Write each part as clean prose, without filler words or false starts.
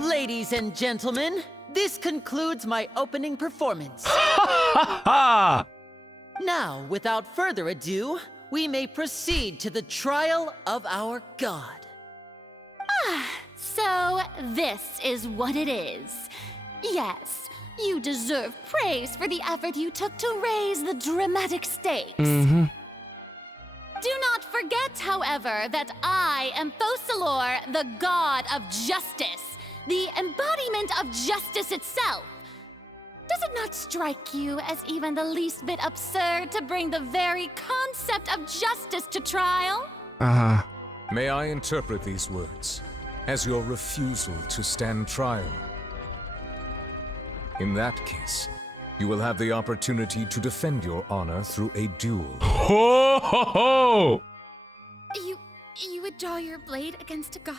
Ladies and gentlemen, this concludes my opening performance. Now, without further ado, we may proceed to the trial of our god. So this is what it is. Yes, you deserve praise for the effort you took to raise the dramatic stakes. Mm-hmm. Do not forget, however, that I am Focalors, the god of justice, the embodiment of justice itself. Does it not strike you as even the least bit absurd to bring the very concept of justice to trial? Uh-huh. May I interpret these words as your refusal to stand trial? In that case, you will have the opportunity to defend your honor through a duel. Ho ho ho! You would draw your blade against a god?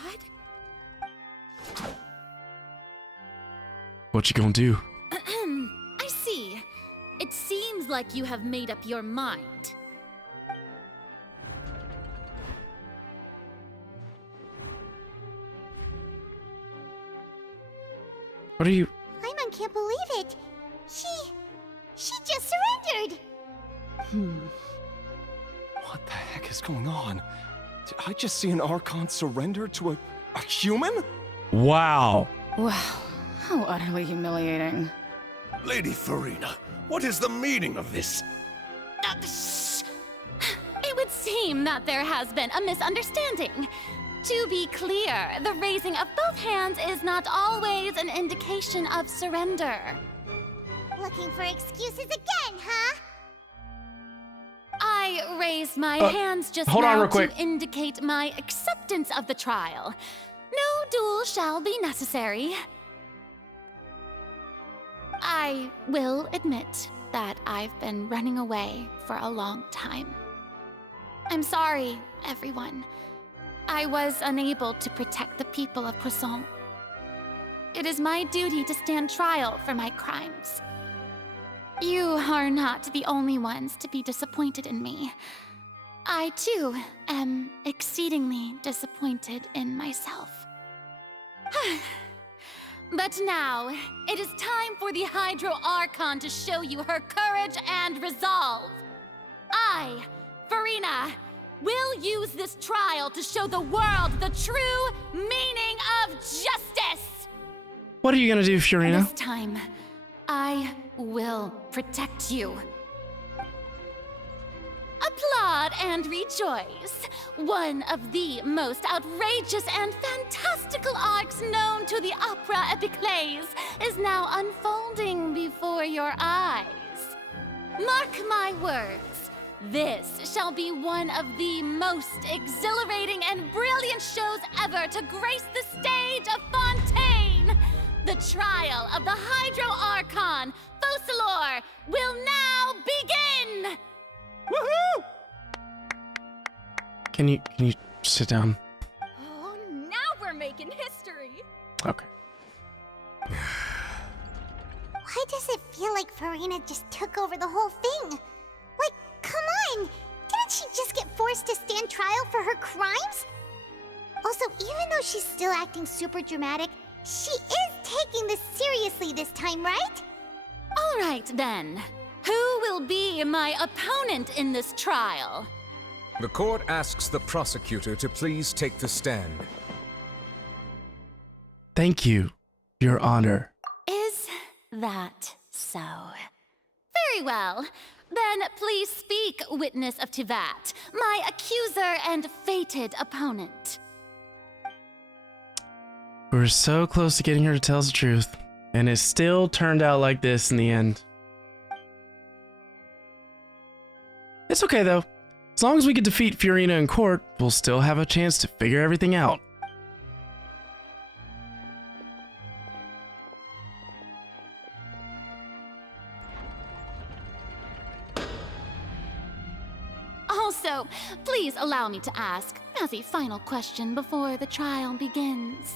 What you gonna do? I see. It seems like you have made up your mind. What are you... Paimon can't believe it. She just surrendered. What the heck is going on? Did I just see an Archon surrender to a human? Wow. Wow, how utterly humiliating. Lady Furina, what is the meaning of this? It would seem that there has been a misunderstanding. To be clear, the raising of both hands is not always an indication of surrender. Looking for excuses again, huh? I raised my hands just hold on now real quick. to indicate my acceptance of the trial. No duel shall be necessary. I will admit that I've been running away for a long time. I'm sorry, everyone. I was unable to protect the people of Poisson. It is my duty to stand trial for my crimes. You are not the only ones to be disappointed in me. I, too, am exceedingly disappointed in myself. But now, it is time for the Hydro Archon to show you her courage and resolve. I, Furina, will use this trial to show the world the true meaning of justice! What are you gonna do, Furina? This time, I will protect you. Applaud and rejoice. One of the most outrageous and fantastical arcs known to the opera epiclese is now unfolding before your eyes. Mark my words, this shall be one of the most exhilarating and brilliant shows ever to grace the stage of Fontaine. The trial of the Hydro Archon, Focalors, will now begin! Woohoo! Can you sit down? Oh, now we're making history! Okay. Why does it feel like Furina just took over the whole thing? Like, come on! Didn't she just get forced to stand trial for her crimes? Also, even though she's still acting super dramatic, she is taking this seriously this time, right? All right, then. Who will be my opponent in this trial? The court asks the prosecutor to please take the stand. Thank you, Your Honor. Is that so? Very well. Then please speak, witness of Tivat, my accuser and fated opponent. We were so close to getting her to tell us the truth, and it still turned out like this in the end. It's okay, though. As long as we can defeat Furina in court, we'll still have a chance to figure everything out. Also, please allow me to ask, as a final question before the trial begins.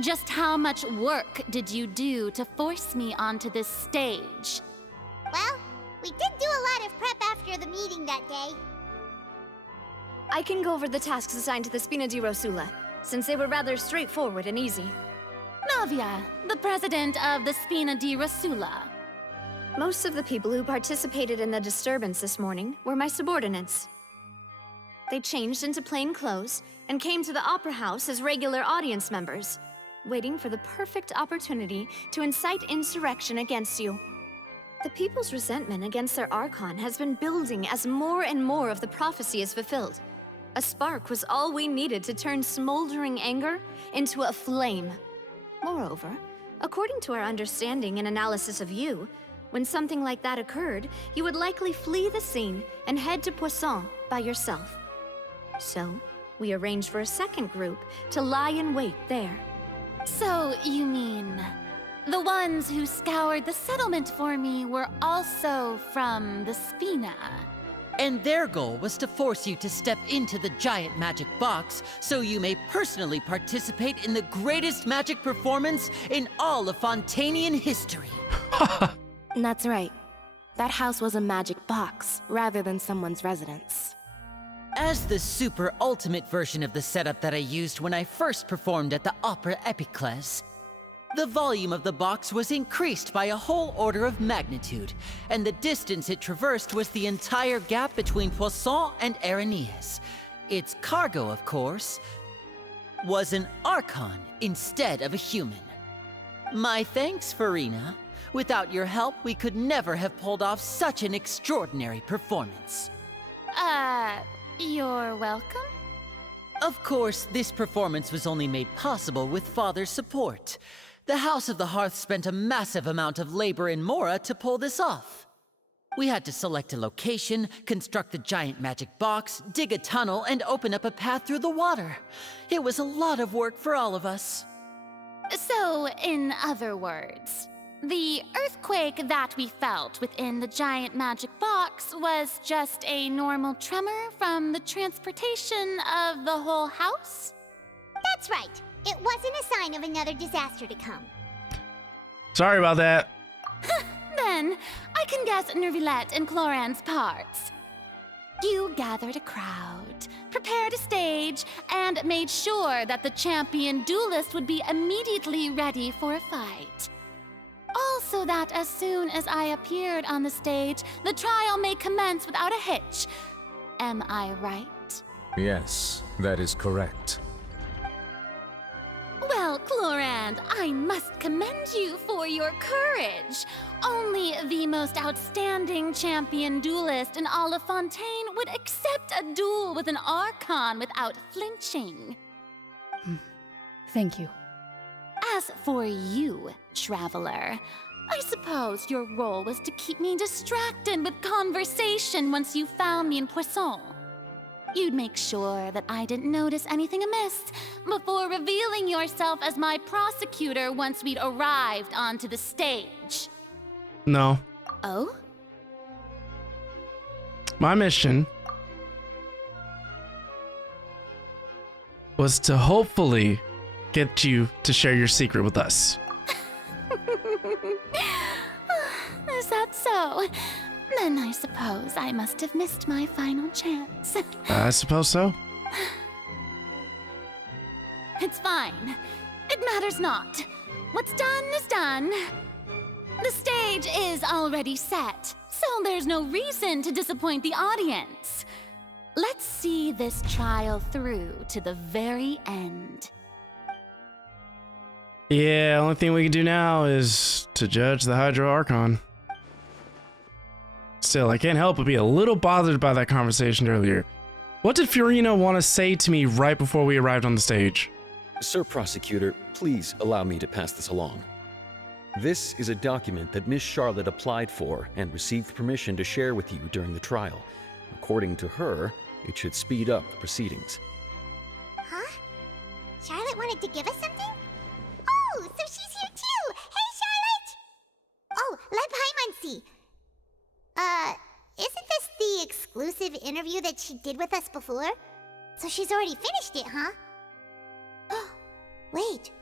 Just how much work did you do to force me onto this stage? Well, we did do a lot of prep after the meeting that day. I can go over the tasks assigned to the Spina di Rosula, since they were rather straightforward and easy. Navia, the president of the Spina di Rasula. Most of the people who participated in the disturbance this morning were my subordinates. They changed into plain clothes and came to the Opera House as regular audience members, waiting for the perfect opportunity to incite insurrection against you. The people's resentment against their Archon has been building as more and more of the prophecy is fulfilled. A spark was all we needed to turn smoldering anger into a flame. Moreover, according to our understanding and analysis of you, when something like that occurred, you would likely flee the scene and head to Poisson by yourself. So, we arranged for a second group to lie in wait there. So, you mean, the ones who scoured the settlement for me were also from the Spina? And their goal was to force you to step into the giant magic box so you may personally participate in the greatest magic performance in all of Fontainian history. That's right. That house was a magic box, rather than someone's residence. As the super ultimate version of the setup that I used when I first performed at the Opera Epiclese, the volume of the box was increased by a whole order of magnitude, and the distance it traversed was the entire gap between Poisson and Araneas. Its cargo, of course, was an Archon instead of a human. My thanks, Furina. Without your help, we could never have pulled off such an extraordinary performance. You're welcome? Of course, this performance was only made possible with Father's support. The House of the Hearth spent a massive amount of labor in Mora to pull this off. We had to select a location, construct the giant magic box, dig a tunnel, and open up a path through the water. It was a lot of work for all of us. So, in other words, the earthquake that we felt within the giant magic box was just a normal tremor from the transportation of the whole house? That's right. It wasn't a sign of another disaster to come. Sorry about that. Then, I can guess Nervilette and Cloran's parts. You gathered a crowd, prepared a stage, and made sure that the champion duelist would be immediately ready for a fight. Also that as soon as I appeared on the stage, the trial may commence without a hitch. Am I right? Yes, that is correct. Well, Clorand, I must commend you for your courage. Only the most outstanding champion duelist in all of Fontaine would accept a duel with an Archon without flinching. Thank you. As for you, Traveler, I suppose your role was to keep me distracted with conversation once you found me in Poisson. You'd make sure that I didn't notice anything amiss before revealing yourself as my prosecutor once we'd arrived onto the stage. No. Oh? My mission was to hopefully get you to share your secret with us. Is that so? Then I suppose I must have missed my final chance. I suppose so. It's fine. It matters not. What's done is done. The stage is already set, so there's no reason to disappoint the audience. Let's see this trial through to the very end. Yeah, only thing we can do now is to judge the Hydro Archon. Still, I can't help but be a little bothered by that conversation earlier. What did Furina want to say to me right before we arrived on the stage? Sir Prosecutor, please allow me to pass this along. This is a document that Miss Charlotte applied for and received permission to share with you during the trial. According to her, it should speed up the proceedings. Huh? Charlotte wanted to give us something? Oh, so she's here too! Hey, Charlotte! Oh, let Paimon see. Isn't this the exclusive interview that she did with us before? So she's already finished it, huh? Oh, wait.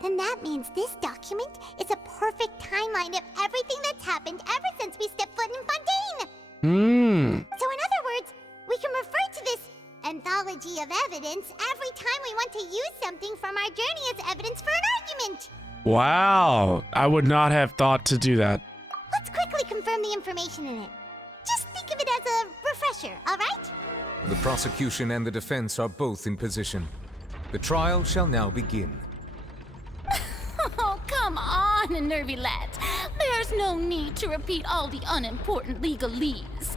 Then that means this document is a perfect timeline of everything that's happened ever since we stepped foot in Fontaine! So in other words, we can refer to this anthology of evidence every time we want to use something from our journey as evidence for an argument! Wow. I would not have thought to do that. Let's quickly confirm the information in it. Just think of it as a refresher, alright? The prosecution and the defense are both in position. The trial shall now begin. Oh, come on, Nervylette. There's no need to repeat all the unimportant legalese.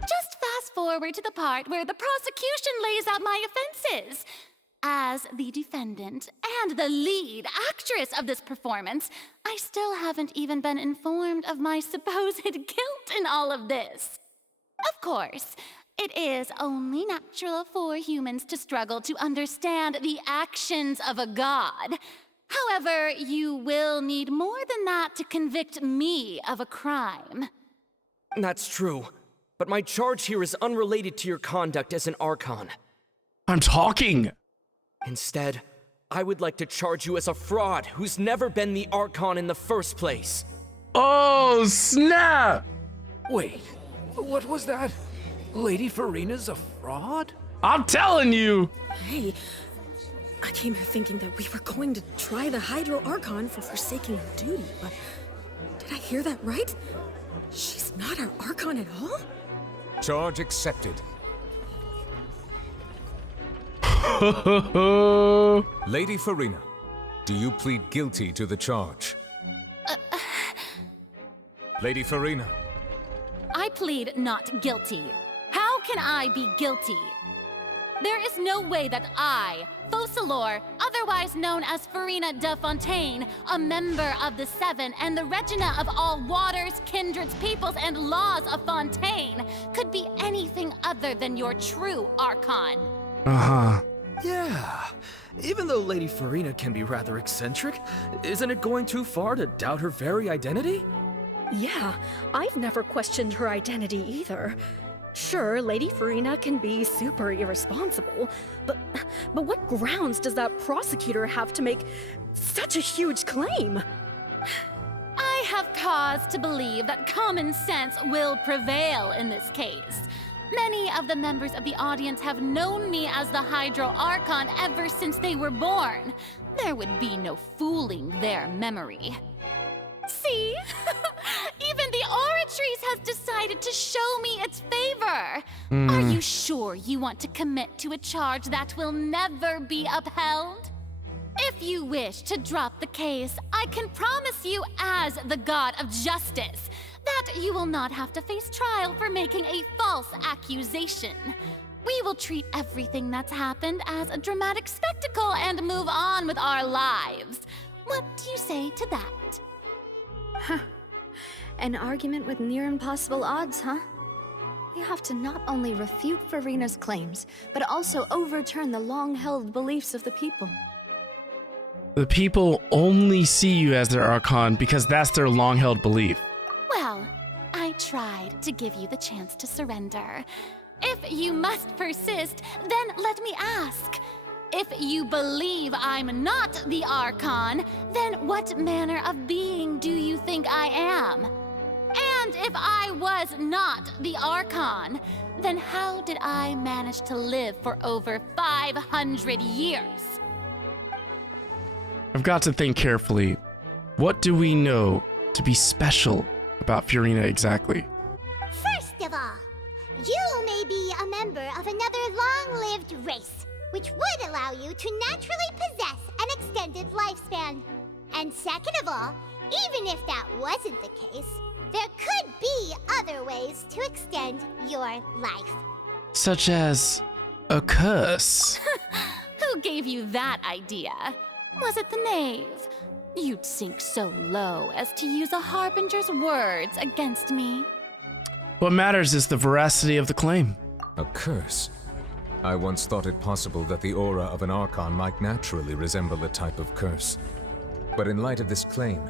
Just fast forward to the part where the prosecution lays out my offenses. As the defendant and the lead actress of this performance, I still haven't even been informed of my supposed guilt in all of this. Of course, it is only natural for humans to struggle to understand the actions of a god. However, you will need more than that to convict me of a crime. That's true, but my charge here is unrelated to your conduct as an Archon. I'm talking! Instead, I would like to charge you as a fraud who's never been the Archon in the first place. Oh, snap! Wait, what was that? Lady Furina's a fraud? I'm telling you! Hey, I came here thinking that we were going to try the Hydro Archon for forsaking her duty, but did I hear that right? She's not our Archon at all? Charge accepted. Lady Furina, do you plead guilty to the charge? Lady Furina. I plead not guilty. How can I be guilty? There is no way that I, Focalors, otherwise known as Furina de Fontaine, a member of the Seven and the Regina of all waters, kindreds, peoples, and laws of Fontaine, could be anything other than your true Archon. Uh-huh. Yeah. Even though Lady Furina can be rather eccentric, isn't it going too far to doubt her very identity? Yeah, I've never questioned her identity either. Sure, Lady Furina can be super irresponsible, but what grounds does that prosecutor have to make such a huge claim? I have cause to believe that common sense will prevail in this case. Many of the members of the audience have known me as the Hydro Archon ever since they were born. There would be no fooling their memory. See? Even the Oratrice has decided to show me its favor. Are you sure you want to commit to a charge that will never be upheld? If you wish to drop the case, I can promise you as the God of Justice that you will not have to face trial for making a false accusation. We will treat everything that's happened as a dramatic spectacle and move on with our lives. What do you say to that? Huh. An argument with near impossible odds, huh? We have to not only refute Furina's claims, but also overturn the long-held beliefs of the people. The people only see you as their Archon because that's their long-held belief. Well, I tried to give you the chance to surrender. If you must persist, then let me ask. If you believe I'm not the Archon, then what manner of being do you think I am? And if I was not the Archon, then how did I manage to live for over 500 years? I've got to think carefully. What do we know to be special about Furina exactly? First of all, you may be a member of another long-lived race, which would allow you to naturally possess an extended lifespan. And second of all, even if that wasn't the case, there could be other ways to extend your life. Such as a curse. Who gave you that idea? Was it the knave? You'd sink so low as to use a harbinger's words against me. What matters is the veracity of the claim. A curse? I once thought it possible that the aura of an Archon might naturally resemble a type of curse. But in light of this claim,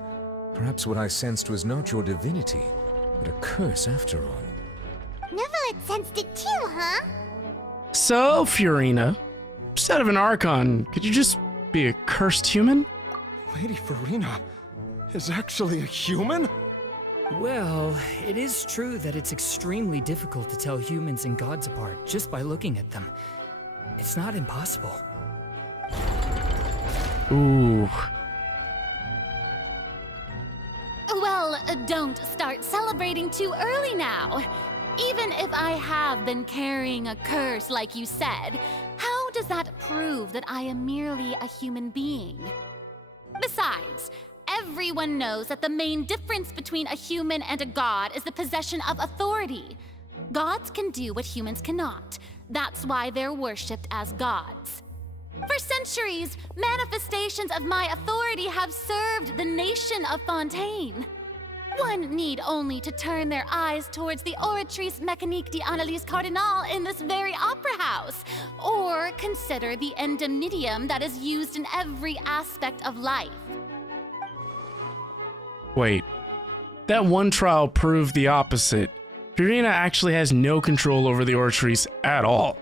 perhaps what I sensed was not your divinity, but a curse after all. Nervylette sensed it too, huh? So, Furina, instead of an Archon, could you just be a cursed human? Lady Furina is actually a human? Well, it is true that it's extremely difficult to tell humans and gods apart just by looking at them. It's not impossible. Ooh. Well, don't start celebrating too early now. Even if I have been carrying a curse like you said, how does that prove that I am merely a human being? Besides, everyone knows that the main difference between a human and a god is the possession of authority. Gods can do what humans cannot. That's why they're worshipped as gods. For centuries, manifestations of my authority have served the nation of Fontaine. One need only to turn their eyes towards the Oratrice Mécanique d'Analyse Cardinal in this very opera house, or consider the indemnitium that is used in every aspect of life. Wait, that one trial proved the opposite. Furina actually has no control over the Oratrice at all.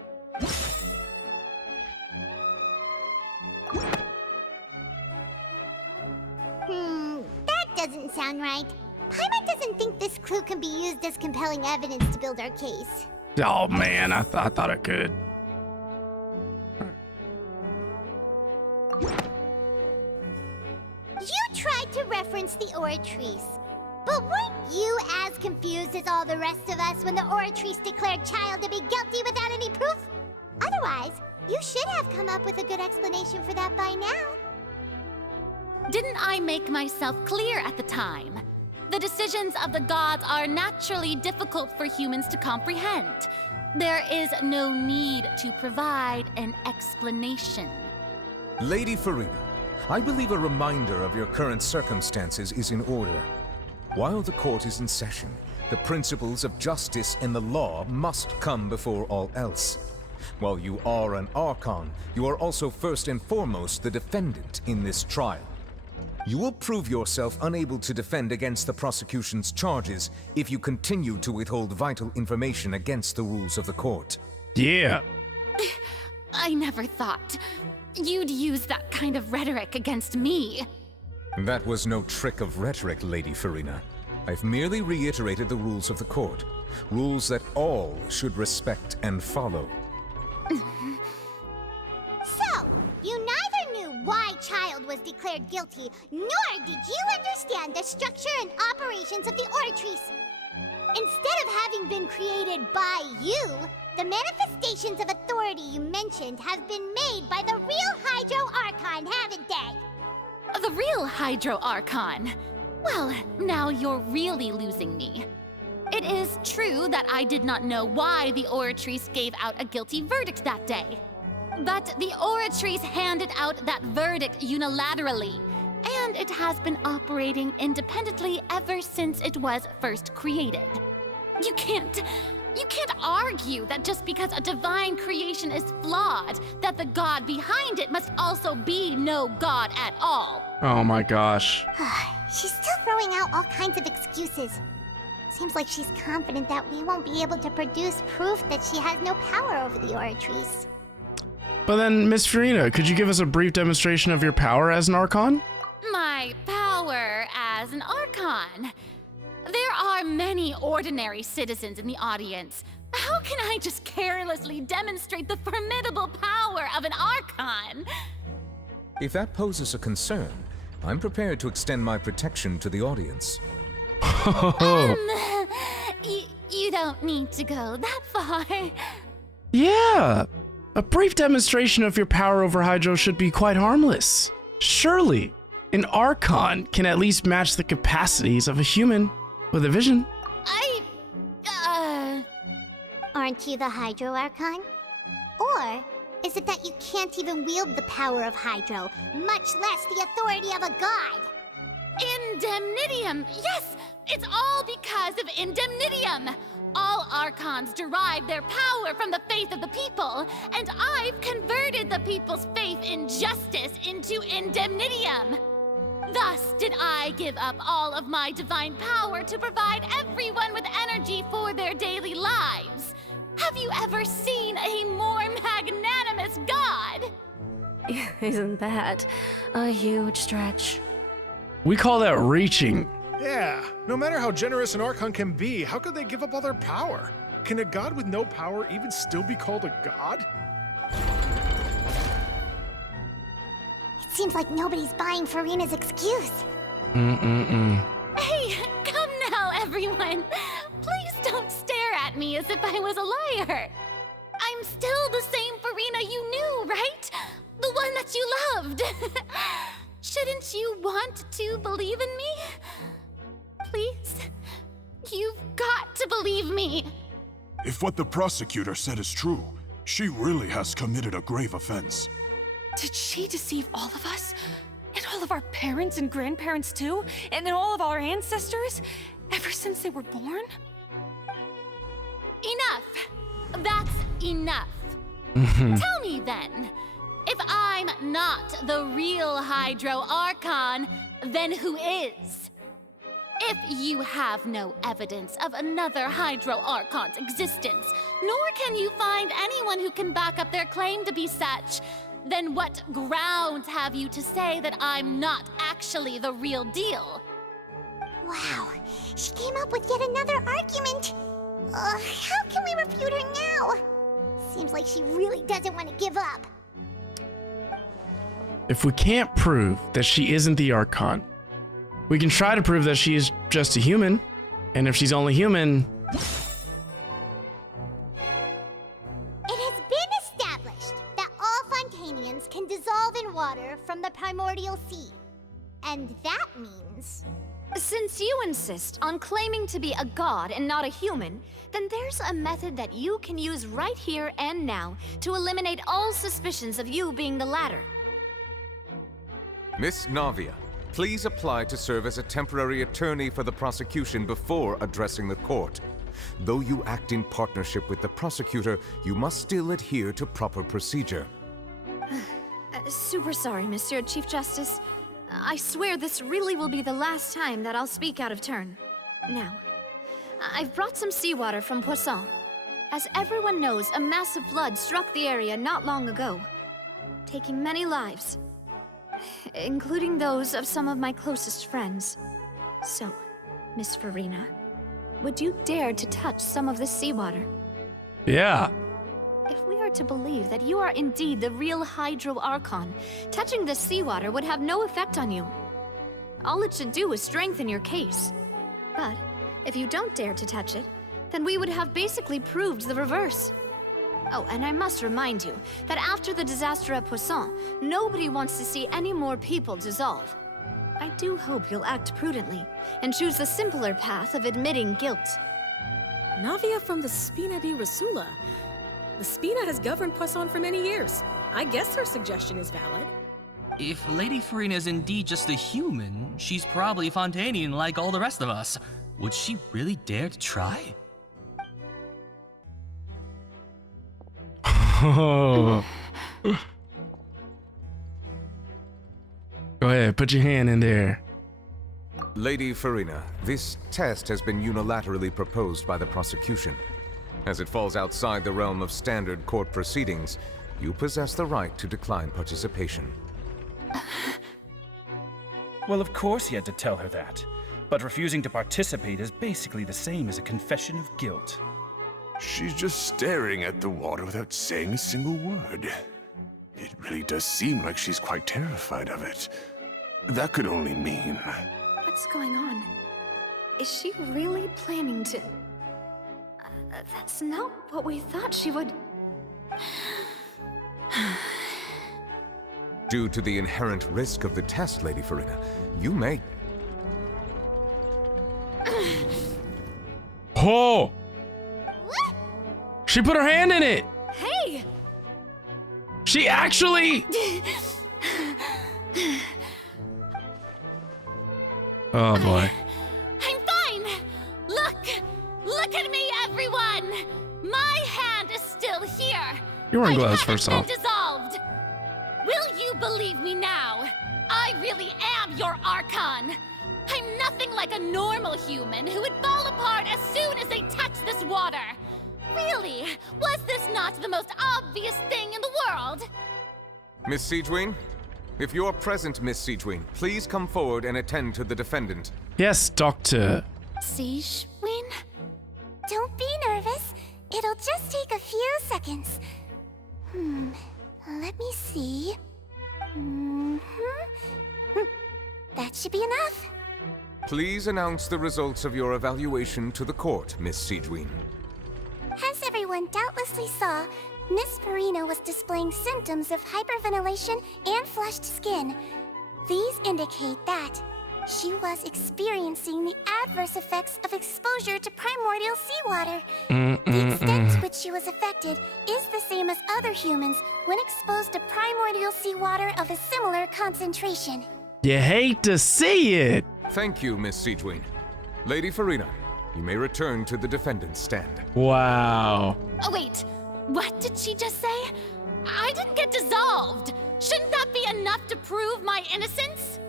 That doesn't sound right. Paimon doesn't think this clue can be used as compelling evidence to build our case. Oh man, I thought it could. You tried to reference the Oratrice, but weren't you as confused as all the rest of us when the Oratrice declared Childe to be guilty without any proof? Otherwise, you should have come up with a good explanation for that by now. Didn't I make myself clear at the time? The decisions of the gods are naturally difficult for humans to comprehend. There is no need to provide an explanation. Lady Furina, I believe a reminder of your current circumstances is in order. While the court is in session, the principles of justice and the law must come before all else. While you are an Archon, you are also first and foremost the defendant in this trial. You will prove yourself unable to defend against the prosecution's charges if you continue to withhold vital information against the rules of the court. Yeah. I never thought you'd use that kind of rhetoric against me. That was no trick of rhetoric, Lady Furina. I've merely reiterated the rules of the court. Rules that all should respect and follow. So, you neither knew why Childe was declared guilty, nor did you understand the structure and operations of the Oratrice. Instead of having been created by you, the manifestations of authority you mentioned have been made by the real Hydro Archon, haven't they? The real Hydro Archon? Well, now you're really losing me. It is true that I did not know why the Oratrice gave out a guilty verdict that day. But the Oratrice handed out that verdict unilaterally, and it has been operating independently ever since it was first created. You can't argue that just because a divine creation is flawed, that the god behind it must also be no god at all. Oh my gosh. She's still throwing out all kinds of excuses. Seems like she's confident that we won't be able to produce proof that she has no power over the Oratrice. But then, Miss Furina, could you give us a brief demonstration of your power as an Archon? My power as an Archon? There are many ordinary citizens in the audience. How can I just carelessly demonstrate the formidable power of an Archon? If that poses a concern, I'm prepared to extend my protection to the audience. You don't need to go that far. Yeah. A brief demonstration of your power over Hydro should be quite harmless. Surely, an Archon can at least match the capacities of a human with a vision. Aren't you the Hydro Archon? Or is it that you can't even wield the power of Hydro, much less the authority of a god? Indemnitium! Yes! It's all because of Indemnitium! All Archons derive their power from the faith of the people, and I've converted the people's faith in justice into Indemnitium. Thus did I give up all of my divine power to provide everyone with energy for their daily lives. Have you ever seen a more magnanimous god? Isn't that a huge stretch? We call that reaching. Yeah, no matter how generous an Archon can be, how could they give up all their power? Can a god with no power even still be called a god? It seems like nobody's buying Furina's excuse. Mm-mm-mm. Hey, at me as if I was a liar. I'm still the same Furina you knew, right? The one that you loved. Shouldn't you want to believe in me? Please? You've got to believe me. If what the prosecutor said is true, she really has committed a grave offense. Did she deceive all of us? And all of our parents and grandparents too? And then all of our ancestors? Ever since they were born? Enough! That's enough. Tell me then, if I'm not the real Hydro Archon, then who is? If you have no evidence of another Hydro Archon's existence, nor can you find anyone who can back up their claim to be such, then what grounds have you to say that I'm not actually the real deal? Wow, she came up with yet another argument. How can we refute her now? Seems like she really doesn't want to give up. If we can't prove that she isn't the Archon, we can try to prove that she is just a human. And if she's only human... It has been established that all Fontainians can dissolve in water from the Primordial Sea. And that means... Since you insist on claiming to be a god and not a human, then there's a method that you can use right here and now to eliminate all suspicions of you being the latter. Miss Navia, please apply to serve as a temporary attorney for the prosecution before addressing the court. Though you act in partnership with the prosecutor, you must still adhere to proper procedure. Super sorry, Monsieur Chief Justice. I swear this really will be the last time that I'll speak out of turn. Now, I've brought some seawater from Poisson. As everyone knows, a massive flood struck the area not long ago, taking many lives, including those of some of my closest friends. So, Miss Furina, would you dare to touch some of this seawater? Yeah. If we are to believe that you are indeed the real Hydro Archon, touching this seawater would have no effect on you. All it should do is strengthen your case. But if you don't dare to touch it, then we would have basically proved the reverse. Oh, and I must remind you that after the disaster at Poisson, nobody wants to see any more people dissolve. I do hope you'll act prudently and choose the simpler path of admitting guilt. Navia from the Spina di Rasula. The Spina has governed Poisson for many years. I guess her suggestion is valid. If Lady Furina is indeed just a human, she's probably Fontainian like all the rest of us. Would she really dare to try? Go ahead, put your hand in there. Lady Furina, this test has been unilaterally proposed by the prosecution. As it falls outside the realm of standard court proceedings, you possess the right to decline participation. Well, of course he had to tell her that. But refusing to participate is basically the same as a confession of guilt. She's just staring at the water without saying a single word. It really does seem like she's quite terrified of it. That could only mean... What's going on? Is she really planning to... that's not what we thought she would... Due to the inherent risk of the test, Lady Furina, you may... Oh! She put her hand in it! Hey! She actually... Oh boy. I'm fine! Look at me, everyone! My hand is still here! You're wearing gloves, first off. Dissolved! Will you believe me now? I really am your Archon! I'm nothing like a normal human who would fall apart as soon as they touch this water! Really? Was this not the most obvious thing in the world? Miss Siegewien? If you're present, Miss Siegewien, please come forward and attend to the defendant. Yes, Doctor. Siegewien? Don't be nervous. It'll just take a few seconds. Let me see. That should be enough. Please announce the results of your evaluation to the court, Miss Siegewien. everyone doubtlessly saw, Miss Furina was displaying symptoms of hyperventilation and flushed skin. These indicate that she was experiencing the adverse effects of exposure to primordial seawater. The extent to which she was affected is the same as other humans when exposed to primordial seawater of a similar concentration. You hate to see it. Thank you, Miss Siegewin. Lady Furina, you may return to the defendant's stand. Wow. Oh, wait. What did she just say? I didn't get dissolved. Shouldn't that be enough to prove my innocence?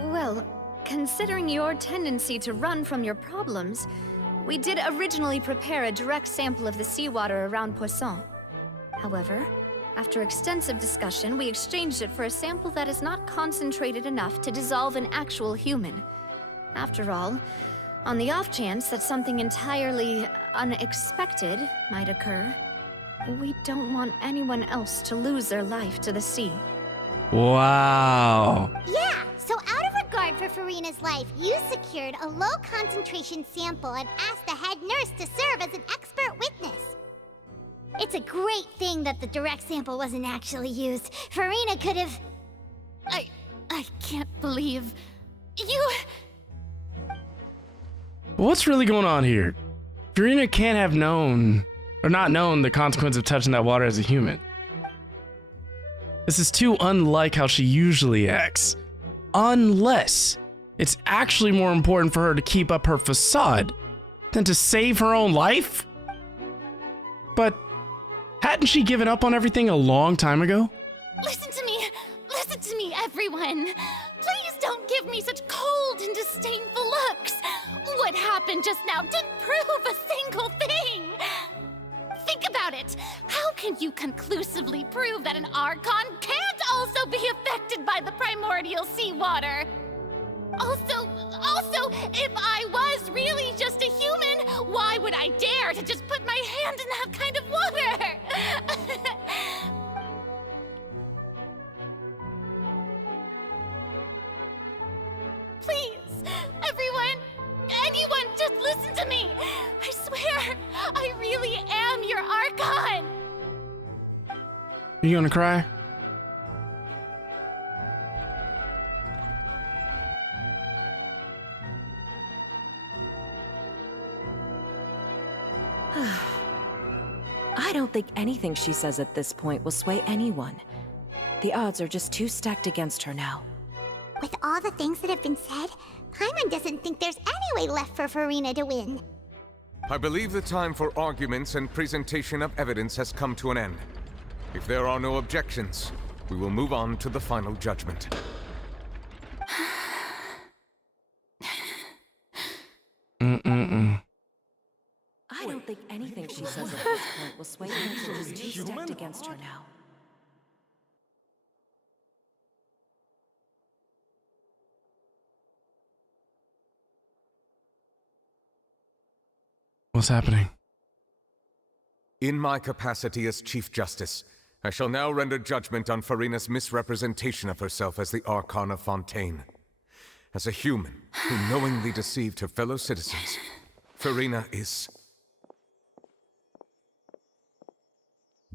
Well, considering your tendency to run from your problems, we did originally prepare a direct sample of the seawater around Poisson. However, after extensive discussion, we exchanged it for a sample that is not concentrated enough to dissolve an actual human. After all, on the off chance that something entirely unexpected might occur, we don't want anyone else to lose their life to the sea. Wow. Yeah, so out of regard for Furina's life, you secured a low concentration sample and asked the head nurse to serve as an expert witness. It's a great thing that the direct sample wasn't actually used. Furina could have... I can't believe... you... What's really going on here? Furina can't have known, or not known, the consequence of touching that water as a human. This is too unlike how she usually acts. Unless it's actually more important for her to keep up her facade than to save her own life? But hadn't she given up on everything a long time ago? Listen to me, everyone. Please don't give me such cold and disdainful looks. What happened just now didn't prove a single thing. Think about it. How can you conclusively prove that an Archon can't also be affected by the primordial seawater? Also, if I was really just a human, why would I dare to just put my hand in that kind of water? Please, everyone, anyone, just listen to me. I swear, I really am your Archon. You gonna cry? I don't think anything she says at this point will sway anyone. The odds are just too stacked against her now. With all the things that have been said, Paimon doesn't think there's any way left for Furina to win. I believe the time for arguments and presentation of evidence has come to an end. If there are no objections, we will move on to the final judgment. I don't think anything she says at this point will sway anyone. She's too stacked against her now. What's happening? In my capacity as Chief Justice, I shall now render judgment on Furina's misrepresentation of herself as the Archon of Fontaine. As a human who knowingly deceived her fellow citizens, Furina is...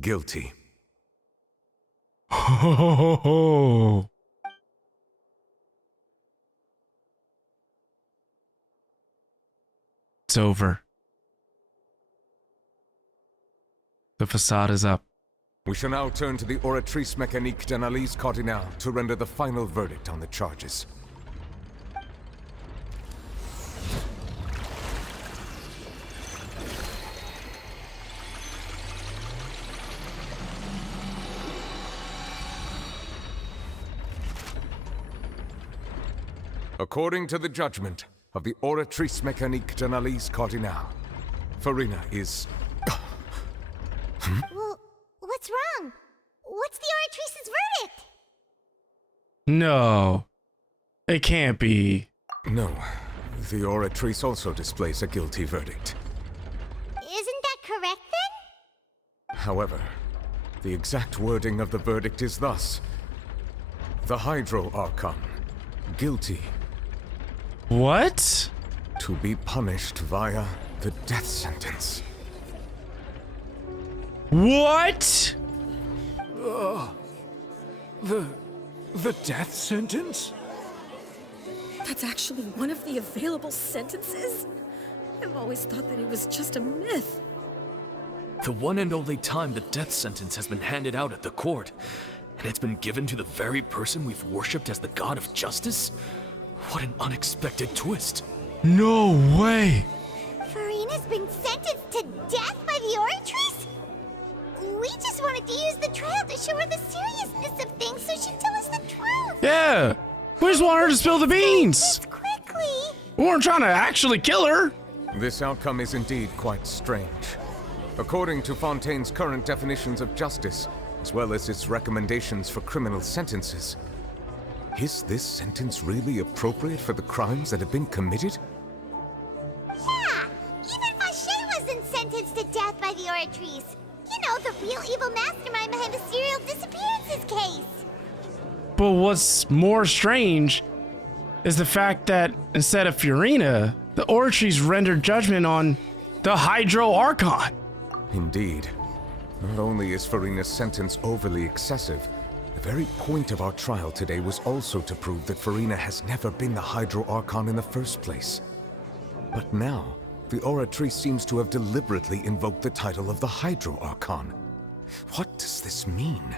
guilty. It's over. The facade is up. We shall now turn to the Oratrice Mécanique d'Analyse Cardinale to render the final verdict on the charges. According to the judgment of the Oratrice Mécanique d'Analyse Cardinale, Furina is... Well, what's wrong? What's the Oratrice's verdict? No. It can't be. No. The Oratrice also displays a guilty verdict. Isn't that correct then? However, the exact wording of the verdict is thus. The Hydro Archon, guilty. What? To be punished via the death sentence. What? The death sentence? That's actually one of the available sentences? I've always thought that it was just a myth. The one and only time the death sentence has been handed out at the court, and it's been given to the very person we've worshipped as the god of justice? What an unexpected twist. No way! Furina's been sentenced to death by the Oratrice? We just wanted to use the trial to show her the seriousness of things so she'd tell us the truth. Yeah! We just want her to spill the beans! Quickly! We weren't trying to actually kill her! This outcome is indeed quite strange. According to Fontaine's current definitions of justice, as well as its recommendations for criminal sentences, is this sentence really appropriate for the crimes that have been committed? Yeah! Even Vache wasn't sentenced to death by the Oratrice. You know, the real evil mastermind behind the serial disappearances case. But what's more strange is the fact that instead of Furina, the Oratrice rendered judgment on the Hydro Archon. Indeed. Not only is Furina's sentence overly excessive, the very point of our trial today was also to prove that Furina has never been the Hydro Archon in the first place. But now, the Oratrice seems to have deliberately invoked the title of the Hydro Archon. What does this mean?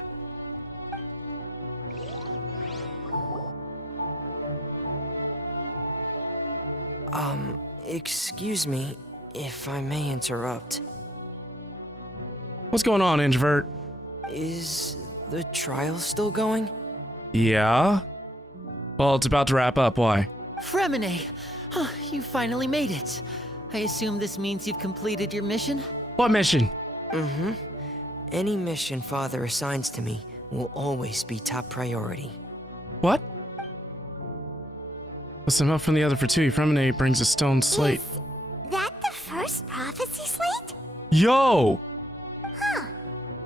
Excuse me, if I may interrupt. What's going on, introvert? Is the trial still going? Yeah? Well, it's about to wrap up. Why? Fremine! You finally made it. I assume this means you've completed your mission? What mission? Mm-hmm. Any mission Father assigns to me will always be top priority. What? Listen up from the other for two. Fremine brings a stone slate. Is that the first prophecy slate? Yo! Huh.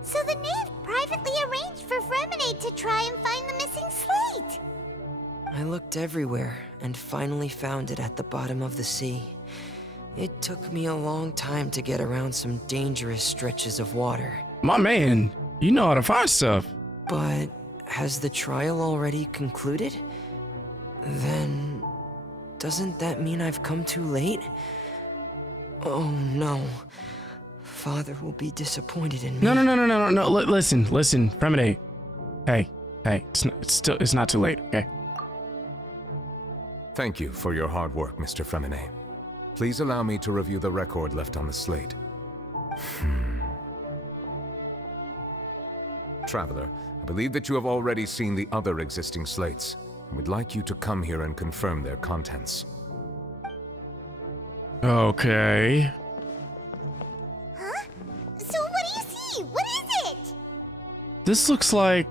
So the knave privately arranged for Fremine to try and find the missing slate. I looked everywhere and finally found it at the bottom of the sea. It took me a long time to get around some dangerous stretches of water. My man, you know how to find stuff. But has the trial already concluded? Then doesn't that mean I've come too late? Oh no. Father will be disappointed in me. No. Listen, Fremine. Hey, it's not too late, okay? Thank you for your hard work, Mr. Fremine. Please allow me to review the record left on the slate. Traveler, I believe that you have already seen the other existing slates. I would like you to come here and confirm their contents. Okay. Huh? So what do you see? What is it? This looks like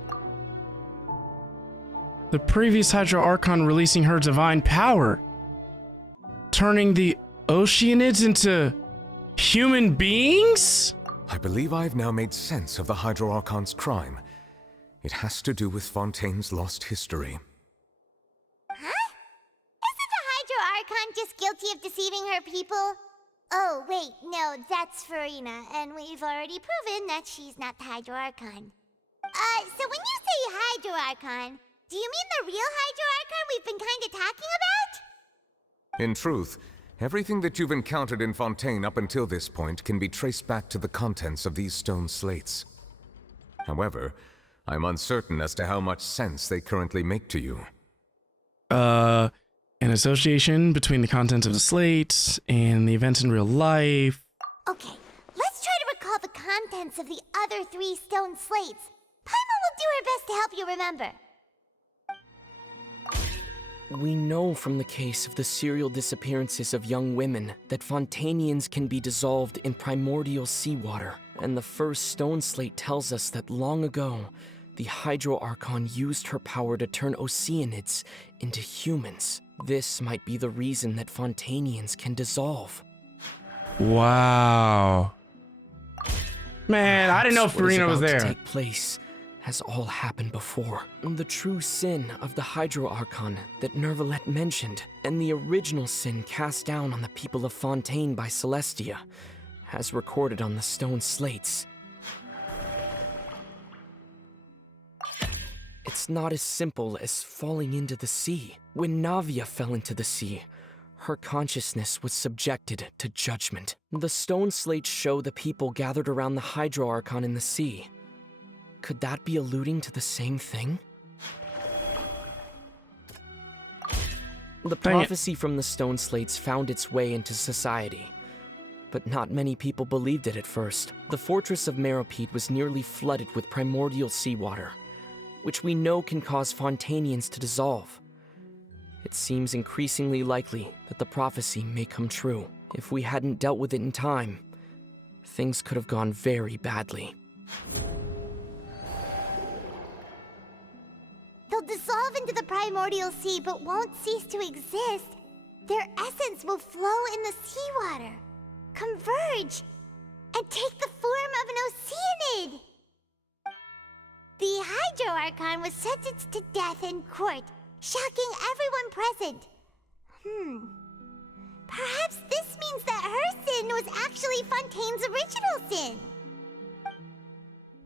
the previous Hydro Archon releasing her divine power, turning the Oceanids into human beings? I believe I've now made sense of the Hydro Archon's crime. It has to do with Fontaine's lost history. Huh? Isn't the Hydro Archon just guilty of deceiving her people? Oh, wait, no, that's Furina, and we've already proven that she's not the Hydro Archon. So when you say Hydro Archon, do you mean the real Hydro Archon we've been kinda talking about? In truth, everything that you've encountered in Fontaine up until this point can be traced back to the contents of these stone slates. However, I'm uncertain as to how much sense they currently make to you. An association between the contents of the slates and the events in real life. Okay, let's try to recall the contents of the other 3 stone slates. Paimon will do her best to help you remember. We know from the case of the serial disappearances of young women that Fontainians can be dissolved in primordial seawater, and the first stone slate tells us that long ago, the Hydro Archon used her power to turn Oceanids into humans. This might be the reason that Fontainians can dissolve. Wow. Man, I didn't know Furina was there. To take place has all happened before. The true sin of the Hydro Archon that Nervalet mentioned, and the original sin cast down on the people of Fontaine by Celestia, as recorded on the stone slates. it's not as simple as falling into the sea. When Navia fell into the sea, her consciousness was subjected to judgment. The stone slates show the people gathered around the Hydro Archon in the sea. Could that be alluding to the same thing? The prophecy from the stone slates found its way into society, but not many people believed it at first. The fortress of Meropide was nearly flooded with primordial seawater, which we know can cause Fontainians to dissolve. It seems increasingly likely that the prophecy may come true. If we hadn't dealt with it in time, things could have gone very badly. They'll dissolve into the primordial sea but won't cease to exist. Their essence will flow in the seawater, converge, and take the form of an Oceanid. The Hydro Archon was sentenced to death in court, shocking everyone present. Perhaps this means that her sin was actually Fontaine's original sin.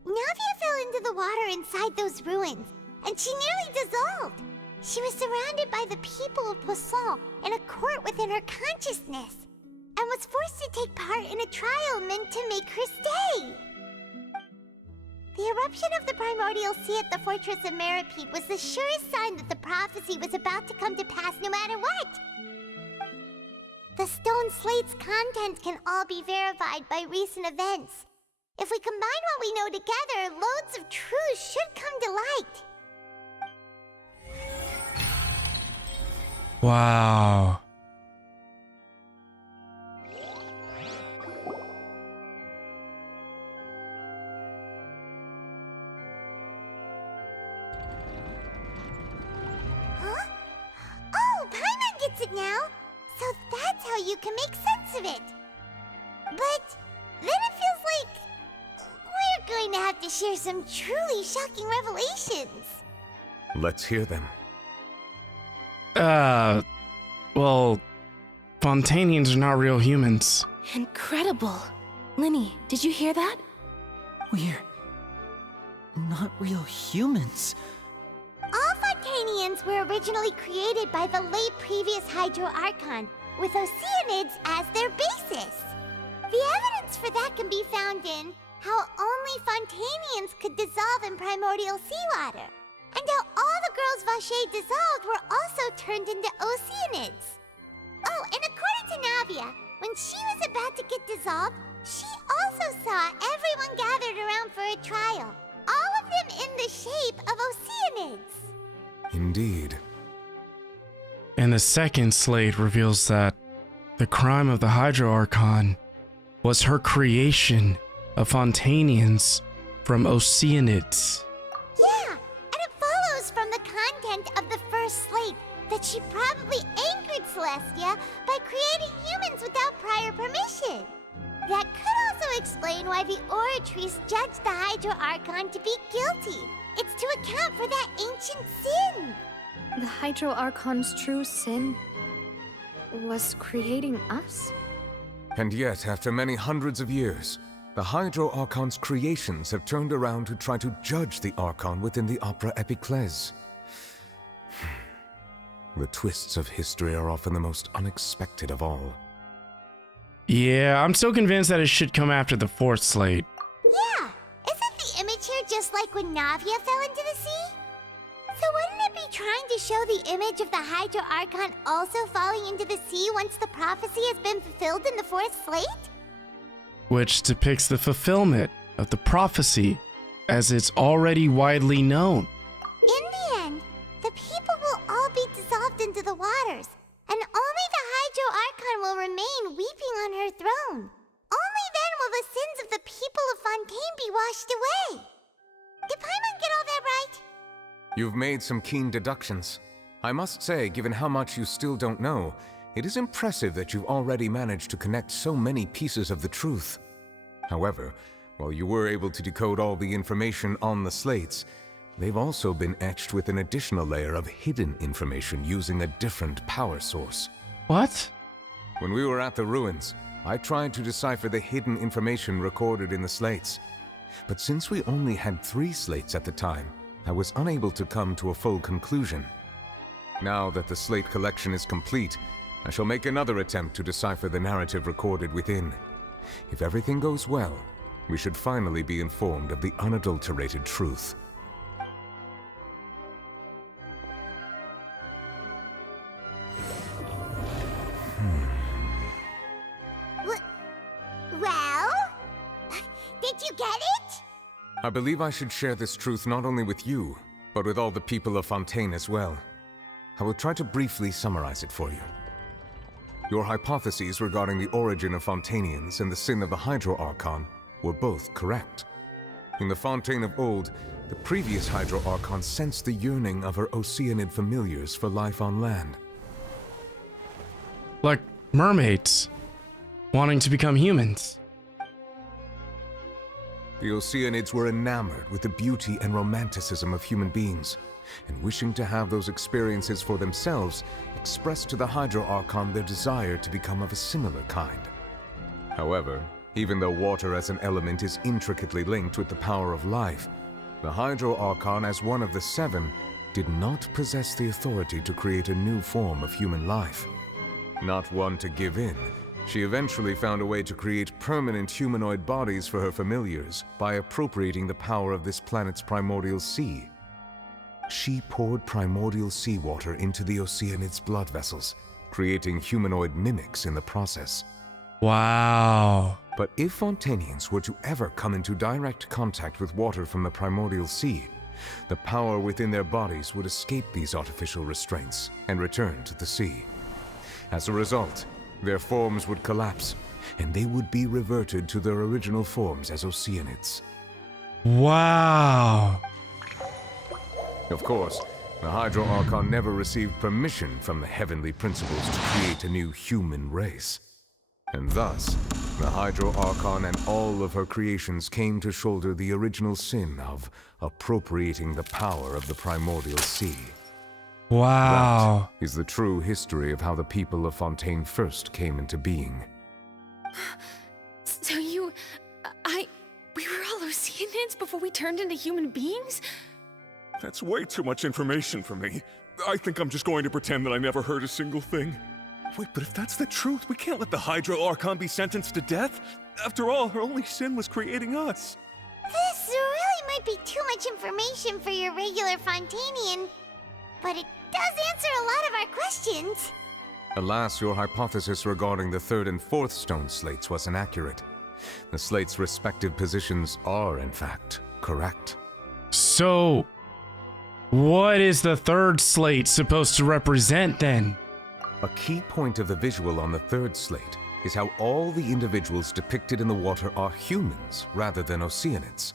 Navia fell into the water inside those ruins, and she nearly dissolved. She was surrounded by the people of Poisson in a court within her consciousness, and was forced to take part in a trial meant to make her stay. The eruption of the primordial sea at the fortress of Meropide was the surest sign that the prophecy was about to come to pass no matter what. The stone slate's contents can all be verified by recent events. If we combine what we know together, loads of truths should come to light. Wow. Huh? Oh, Paimon gets it now! So that's how you can make sense of it. But then it feels like we're going to have to share some truly shocking revelations. Let's hear them. Well, Fontainians are not real humans. Incredible. Linny, did you hear that? We're not real humans. All Fontainians were originally created by the late previous Hydro Archon, with Oceanids as their basis. The evidence for that can be found in how only Fontainians could dissolve in primordial seawater, and how all the girls Vacher dissolved were also turned into Oceanids. Oh, and according to Navia, when she was about to get dissolved, she also saw everyone gathered around for a trial, all of them in the shape of Oceanids. Indeed. And the second slate reveals that the crime of the Hydro Archon was her creation of Fontainians from Oceanids. Yeah, and it follows from the content of the first slate that she probably anchored Celestia by creating humans without prior permission. That could also explain why the Oratrice judged the Hydro Archon to be guilty. It's to account for that ancient sin. The Hydro Archon's true sin was creating us? And yet, after many hundreds of years, the Hydro Archon's creations have turned around to try to judge the Archon within the Opera Epiclese. The twists of history are often the most unexpected of all. Yeah, I'm still convinced that it should come after the fourth slate. Yeah, isn't the image here just like when Navia fell into the sea? So wouldn't it be trying to show the image of the Hydro Archon also falling into the sea once the prophecy has been fulfilled in the fourth slate? Which depicts the fulfillment of the prophecy as it's already widely known. In the end, the people will all be dissolved into the waters, and only the Hydro Archon will remain weeping on her throne. Only then will the sins of the people of Fontaine be washed away. Did Paimon get all that right? You've made some keen deductions. I must say, given how much you still don't know, it is impressive that you've already managed to connect so many pieces of the truth. However, while you were able to decode all the information on the slates, they've also been etched with an additional layer of hidden information using a different power source. What? When we were at the ruins, I tried to decipher the hidden information recorded in the slates. But since we only had 3 slates at the time, I was unable to come to a full conclusion. Now that the slate collection is complete, I shall make another attempt to decipher the narrative recorded within. If everything goes well, we should finally be informed of the unadulterated truth. Well? Did you get it? I believe I should share this truth not only with you, but with all the people of Fontaine as well. I will try to briefly summarize it for you. Your hypotheses regarding the origin of Fontainians and the sin of the Hydro Archon were both correct. In the Fontaine of old, the previous Hydro Archon sensed the yearning of her Oceanid familiars for life on land. Like mermaids, wanting to become humans. The Oceanids were enamored with the beauty and romanticism of human beings, and wishing to have those experiences for themselves, expressed to the Hydro Archon their desire to become of a similar kind. However, even though water as an element is intricately linked with the power of life, the Hydro Archon, as one of the seven, did not possess the authority to create a new form of human life. Not one to give in, she eventually found a way to create permanent humanoid bodies for her familiars by appropriating the power of this planet's primordial sea. She poured primordial seawater into the Oceanids' blood vessels, creating humanoid mimics in the process. Wow. But if Fontainians were to ever come into direct contact with water from the primordial sea, the power within their bodies would escape these artificial restraints and return to the sea. As a result, their forms would collapse, and they would be reverted to their original forms as Oceanids. Wow. Of course, the Hydro Archon never received permission from the heavenly principles to create a new human race. And thus, the Hydro Archon and all of her creations came to shoulder the original sin of appropriating the power of the primordial sea. Wow. That is the true history of how the people of Fontaine first came into being. So we were all Oceanids before we turned into human beings? That's way too much information for me. I think I'm just going to pretend that I never heard a single thing. Wait, but if that's the truth, we can't let the Hydro Archon be sentenced to death. After all, her only sin was creating us. This really might be too much information for your regular Fontainian, but it does answer a lot of our questions. Alas, your hypothesis regarding the third and fourth stone slates was inaccurate. The slates' respective positions are, in fact, correct. So, what is the third slate supposed to represent then? A key point of the visual on the third slate is how all the individuals depicted in the water are humans rather than Oceanids.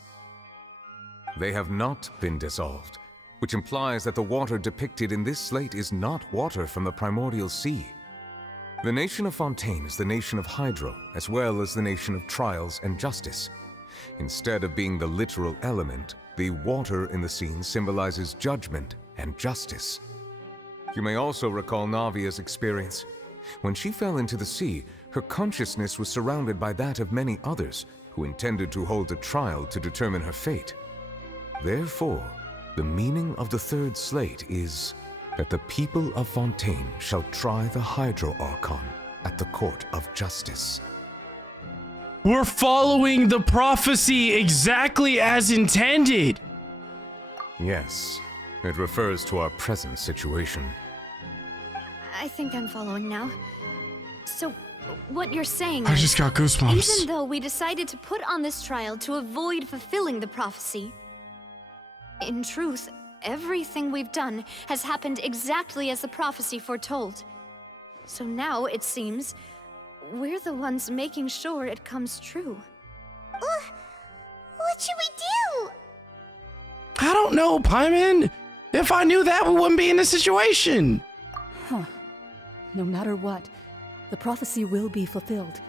They have not been dissolved, which implies that the water depicted in this slate is not water from the primordial sea. The nation of Fontaine is the nation of Hydro, as well as the nation of trials and justice. Instead of being the literal element, the water in the scene symbolizes judgment and justice. You may also recall Navia's experience. When she fell into the sea, her consciousness was surrounded by that of many others who intended to hold a trial to determine her fate. Therefore, the meaning of the third slate is that the people of Fontaine shall try the Hydro Archon at the court of justice. We're following the prophecy exactly as intended. Yes, it refers to our present situation. I think I'm following now. So, what you're saying I is, just got goosebumps. even though we decided to put on this trial to avoid fulfilling the prophecy, in truth, everything we've done has happened exactly as the prophecy foretold. So now, it seems, we're the ones making sure it comes true. What should we do? I don't know, Paimon. If I knew that, we wouldn't be in this situation. Huh. No matter what, the prophecy will be fulfilled.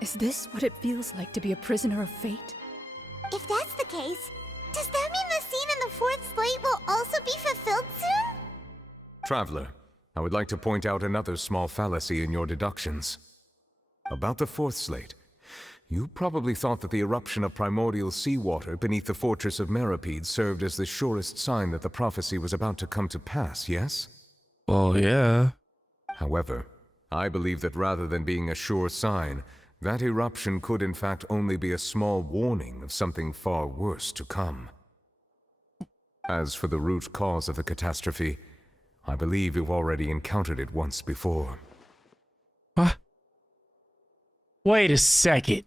Is this what it feels like to be a prisoner of fate? If that's the case, does that mean the scene in the fourth slate will also be fulfilled soon? Traveler, I would like to point out another small fallacy in your deductions. About the fourth slate, You probably thought that the eruption of primordial seawater beneath the fortress of Meripede served as the surest sign that the prophecy was about to come to pass, yes? Well, yeah. However, I believe that rather than being a sure sign, that eruption could in fact only be a small warning of something far worse to come. As for the root cause of the catastrophe, I believe you've already encountered it once before. What? Wait a second.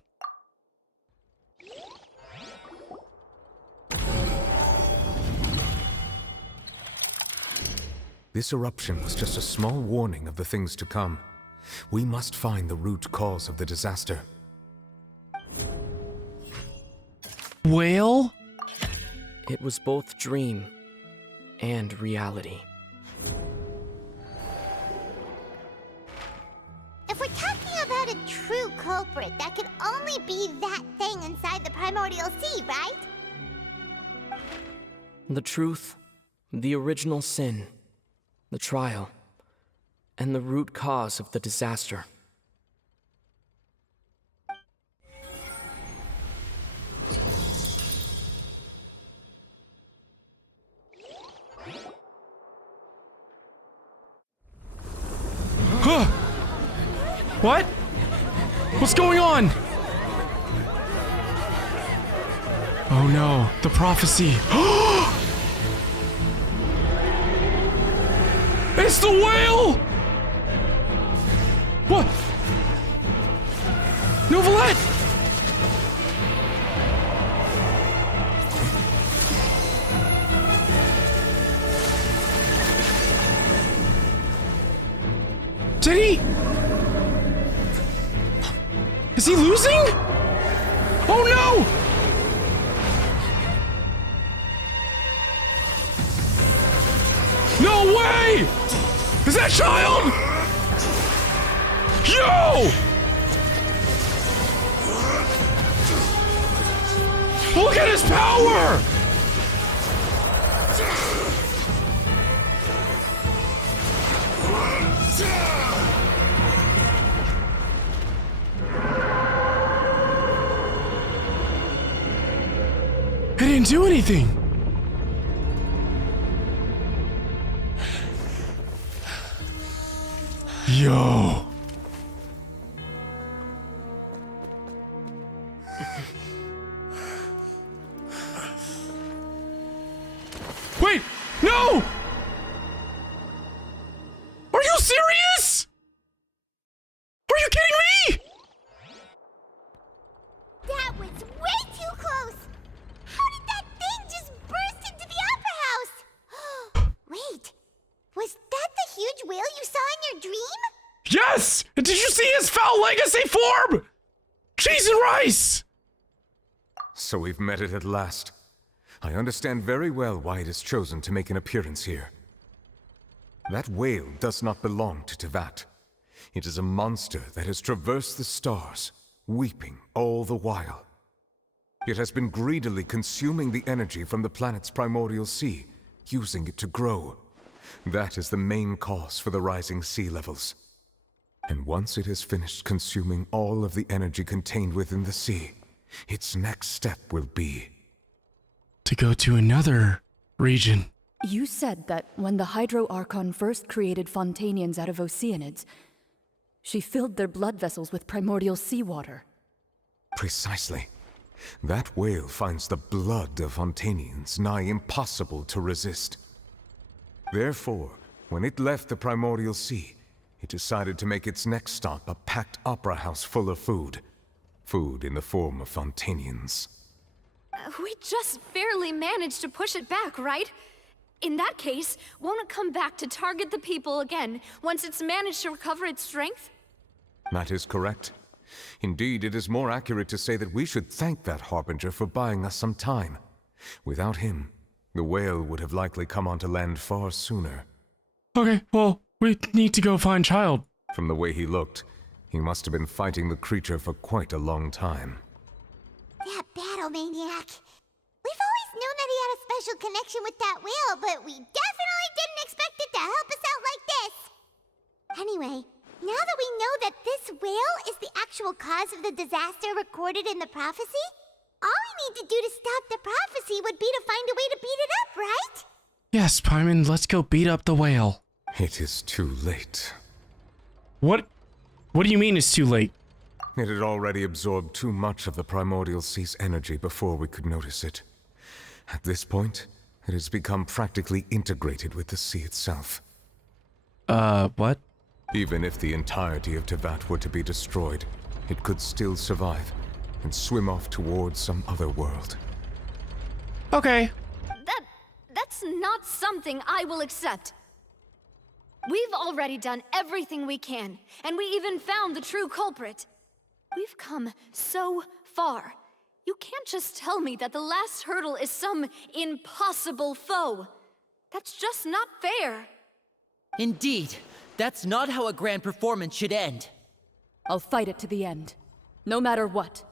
This eruption was just a small warning of the things to come. We must find the root cause of the disaster. Whale? It was both dream and reality. If we're talking about a true culprit, that could only be that thing inside the Primordial Sea, right? The truth, the original sin, the trial, and the root cause of the disaster. What? What's going on? Oh no, the prophecy. It's the whale! What? Novelette! Did he? Is he losing? Oh no! No way! Is that Childe? Yo! Look at his power! I didn't do anything. Yo. Wait, no! Are you serious? Are you kidding me? That was way too close! How did that thing just burst into the Opera House? Wait, was that the huge whale you saw in your dream? Yes! And did you see his foul legacy form? Cheese and rice! So we've met it at last. I understand very well why it has chosen to make an appearance here. That whale does not belong to Teyvat. It is a monster that has traversed the stars, weeping all the while. It has been greedily consuming the energy from the planet's primordial sea, using it to grow. That is the main cause for the rising sea levels. And once it has finished consuming all of the energy contained within the sea, its next step will be to go to another region. You said that when the Hydro Archon first created Fontainians out of Oceanids, she filled their blood vessels with primordial seawater. Precisely. That whale finds the blood of Fontainians nigh impossible to resist. Therefore, when it left the primordial sea, it decided to make its next stop a packed opera house full of food. Food in the form of Fontainians. We just barely managed to push it back, right? In that case, won't it come back to target the people again once it's managed to recover its strength? That is correct. Indeed, it is more accurate to say that we should thank that Harbinger for buying us some time. Without him, the whale would have likely come onto land far sooner. Okay, well, we need to go find Childe. From the way he looked, he must have been fighting the creature for quite a long time. That battle maniac. We've always known that he had a special connection with that whale, but we definitely didn't expect it to help us out like this. Anyway, Now that we know that this whale is the actual cause of the disaster recorded in the prophecy, all we need to do to stop the prophecy would be to find a way to beat it up, right? Yes, Paimon, let's go beat up the whale. It is too late. What do you mean it's too late? It had already absorbed too much of the Primordial Sea's energy before we could notice it. At this point, it has become practically integrated with the sea itself. What? Even if the entirety of Teyvat were to be destroyed, it could still survive and swim off towards some other world. Okay. That's not something I will accept. We've already done everything we can, and we even found the true culprit. We've come so far. You can't just tell me that the last hurdle is some impossible foe. That's just not fair. Indeed, that's not how a grand performance should end. I'll fight it to the end, no matter what.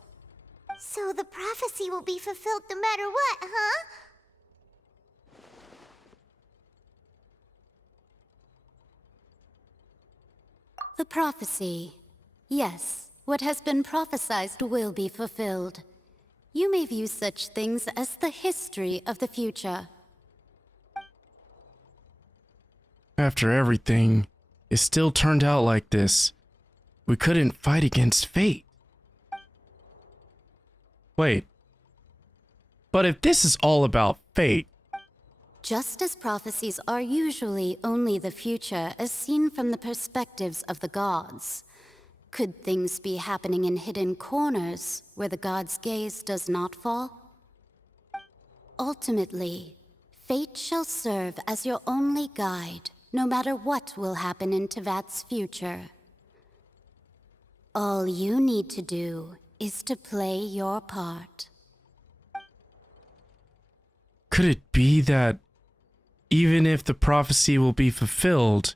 So the prophecy will be fulfilled no matter what, huh? The prophecy. Yes, what has been prophesied will be fulfilled. You may view such things as the history of the future. After everything, it still turned out like this. We couldn't fight against fate. Wait. But if this is all about fate... Just as prophecies are usually only the future as seen from the perspectives of the gods, could things be happening in hidden corners where the gods' gaze does not fall? Ultimately, fate shall serve as your only guide, no matter what will happen in Teyvat's future. All you need to do is to play your part. Could it be that even if the prophecy will be fulfilled,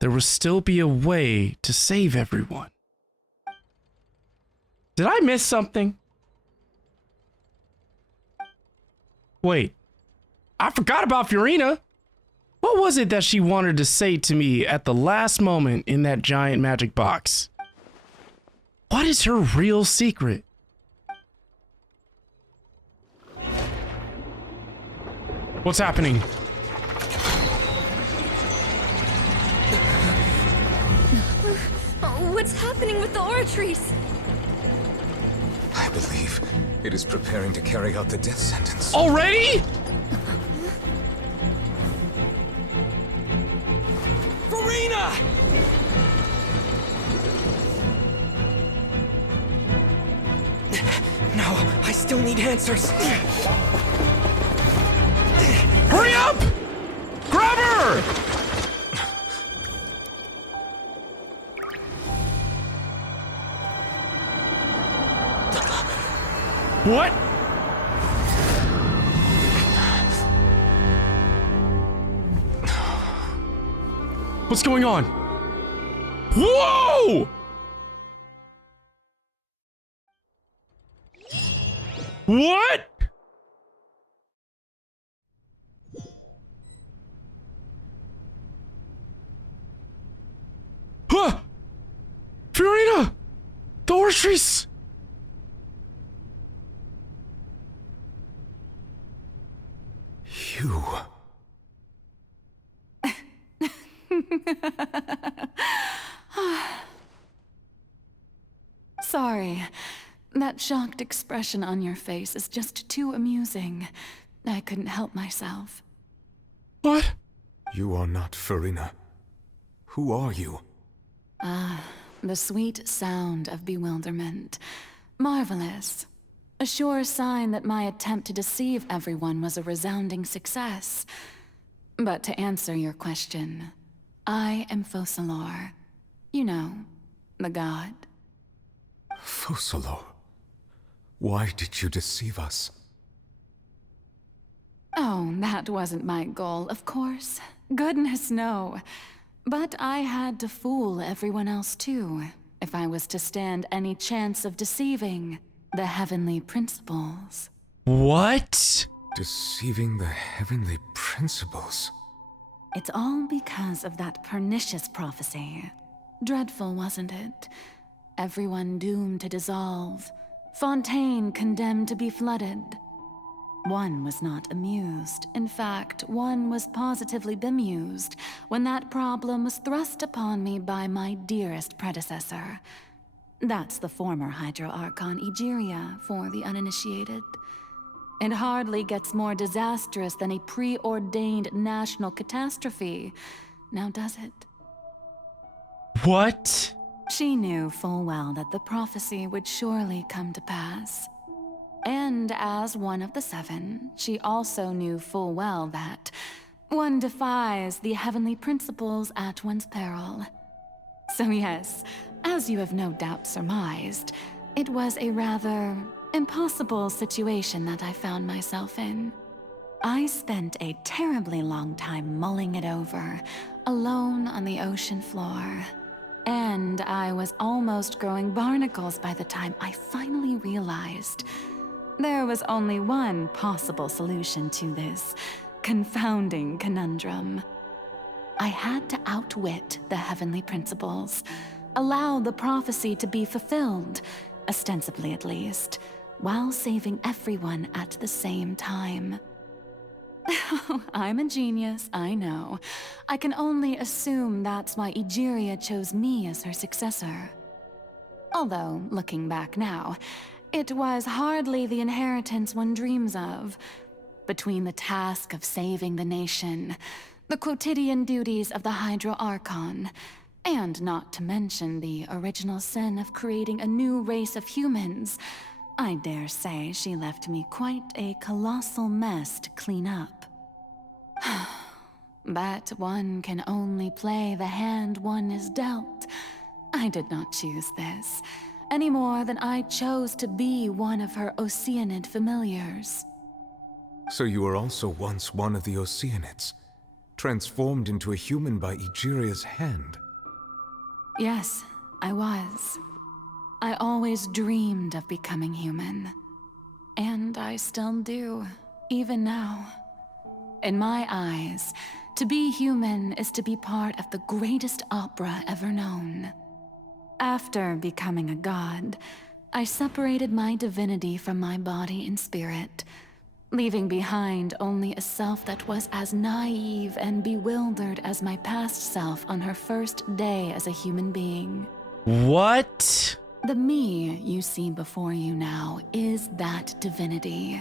there will still be a way to save everyone? Did I miss something? Wait, I forgot about Furina. What was it that she wanted to say to me at the last moment in that giant magic box? What is her real secret? What's happening? What's happening with the aura trees? I believe it is preparing to carry out the death sentence. Already? Furina! No, I still need answers. Hurry up! Grab her! What? What's going on? Whoa! What? Huh! Furina! The horse trees! You... Sorry. That shocked expression on your face is just too amusing. I couldn't help myself. What? You are not Furina. Who are you? The sweet sound of bewilderment. Marvelous. A sure sign that my attempt to deceive everyone was a resounding success. But to answer your question, I am Focalors. You know, the god. Focalors? Why did you deceive us? Oh, that wasn't my goal, of course. Goodness, no. But I had to fool everyone else too, if I was to stand any chance of deceiving the heavenly principles. What? Deceiving the heavenly principles? It's all because of that pernicious prophecy. Dreadful, wasn't it? Everyone doomed to dissolve. Fontaine condemned to be flooded. One was not amused. In fact, one was positively bemused when that problem was thrust upon me by my dearest predecessor. That's the former Hydro Archon Egeria, for the uninitiated. It hardly gets more disastrous than a preordained national catastrophe, now does it? What? She knew full well that the prophecy would surely come to pass. And as one of the seven, she also knew full well that one defies the heavenly principles at one's peril. So yes, as you have no doubt surmised, it was a rather impossible situation that I found myself in. I spent a terribly long time mulling it over, alone on the ocean floor. And I was almost growing barnacles by the time I finally realized there was only one possible solution to this confounding conundrum. I had to outwit the heavenly principles, allow the prophecy to be fulfilled, ostensibly at least, while saving everyone at the same time. I'm a genius, I know. I can only assume that's why Egeria chose me as her successor. Although, looking back now, it was hardly the inheritance one dreams of. Between the task of saving the nation, the quotidian duties of the Hydro Archon, and not to mention the original sin of creating a new race of humans, I dare say she left me quite a colossal mess to clean up. But one can only play the hand one is dealt. I did not choose this, any more than I chose to be one of her Oceanid familiars. So you were also once one of the Oceanids, transformed into a human by Egeria's hand? Yes, I was. I always dreamed of becoming human. And I still do, even now. In my eyes, to be human is to be part of the greatest opera ever known. After becoming a god, I separated my divinity from my body and spirit, leaving behind only a self that was as naive and bewildered as my past self on her first day as a human being. What? The me you see before you now is that divinity.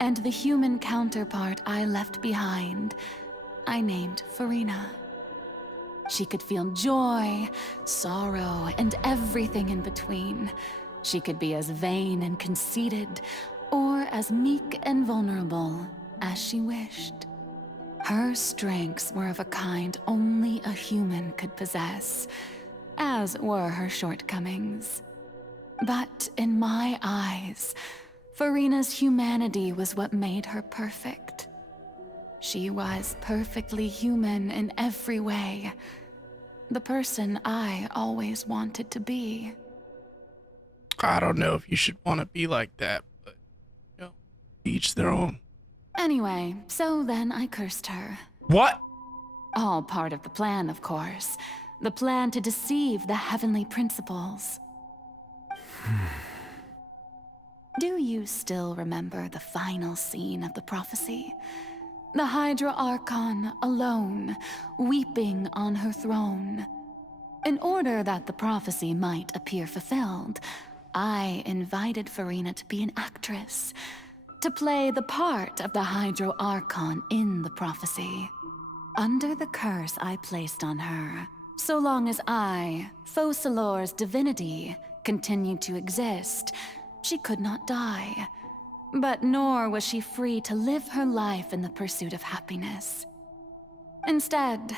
And the human counterpart I left behind, I named Furina. She could feel joy, sorrow, and everything in between. She could be as vain and conceited, or as meek and vulnerable as she wished. Her strengths were of a kind only a human could possess, as were her shortcomings. But in my eyes, Furina's humanity was what made her perfect. She was perfectly human in every way. The person I always wanted to be. I don't know if you should want to be like that, but, you know, each their own. Anyway, so then I cursed her. What? All part of the plan, of course. The plan to deceive the heavenly principles. Do you still remember the final scene of the prophecy? The Hydra Archon alone, weeping on her throne. In order that the prophecy might appear fulfilled, I invited Furina to be an actress, to play the part of the Hydro Archon in the prophecy. Under the curse I placed on her, so long as I, Focalors' divinity, continued to exist, she could not die. But nor was she free to live her life in the pursuit of happiness. Instead,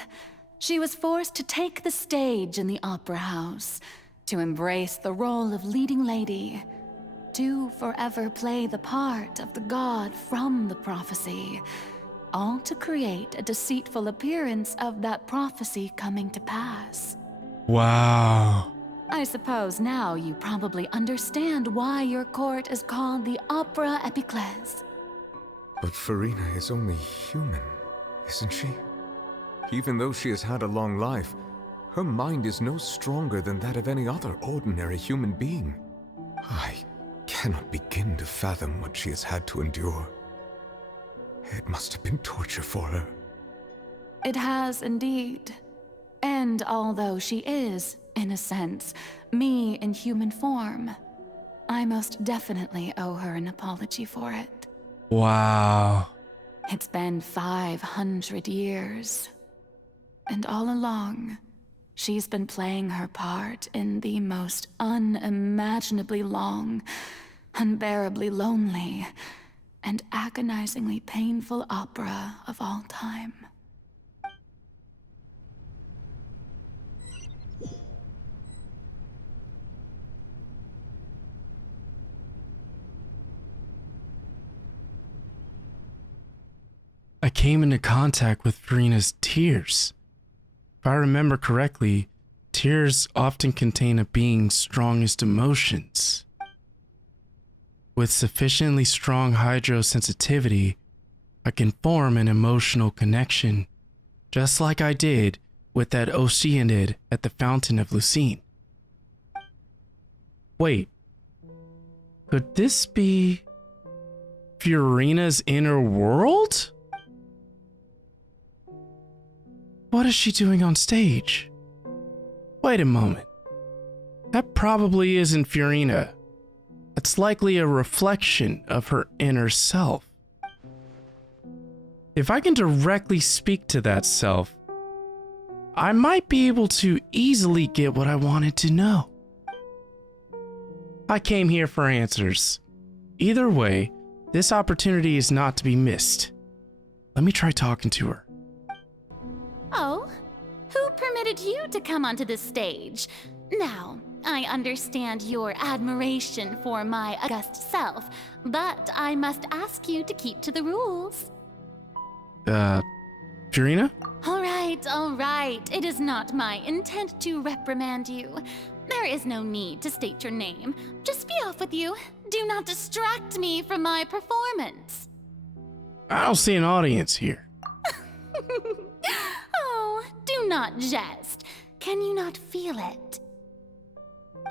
she was forced to take the stage in the opera house, to embrace the role of leading lady, to forever play the part of the god from the prophecy, all to create a deceitful appearance of that prophecy coming to pass. Wow. I suppose now you probably understand why your court is called the Opera Epiclese. But Furina is only human, isn't she? Even though she has had a long life, Her mind is no stronger than that of any other ordinary human being. I cannot begin to fathom what she has had to endure. It must have been torture for her. It has indeed. And although she is, in a sense, me in human form, I most definitely owe her an apology for it. Wow. It's been 500 years. And all along, she's been playing her part in the most unimaginably long, unbearably lonely, and agonizingly painful opera of all time. I came into contact with Furina's tears. If I remember correctly, tears often contain a being's strongest emotions. With sufficiently strong hydrosensitivity, I can form an emotional connection, just like I did with that Oceanid at the Fountain of Lucine. Wait, could this be Furina's inner world? What is she doing on stage? Wait a moment. That probably isn't Furina. It's likely a reflection of her inner self. If I can directly speak to that self, I might be able to easily get what I wanted to know. I came here for answers. Either way, this opportunity is not to be missed. Let me try talking to her. Oh, who permitted you to come onto this stage? Now, I understand your admiration for my august self, but I must ask you to keep to the rules. Furina? All right. It is not my intent to reprimand you. There is no need to state your name. Just be off with you. Do not distract me from my performance. I don't see an audience here. Oh, do not jest. Can you not feel it?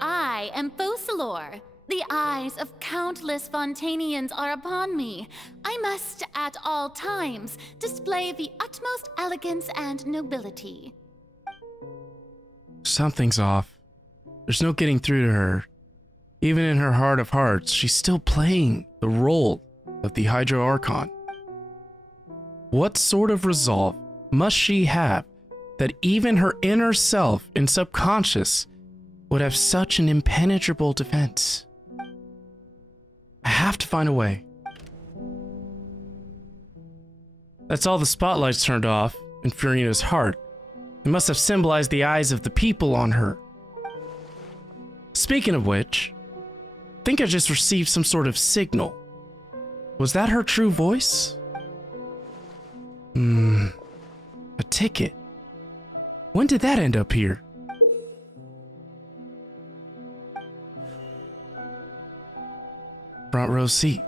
I am Focalors. The eyes of countless Fontainians are upon me. I must, at all times, display the utmost elegance and nobility. Something's off. There's no getting through to her. Even in her heart of hearts, she's still playing the role of the Hydro Archon. What sort of resolve must she have that even her inner self and subconscious would have such an impenetrable defense? I have to find a way. That's all the spotlights turned off in Furina's heart. It must have symbolized the eyes of the people on her. Speaking of which, I think I just received some sort of signal. Was that her true voice? A ticket. When did that end up here? Front row seat.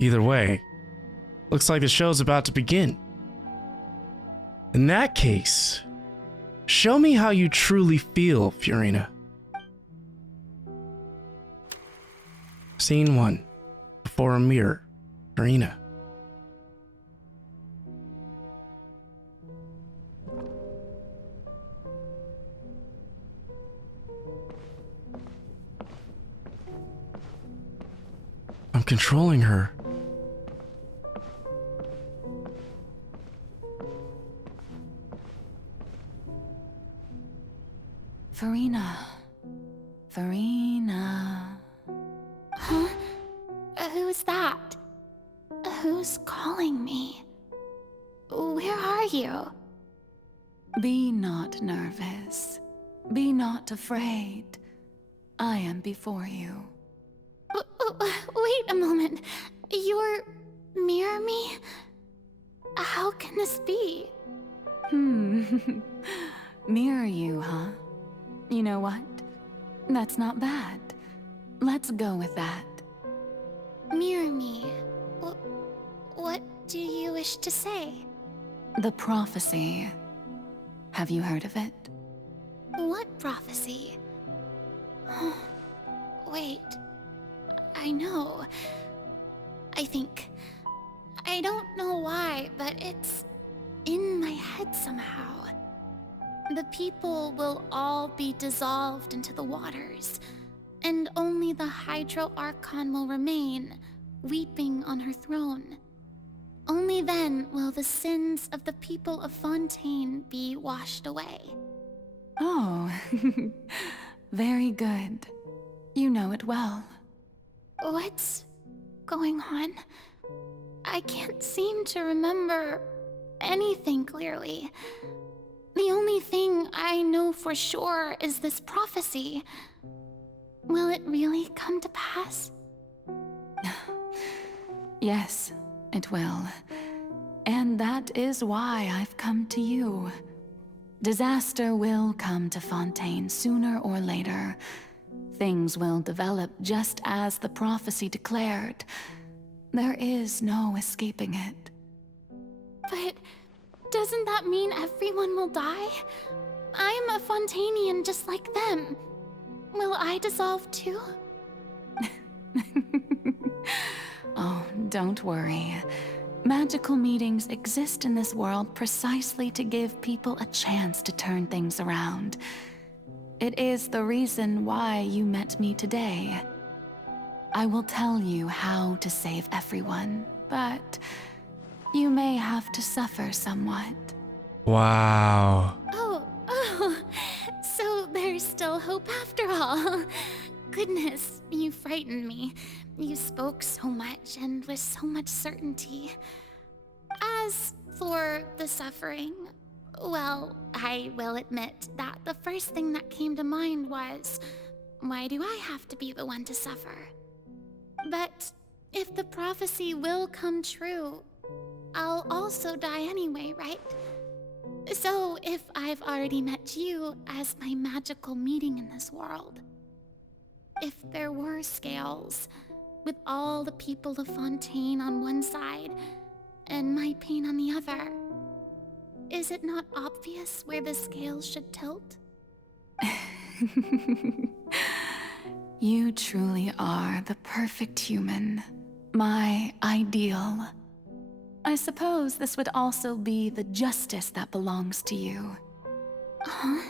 Either way, looks like the show's about to begin. In that case, show me how you truly feel, Furina. Scene 1. Before a mirror. Furina. I'm controlling her. Furina. Huh? Who's that? Who's calling me? Where are you? Be not nervous. Be not afraid. I am before you. Wait a moment. You're mirror me? How can this be? Mirror you, huh? You know what? That's not bad. Let's go with that. Mirror me. What do you wish to say? The prophecy. Have you heard of it? What prophecy? Wait. I know. I think. I don't know why, but it's in my head somehow. The people will all be dissolved into the waters, and only the Hydro Archon will remain, weeping on her throne. Only then will the sins of the people of Fontaine be washed away. Oh, very good. You know it well. What's going on? I can't seem to remember anything clearly. The only thing I know for sure is this prophecy. Will it really come to pass? Yes, it will. And that is why I've come to you. Disaster will come to Fontaine sooner or later. Things will develop just as the prophecy declared. There is no escaping it. But doesn't that mean everyone will die? I'm a Fontainian just like them. Will I dissolve too? Oh, don't worry. Magical meetings exist in this world precisely to give people a chance to turn things around. It is the reason why you met me today. I will tell you how to save everyone, but you may have to suffer somewhat. Wow. Oh, so there's still hope after all. Goodness, you frightened me. You spoke so much and with so much certainty. As for the suffering, well, I will admit that the first thing that came to mind was, why do I have to be the one to suffer? But if the prophecy will come true, I'll also die anyway, right? So if I've already met you as my magical meeting in this world, if there were scales, with all the people of Fontaine on one side and my pain on the other, is it not obvious where the scales should tilt? You truly are the perfect human, my ideal. I suppose this would also be the justice that belongs to you. Huh?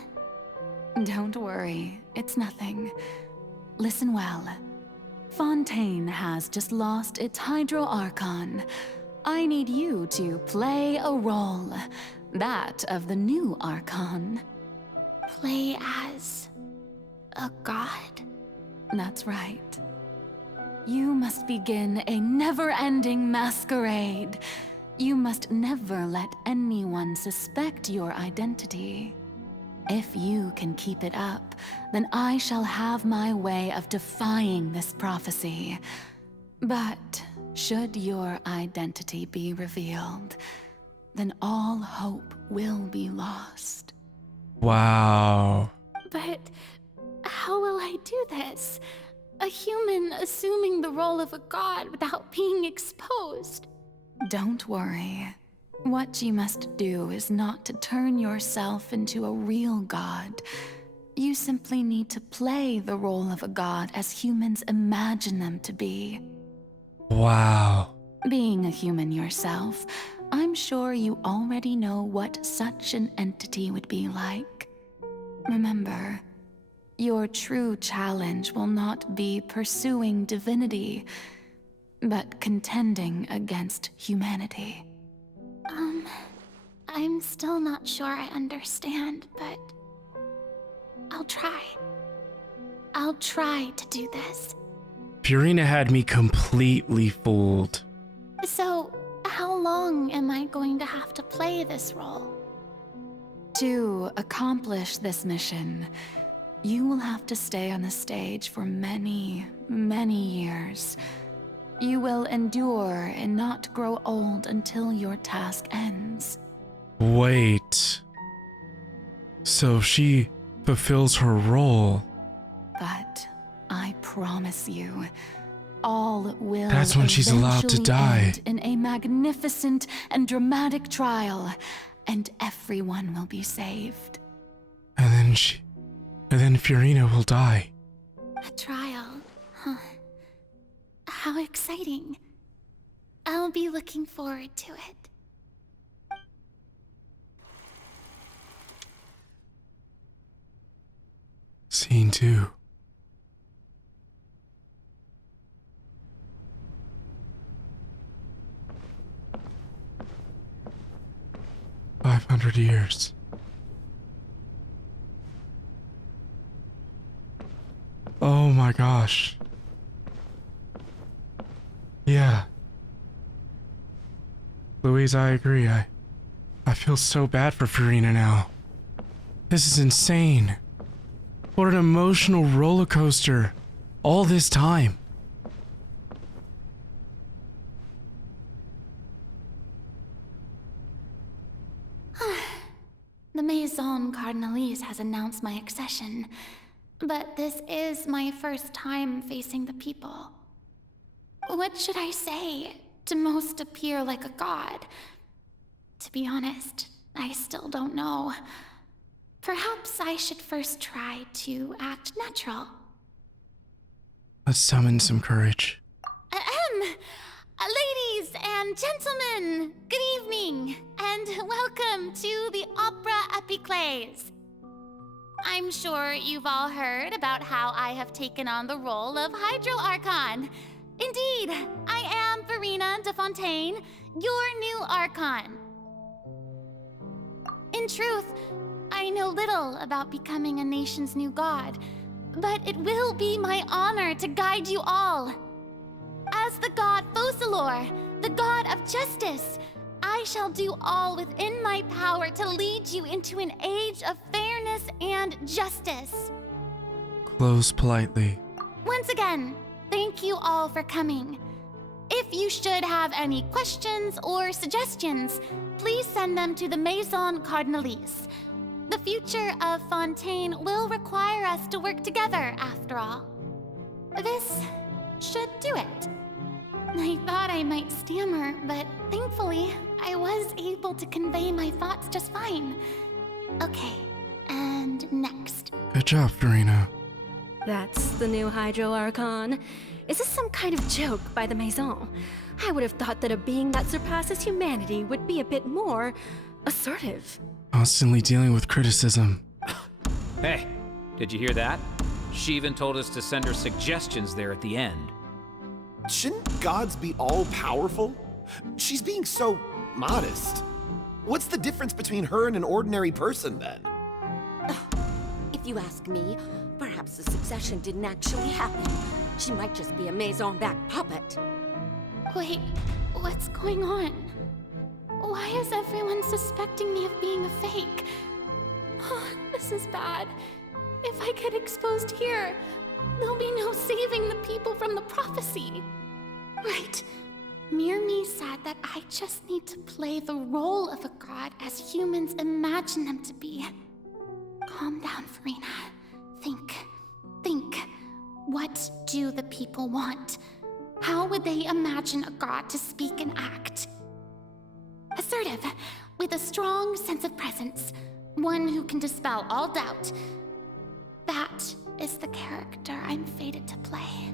Don't worry, it's nothing. Listen well. Fontaine has just lost its Hydro Archon. I need you to play a role, that of the new Archon. Play as a god? That's right. You must begin a never-ending masquerade. You must never let anyone suspect your identity. If you can keep it up, then I shall have my way of defying this prophecy. But should your identity be revealed, then all hope will be lost. Wow. But how will I do this? A human assuming the role of a god without being exposed. Don't worry. What you must do is not to turn yourself into a real god. You simply need to play the role of a god as humans imagine them to be. Wow. Being a human yourself, I'm sure you already know what such an entity would be like. Remember, your true challenge will not be pursuing divinity, but contending against humanity. I'm still not sure I understand, but I'll try. I'll try to do this. Furina had me completely fooled. So, how long am I going to have to play this role? To accomplish this mission, you will have to stay on the stage for many, many years. You will endure and not grow old until your task ends. Wait. So she fulfills her role. But I promise you, all will That's when she's allowed to eventually die. end in a magnificent and dramatic trial, and everyone will be saved. And then Furina will die. A trial, huh? How exciting. I'll be looking forward to it. Scene 2. "500 years. Oh my gosh. Yeah. Louise, I agree. I feel so bad for Furina now. This is insane. What an emotional roller coaster. All this time. The Maison Cardinalise has announced my accession, but this is my first time facing the people. What should I say to most appear like a god? To be honest, I still don't know. Perhaps I should first try to act natural. Let's summon some courage. Ladies and gentlemen, good evening, and welcome to the Opera Epiclese. I'm sure you've all heard about how I have taken on the role of Hydro Archon. Indeed, I am Furina de Fontaine, your new Archon. In truth, I know little about becoming a nation's new god, but it will be my honor to guide you all. As the god Focalors, the god of justice, I shall do all within my power to lead you into an age of fairness and justice. Close politely. Once again, thank you all for coming. If you should have any questions or suggestions, please send them to the Maison Cardinalise. The future of Fontaine will require us to work together, after all. This should do it. I thought I might stammer, but thankfully, I was able to convey my thoughts just fine. Okay, and next. Good job, Furina. That's the new Hydro Archon. Is this some kind of joke by the Maison? I would have thought that a being that surpasses humanity would be a bit more assertive. Constantly dealing with criticism. Hey, did you hear that? She even told us to send her suggestions there at the end. Shouldn't gods be all-powerful? She's being so modest. What's the difference between her and an ordinary person, then? If you ask me, perhaps the succession didn't actually happen. She might just be a Maison-back puppet. Wait, what's going on? Why is everyone suspecting me of being a fake? Oh, this is bad. If I get exposed here, there'll be no saving the people from the prophecy. Right. Mirmi said that I just need to play the role of a god as humans imagine them to be. Calm down, Furina. Think. What do the people want? How would they imagine a god to speak and act? Assertive, with a strong sense of presence. One who can dispel all doubt. That is the character I'm fated to play.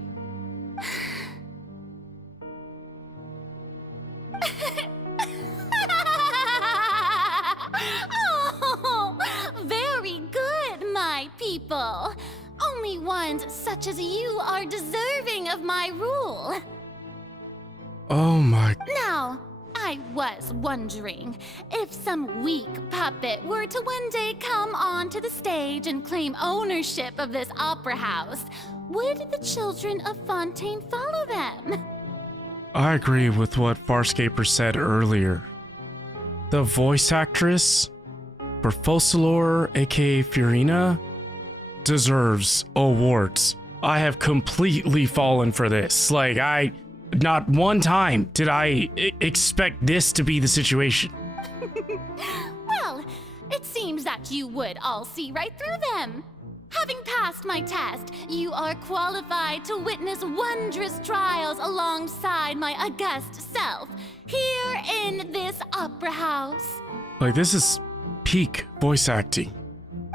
Oh, very good, my people. Only ones such as you are deserving of my rule. Oh my... Now, I was wondering if some weak puppet were to one day come onto the stage and claim ownership of this opera house, would the children of Fontaine follow them? I agree with what Farscaper said earlier. The voice actress for Focalors, aka Furina, deserves awards. I have completely fallen for this. Not one time did I expect this to be the situation. Well, it seems that you would all see right through them. Having passed my test, you are qualified to witness wondrous trials alongside my august self, here in this opera house. Like, this is peak voice acting.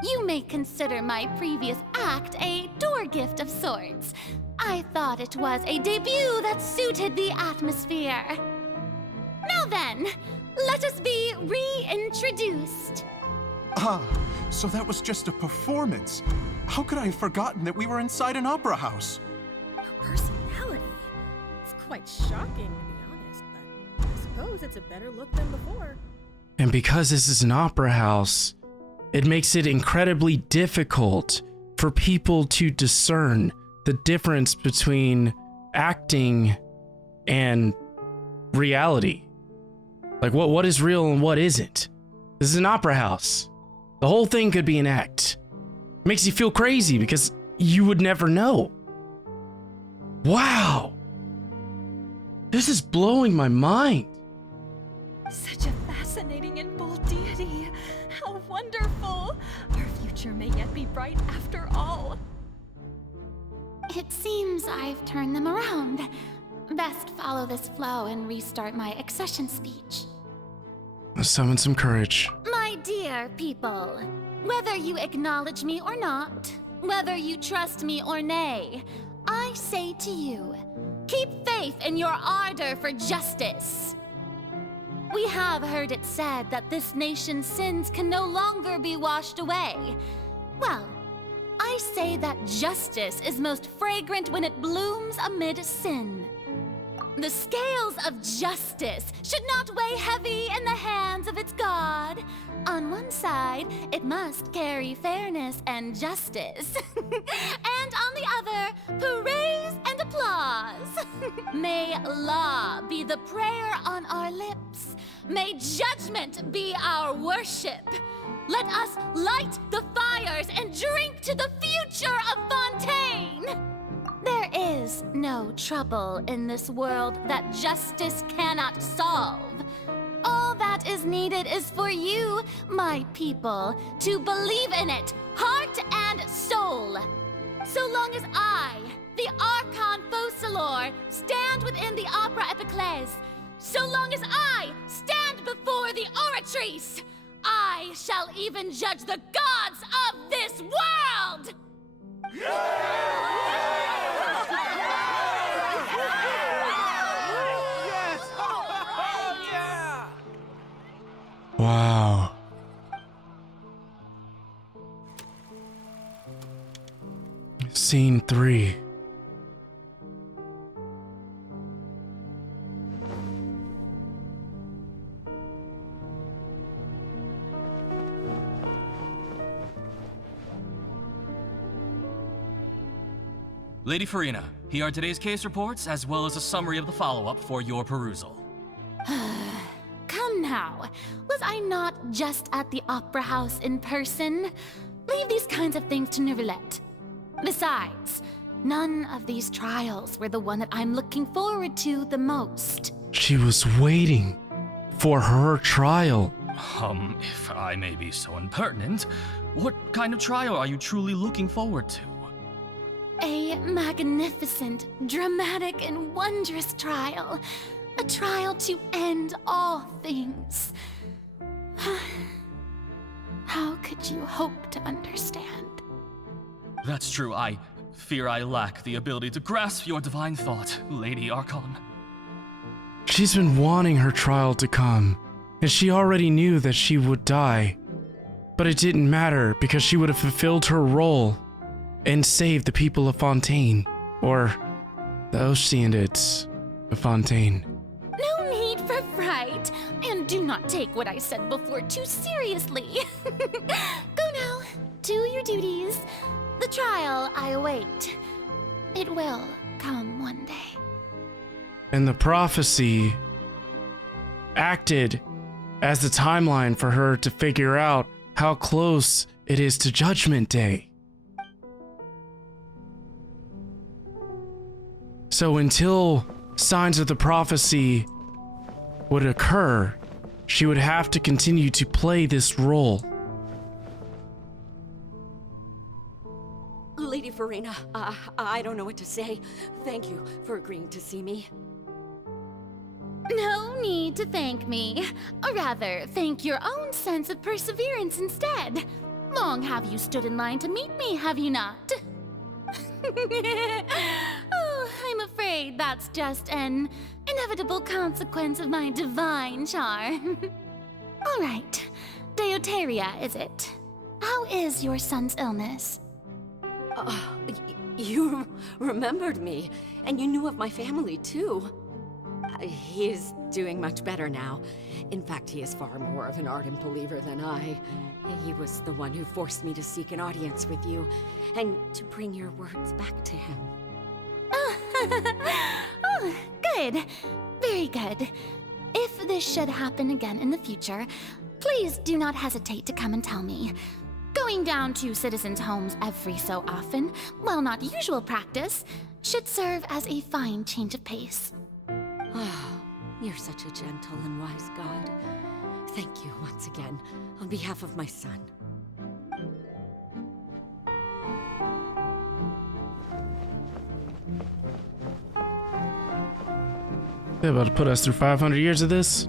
You may consider my previous act a door gift of sorts. I thought it was a debut that suited the atmosphere. Now then, let us be reintroduced. Ah, so that was just a performance. How could I have forgotten that we were inside an opera house? Her personality. It's quite shocking, to be honest, but I suppose it's a better look than before. And because this is an opera house, it makes it incredibly difficult for people to discern the difference between acting and reality. Like, what is real and what isn't? This is an opera house. The whole thing could be an act. It makes you feel crazy because you would never know. Wow. This is blowing my mind. Such a fascinating and bold deity. How wonderful. Our future may yet be bright after all. It seems I've turned them around. Best follow this flow and restart my accession speech. Let's summon some courage. My dear people, whether you acknowledge me or not, whether you trust me or nay, I say to you, keep faith in your ardor for justice. We have heard it said that this nation's sins can no longer be washed away. Well, I say that justice is most fragrant when it blooms amid sin. The scales of justice should not weigh heavy in the hands of its God. On one side, it must carry fairness and justice. And on the other, praise and applause. May law be the prayer on our lips. May judgment be our worship. Let us light the fires and drink to the future of Fontaine. There is no trouble in this world that justice cannot solve. All that is needed is for you, my people, to believe in it, heart and soul. So long as I, the Archon Focalors, stand within the Opera Epiclese, so long as I stand before the Oratrice, I shall even judge the gods of this world! Wow. Scene 3. Lady Furina, here are today's case reports, as well as a summary of the follow-up for your perusal. Come now, was I not just at the Opera House in person? Leave these kinds of things to Neuvillette. Besides, none of these trials were the one that I'm looking forward to the most. She was waiting for her trial. If I may be so impertinent, what kind of trial are you truly looking forward to? A magnificent, dramatic, and wondrous trial. A trial to end all things. How could you hope to understand? That's true. I fear I lack the ability to grasp your divine thought, Lady Archon. She's been wanting her trial to come, and she already knew that she would die. But it didn't matter because she would have fulfilled her role and saved the people of Fontaine, or the Oceanids of Fontaine. No need for fright, and do not take what I said before too seriously. Go now, do your duties. The trial I await. It will come one day. And the prophecy acted as the timeline for her to figure out how close it is to Judgment Day. So until signs of the prophecy would occur, she would have to continue to play this role. Furina. I don't know what to say. Thank you for agreeing to see me. No need to thank me. Or rather, thank your own sense of perseverance instead. Long have you stood in line to meet me, have you not? Oh, I'm afraid that's just an inevitable consequence of my divine charm. All right, Deuteria, is it? How is your son's illness? You remembered me, and you knew of my family, too. He is doing much better now. In fact, he is far more of an ardent believer than I. He was the one who forced me to seek an audience with you, and to bring your words back to him. Oh, good. Very good. If this should happen again in the future, please do not hesitate to come and tell me. Going down to citizens' homes every so often, while not usual practice, should serve as a fine change of pace. You're such a gentle and wise god. Thank you once again, on behalf of my son. They're about to put us through 500 years of this?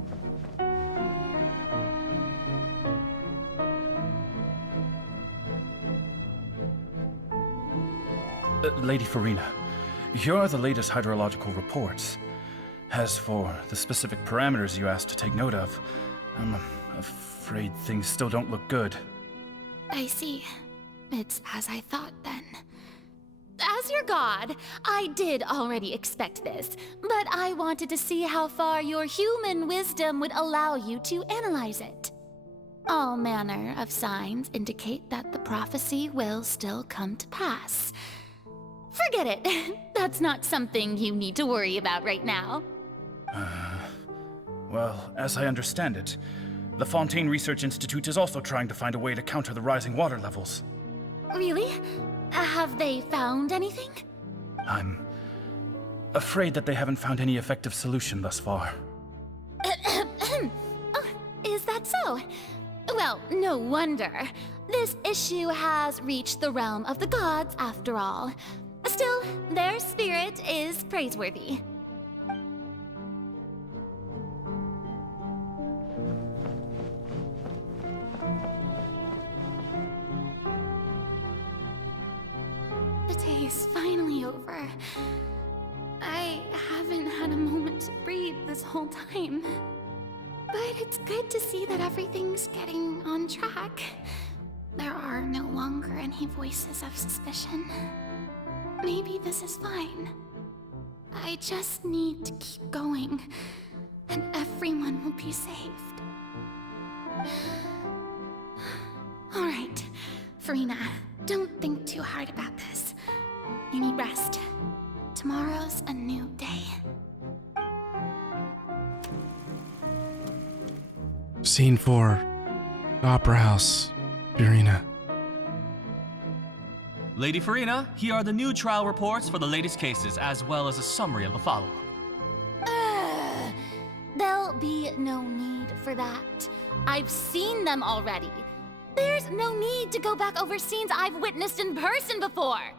Lady Furina, here are the latest hydrological reports. As for the specific parameters you asked to take note of, I'm afraid things still don't look good. I see. It's as I thought then. As your god, I did already expect this, but I wanted to see how far your human wisdom would allow you to analyze it. All manner of signs indicate that the prophecy will still come to pass. Forget it. That's not something you need to worry about right now. Well, as I understand it, the Fontaine Research Institute is also trying to find a way to counter the rising water levels. Really? Have they found anything? I'm afraid that they haven't found any effective solution thus far. Oh, is that so? Well, no wonder. This issue has reached the realm of the gods, after all. Still, their spirit is praiseworthy. The day is finally over. I haven't had a moment to breathe this whole time. But it's good to see that everything's getting on track. There are no longer any voices of suspicion. Maybe this is fine. I just need to keep going, and everyone will be saved. All right, Furina, don't think too hard about this. You need rest. Tomorrow's a new day. Scene 4. Opera House. Furina. Lady Furina, here are the new trial reports for the latest cases, as well as a summary of the follow-up. There'll be no need for that. I've seen them already. There's no need to go back over scenes I've witnessed in person before.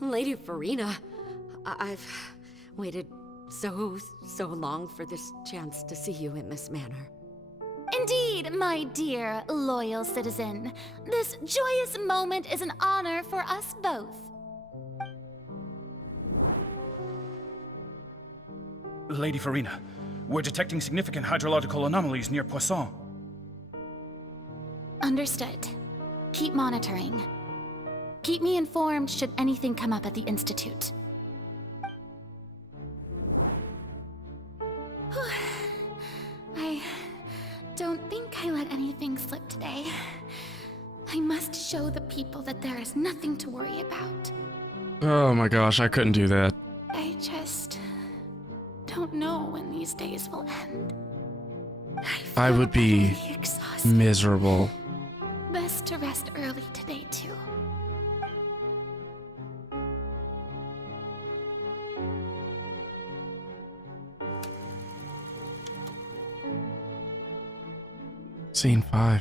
Lady Furina, I've waited so long for this chance to see you in this manner. Indeed, my dear, loyal citizen. This joyous moment is an honor for us both. Lady Furina, we're detecting significant hydrological anomalies near Poisson. Understood. Keep monitoring. Keep me informed should anything come up at the Institute. I don't think I let anything slip today. I must show the people that there is nothing to worry about. Oh my gosh, I couldn't do that. I just don't know when these days will end. I would be miserable. Best to rest early today, too. Scene 5.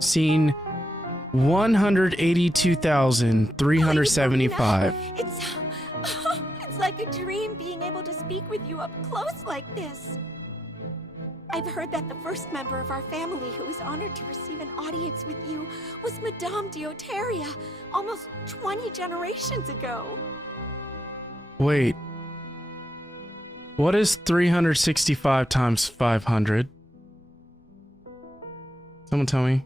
Scene 182,375. It's like a dream being able to speak with you up close like this. I've heard that the first member of our family who was honored to receive an audience with you was Madame Deoteria, almost 20 generations ago. Wait. What is 365 times 500? Someone tell me.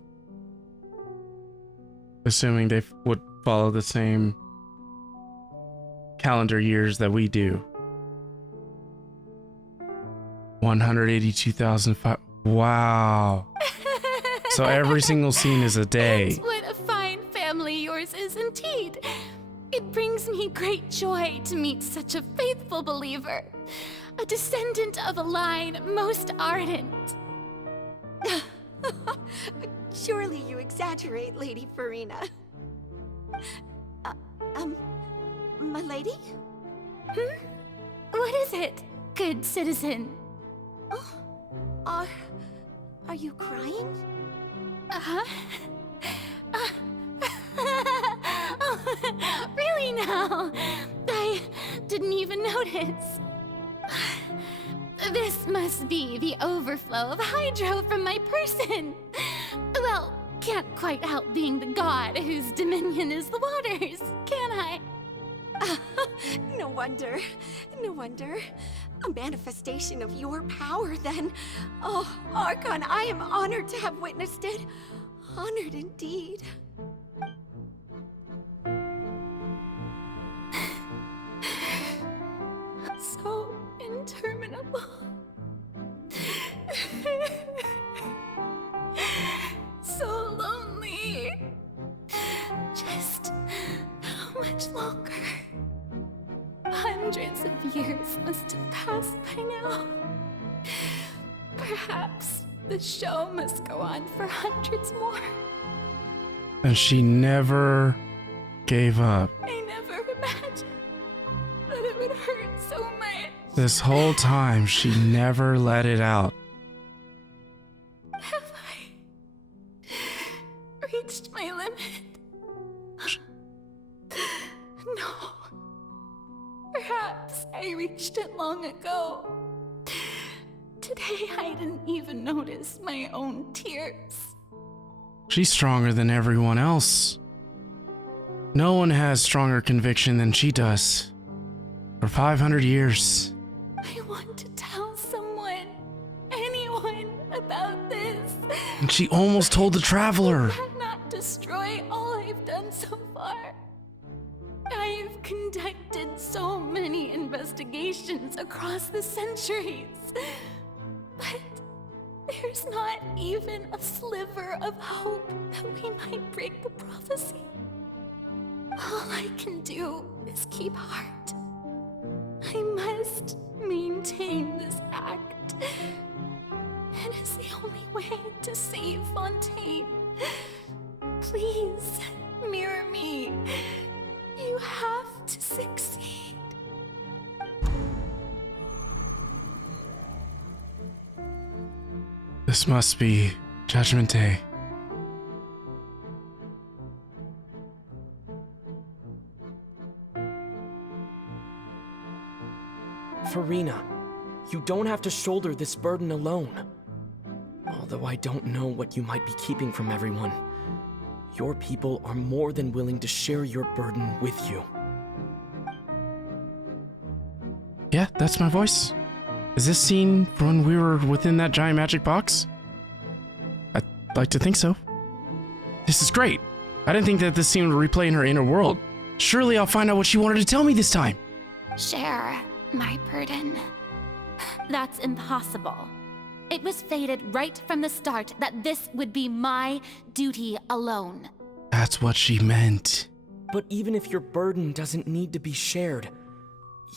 Assuming they would follow the same calendar years that we do. 182,005. Wow. So every single scene is a day. What a fine family yours is indeed. It brings me great joy to meet such a faithful believer, a descendant of a line most ardent. Surely you exaggerate, Lady Furina. My lady? What is it, good citizen? Are you crying? Really now? I didn't even notice. This must be the overflow of hydro from my person. Well, can't quite help being the god whose dominion is the waters, can I? No wonder. No wonder. A manifestation of your power, then. Oh, Archon, I am honored to have witnessed it. Honored indeed. So interminable. So lonely. Just how much longer? Hundreds of years must have passed by now. Perhaps the show must go on for hundreds more. And she never gave up. I never imagined that it would hurt so much. This whole time, she never let it out. Have I reached my limit? No. Perhaps I reached it long ago. Today I didn't even notice my own tears. She's stronger than everyone else. No one has stronger conviction than she does. For 500 years. I want to tell someone, anyone, about this. And she almost told the Traveler. Will that not destroy all I've done so far? I've conducted so many investigations across the centuries, but there's not even a sliver of hope that we might break the prophecy. All I can do is keep heart. I must maintain this act. It is the only way to save Fontaine. Please, mirror me. You have to succeed. This must be Judgment Day. Furina, you don't have to shoulder this burden alone. Although I don't know what you might be keeping from everyone. Your people are more than willing to share your burden with you. Yeah, that's my voice. Is this scene from when we were within that giant magic box? I'd like to think so. This is great. I didn't think that this scene would replay in her inner world. Surely I'll find out what she wanted to tell me this time. Share my burden. That's impossible. It was fated right from the start that this would be my duty alone. That's what she meant. But even if your burden doesn't need to be shared,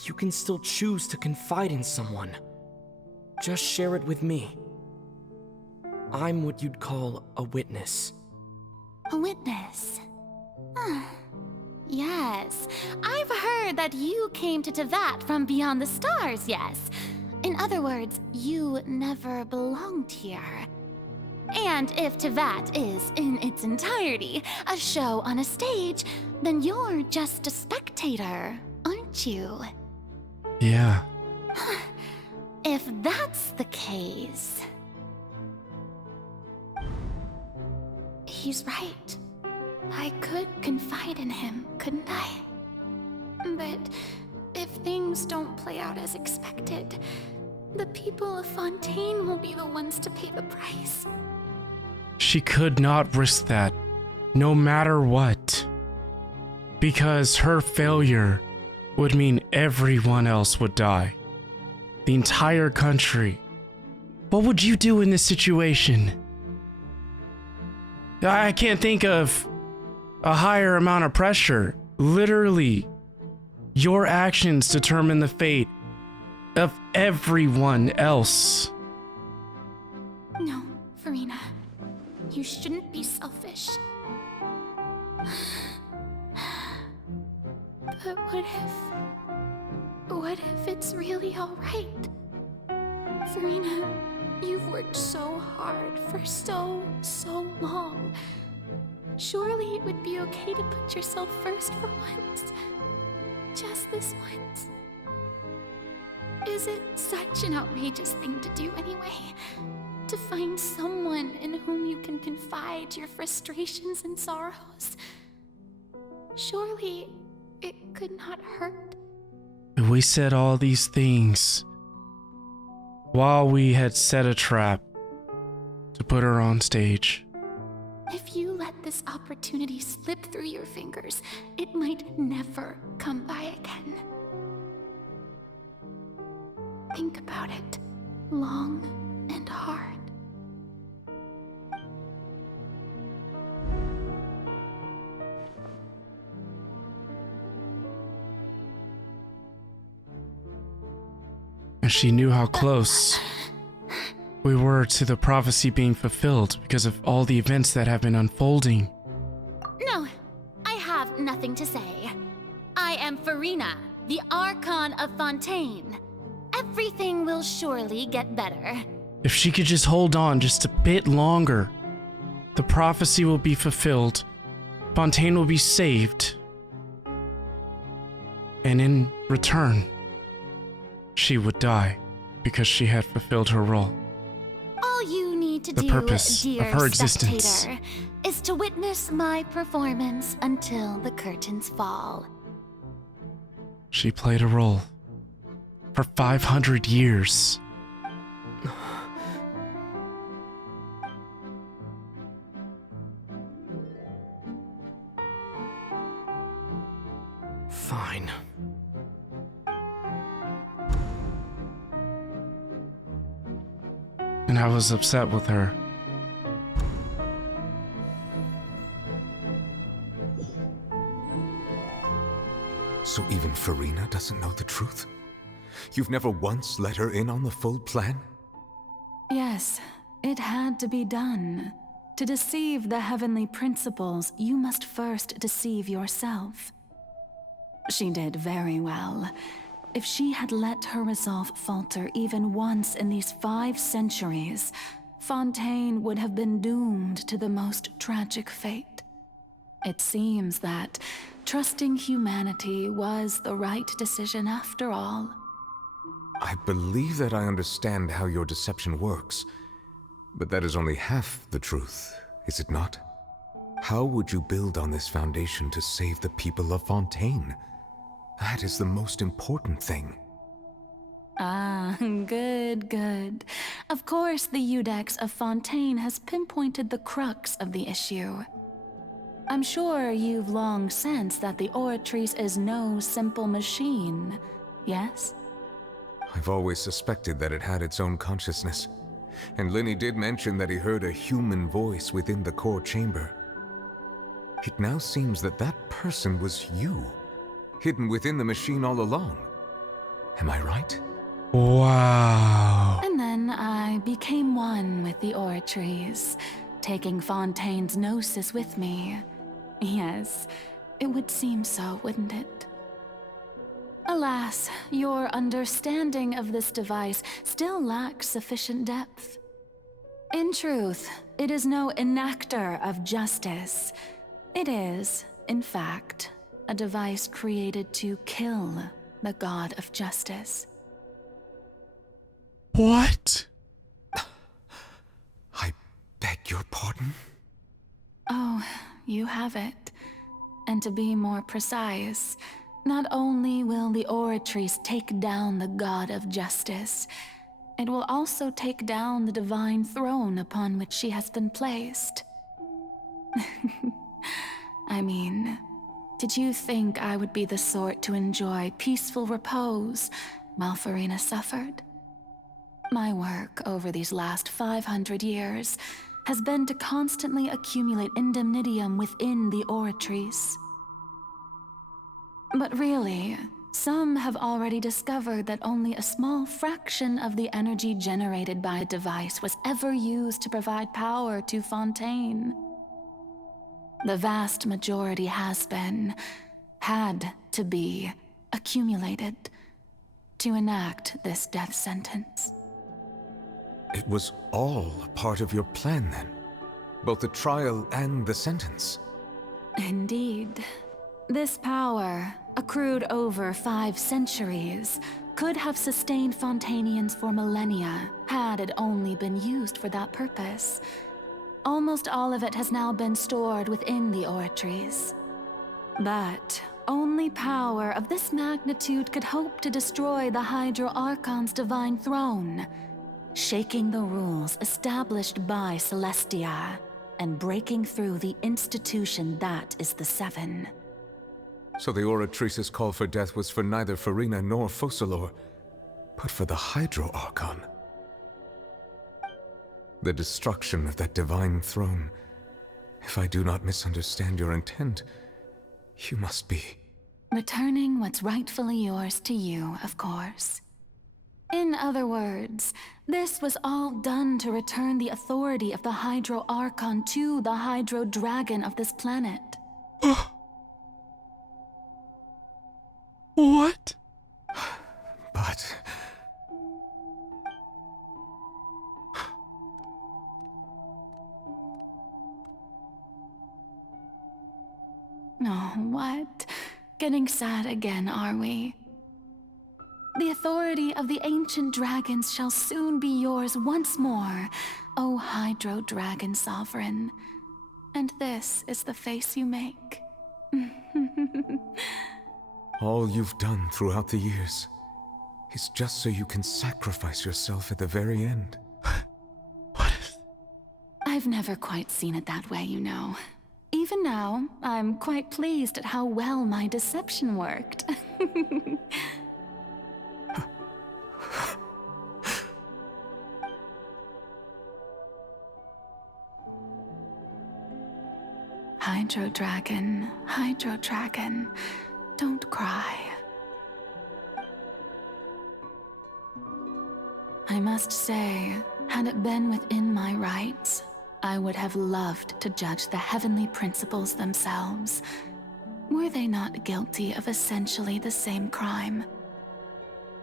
you can still choose to confide in someone. Just share it with me. I'm what you'd call a witness. A witness? Yes, I've heard that you came to Tevat from beyond the stars, yes. In other words, you never belonged here. And if Tevat is, in its entirety, a show on a stage, then you're just a spectator, aren't you? Yeah. If that's the case... He's right. I could confide in him, couldn't I? But if things don't play out as expected, the people of Fontaine will be the ones to pay the price. She could not risk that, no matter what. Because her failure would mean everyone else would die. The entire country. What would you do in this situation? I can't think of a higher amount of pressure. Literally, your actions determine the fate of everyone else. No, Furina. You shouldn't be selfish. But what if it's really alright? Furina, you've worked so hard for so long. Surely it would be okay to put yourself first for once. Just this once. Is it such an outrageous thing to do anyway? To find someone in whom you can confide your frustrations and sorrows? Surely it could not hurt. We said all these things while we had set a trap to put her on stage. If you let this opportunity slip through your fingers, it might never come by again. Think about it long and hard. And she knew how close we were to the prophecy being fulfilled because of all the events that have been unfolding. No, I have nothing to say. I am Furina, the Archon of Fontaine. Everything will surely get better. If she could just hold on just a bit longer, the prophecy will be fulfilled, Fontaine will be saved, and in return, she would die because she had fulfilled her role. All you need to The do, purpose dear of her existence. spectator, is to witness my performance until the curtains fall. She played a role for 500 years. Fine. And I was upset with her. So even Furina doesn't know the truth? You've never once let her in on the full plan? Yes, it had to be done. To deceive the heavenly principles, you must first deceive yourself. She did very well. If she had let her resolve falter even once in these 5 centuries, Fontaine would have been doomed to the most tragic fate. It seems that trusting humanity was the right decision after all. I believe that I understand how your deception works, but that is only half the truth, is it not? How would you build on this foundation to save the people of Fontaine? That is the most important thing. Ah, good. Of course, the Iudex of Fontaine has pinpointed the crux of the issue. I'm sure you've long sensed that the Oratrice is no simple machine, yes? I've always suspected that it had its own consciousness, and Linny did mention that he heard a human voice within the core chamber. It now seems that that person was you, hidden within the machine all along. Am I right? Wow. And then I became one with the Oratrice, taking Fontaine's gnosis with me. Yes, it would seem so, wouldn't it? Alas, your understanding of this device still lacks sufficient depth. In truth, it is no enactor of justice. It is, in fact, a device created to kill the god of justice. What? I beg your pardon? Oh, you have it. And to be more precise, not only will the Oratrice take down the god of justice, it will also take down the divine throne upon which she has been placed. I mean, did you think I would be the sort to enjoy peaceful repose while Furina suffered? My work over these last 500 years has been to constantly accumulate indemnitium within the Oratrice. But really, some have already discovered that only a small fraction of the energy generated by the device was ever used to provide power to Fontaine. The vast majority had to be, accumulated to enact this death sentence. It was all a part of your plan, then? Both the trial and the sentence? Indeed. This power, accrued over 5 centuries, could have sustained Fontainians for millennia had it only been used for that purpose. Almost all of it has now been stored within the Oratrice. But only power of this magnitude could hope to destroy the Hydro Archon's divine throne, shaking the rules established by Celestia, and breaking through the institution that is the Seven. So the Oratrice's call for death was for neither Furina nor Focalors, but for the Hydro Archon. The destruction of that divine throne. If I do not misunderstand your intent, you must be... Returning what's rightfully yours to you, of course. In other words, this was all done to return the authority of the Hydro Archon to the Hydro Dragon of this planet. What? But... Oh, what? Getting sad again, are we? The authority of the ancient dragons shall soon be yours once more, O Hydro Dragon Sovereign. And this is the face you make. All you've done throughout the years is just so you can sacrifice yourself at the very end. I've never quite seen it that way, you know. Even now, I'm quite pleased at how well my deception worked. Hydro Dragon, don't cry. I must say, had it been within my rights, I would have loved to judge the heavenly principles themselves. Were they not guilty of essentially the same crime?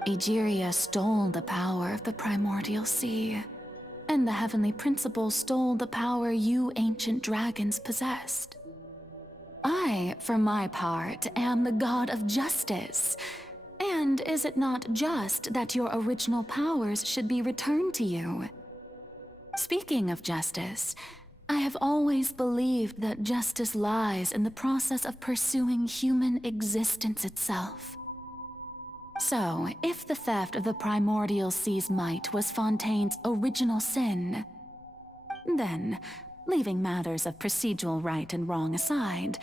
Egeria stole the power of the primordial sea, and the heavenly principles stole the power you ancient dragons possessed. I, for my part, am the god of justice. And is it not just that your original powers should be returned to you? Speaking of justice, I have always believed that justice lies in the process of pursuing human existence itself. So, if the theft of the Primordial Sea's might was Fontaine's original sin, then, leaving matters of procedural right and wrong aside,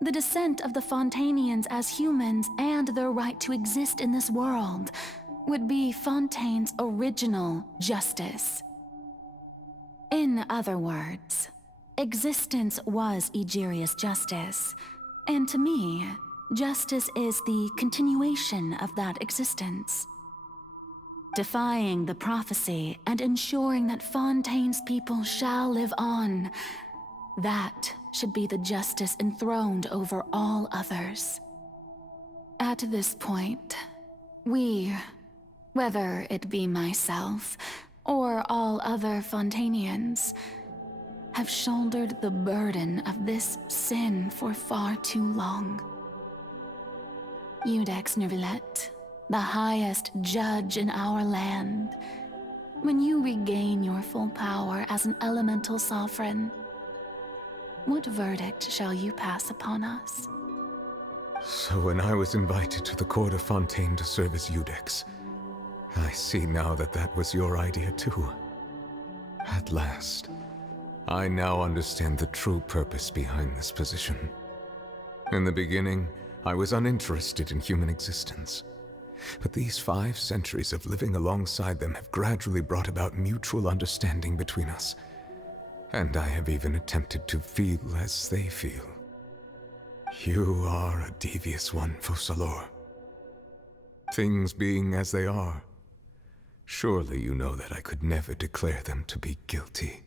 the descent of the Fontainians as humans and their right to exist in this world would be Fontaine's original justice. In other words, existence was Egeria's justice, and to me, justice is the continuation of that existence. Defying the prophecy and ensuring that Fontaine's people shall live on, that should be the justice enthroned over all others. At this point, we, whether it be myself or all other Fontainians, have shouldered the burden of this sin for far too long. Iudex Neuvillette, the highest judge in our land, when you regain your full power as an elemental sovereign, what verdict shall you pass upon us? So when I was invited to the court of Fontaine to serve as Iudex, I see now that that was your idea too. At last, I now understand the true purpose behind this position. In the beginning, I was uninterested in human existence. But these 5 centuries of living alongside them have gradually brought about mutual understanding between us. And I have even attempted to feel as they feel. You are a devious one, Focalors. Things being as they are, surely you know that I could never declare them to be guilty.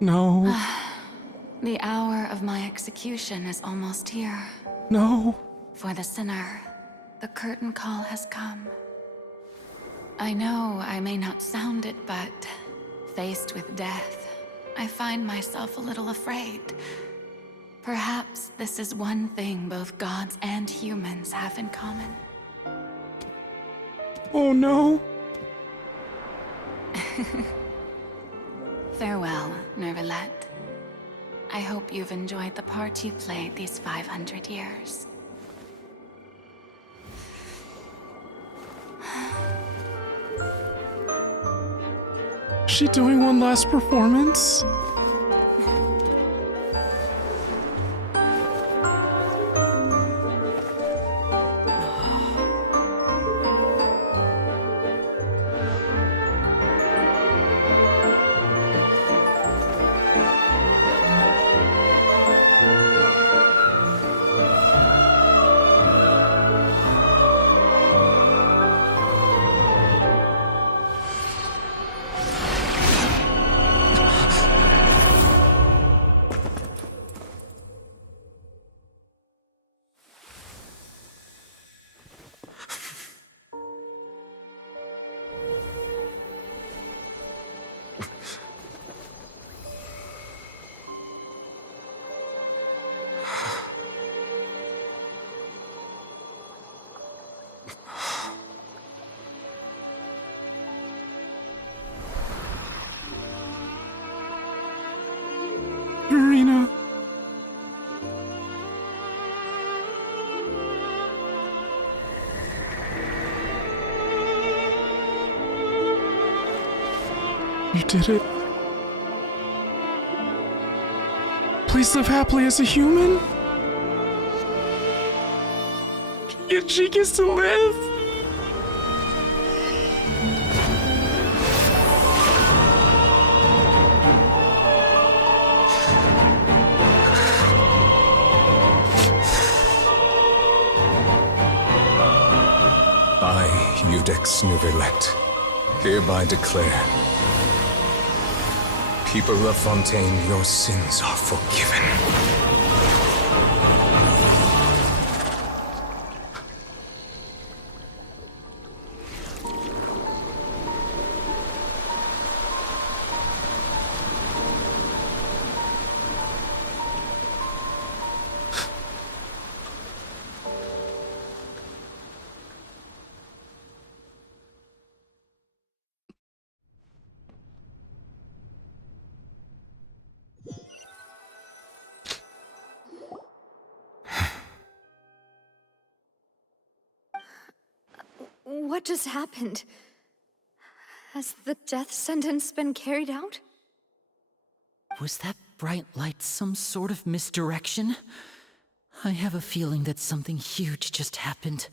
No. The hour of my execution is almost here. No. For the sinner, the curtain call has come. I know I may not sound it, but faced with death, I find myself a little afraid. Perhaps this is one thing both gods and humans have in common. Oh no. Farewell, Neuvillette. I hope you've enjoyed the part you played these 500 years. Is she doing one last performance? Furina. You did it. Please live happily as a human. Yet she gets to live. I, Iudex Neuvillette, hereby declare, people of Fontaine, your sins are forgiven. What just happened? Has the death sentence been carried out? Was that bright light some sort of misdirection? I have a feeling that something huge just happened.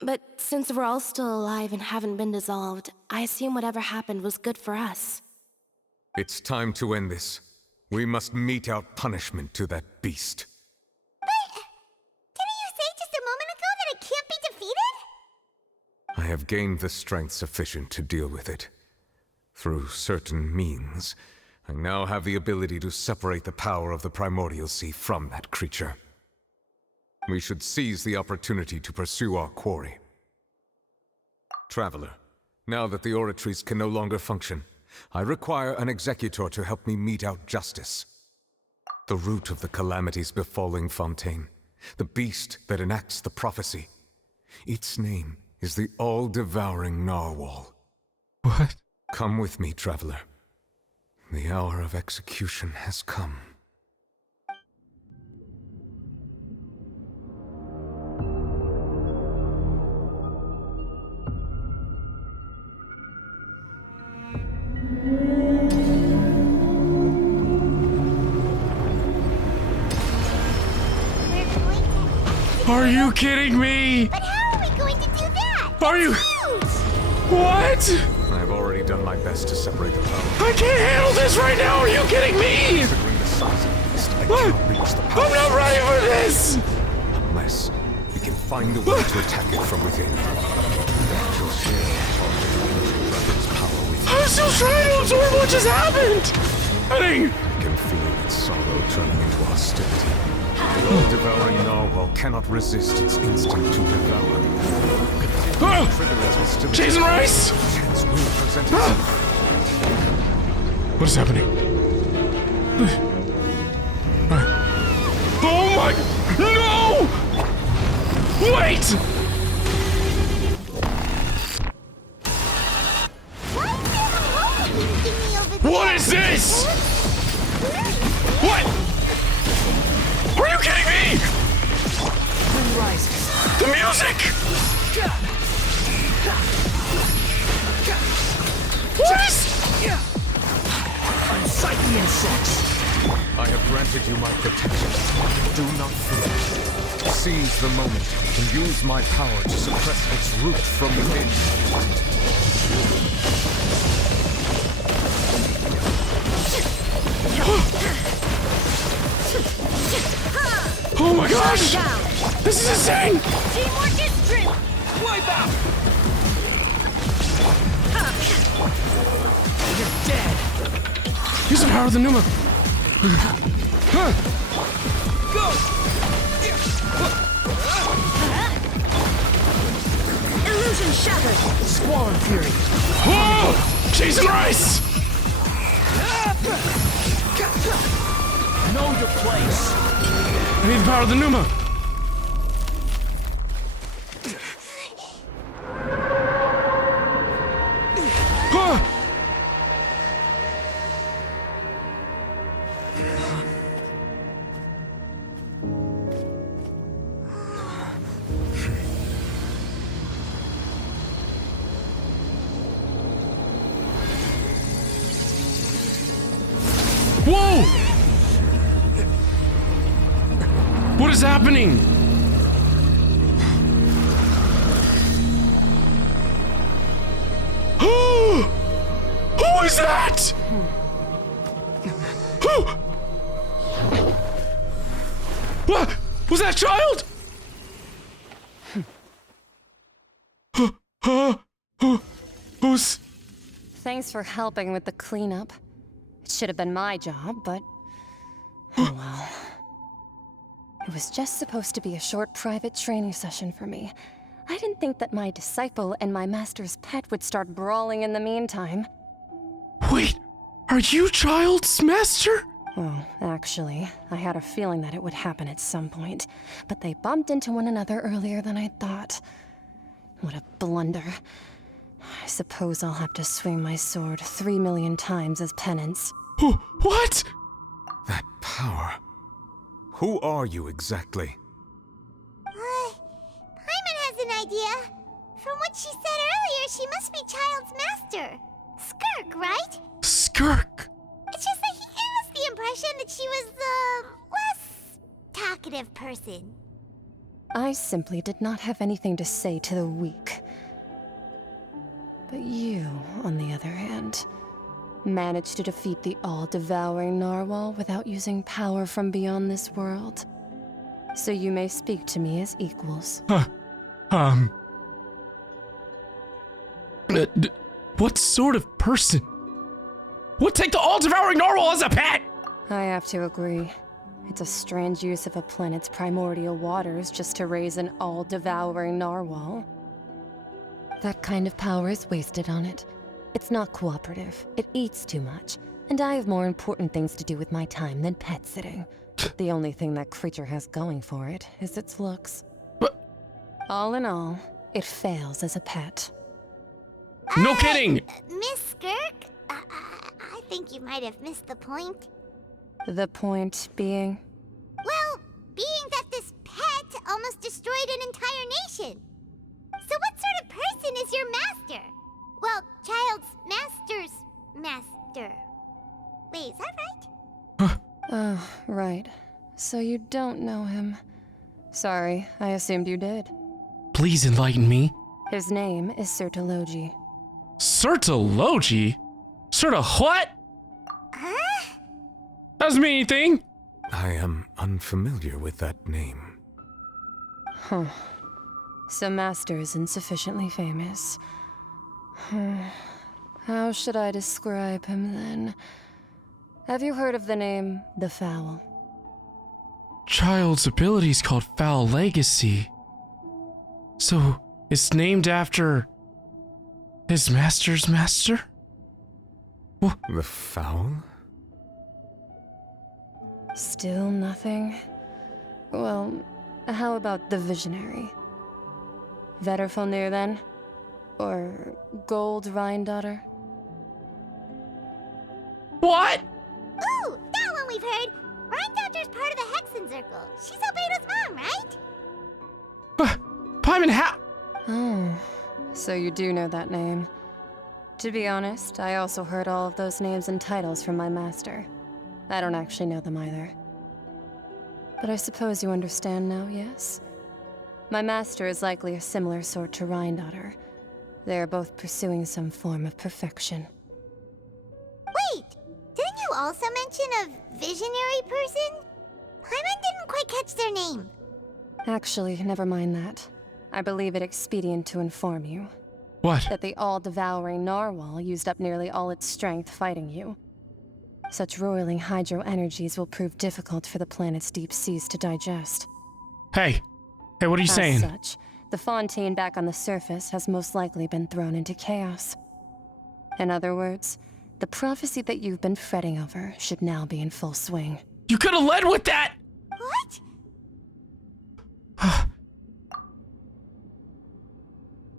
But since we're all still alive and haven't been dissolved, I assume whatever happened was good for us. It's time to end this. We must mete out punishment to that beast. Didn't you say just a moment ago that it can't be defeated? I have gained the strength sufficient to deal with it. Through certain means, I now have the ability to separate the power of the Primordial Sea from that creature. We should seize the opportunity to pursue our quarry. Traveler, now that the oratories can no longer function, I require an executor to help me mete out justice. The root of the calamities befalling Fontaine, the beast that enacts the prophecy. Its name is the All-Devouring Narwhal. What? Come with me, traveler. The hour of execution has come. Are you kidding me? But how are we going to do that? Are you? Huge! What? I've already done my best to separate the power. I can't handle this right now. Are you kidding me? Considering the size of the beast, I cannot reach the power. I'm not ready for this. Unless we can find a way to attack it from within. That will share the dragon's power with you. I'm still trying to absorb what just happened. I can feel its sorrow turning into hostility. The all-devouring narwhal cannot resist its instinct to devour. Jason Rice! Chance will present itself. What is happening? Oh my... No! Wait! What is this? What? Are you kidding me? The music! What is... Unsightly insects! I have granted you my protection. Do not fear. Seize the moment and use my power to suppress its root from within. Oh my gosh! This is insane! Teamwork is strength! Wipe out! You're dead! Use the power of the Numa! Go! Illusion shattered! Squall and fury! Oh! Jason Rice! Know your place! I need the power of the Numa! Whoa! What is happening? Who is that? Who? What? Was that a child? Who's... Thanks for helping with the cleanup. It should have been my job, but... oh well. It was just supposed to be a short private training session for me. I didn't think that my disciple and my master's pet would start brawling in the meantime. Wait, are you Childe's master? Well, actually, I had a feeling that it would happen at some point, but they bumped into one another earlier than I thought. What a blunder. I suppose I'll have to swing my sword 3 million times as penance. What? That power. Who are you exactly? Paimon has an idea. From what she said earlier, she must be Childe's master. Skirk, right? Skirk? It's just that he gave us the impression that she was the less talkative person. I simply did not have anything to say to the weak. But you, on the other hand, managed to defeat the all-devouring Narwhal without using power from beyond this world. So you may speak to me as equals. What sort of person would take the all-devouring Narwhal as a pet? I have to agree. It's a strange use of a planet's primordial waters just to raise an all-devouring narwhal. That kind of power is wasted on it. It's not cooperative, it eats too much, and I have more important things to do with my time than pet sitting. The only thing that creature has going for it is its looks. All in all, it fails as a pet. No kidding! Miss Skirk? I think you might have missed the point. The point being? Well, being that this pet almost destroyed an entire nation. So what sort of person is your master? Well, Childe's master's master. Wait, is that right? Oh, right. So you don't know him. Sorry, I assumed you did. Please enlighten me. His name is Sertologi. Sertologi? Serta what? Huh? Doesn't mean anything. I am unfamiliar with that name. Huh. So Master is insufficiently famous. How should I describe him then? Have you heard of the name The Foul? Childe's ability is called Foul Legacy. So, it's named after his master's master? The Foul? Still nothing? Well, how about the Visionary? Vetterfalnir then? Or Gold Rhindaughter? What? Ooh, that one we've heard. Rhindaughter's part of the Hexen Circle. She's Albedo's mom, right? Paimon, how? Oh, so you do know that name. To be honest, I also heard all of those names and titles from my master. I don't actually know them either. But I suppose you understand now, yes? My master is likely a similar sort to Rhindaughter. They are both pursuing some form of perfection. Wait, didn't you also mention a visionary person? Paimon didn't quite catch their name. Actually, never mind that. I believe it expedient to inform you. What? That the all-devouring narwhal used up nearly all its strength fighting you. Such roiling hydro energies will prove difficult for the planet's deep seas to digest. Hey, what are you saying? As such, the Fontaine back on the surface has most likely been thrown into chaos. In other words, the prophecy that you've been fretting over should now be in full swing. You could have led with that! What?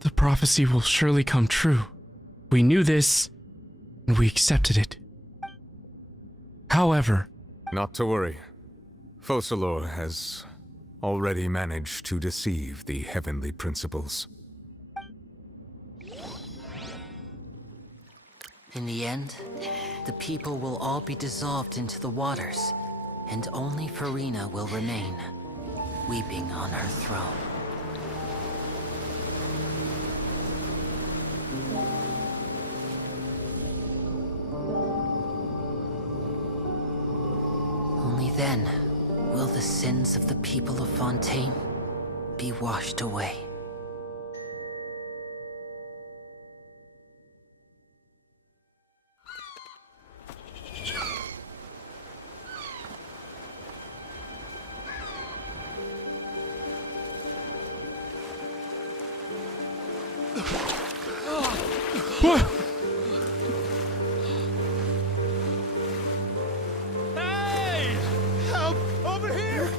The prophecy will surely come true. We knew this, and we accepted it. However... Not to worry. Focalors has already managed to deceive the heavenly principles. In the end, the people will all be dissolved into the waters, and only Furina will remain, weeping on her throne. Only then will the sins of the people of Fontaine be washed away. What? Hey! Help! Over here!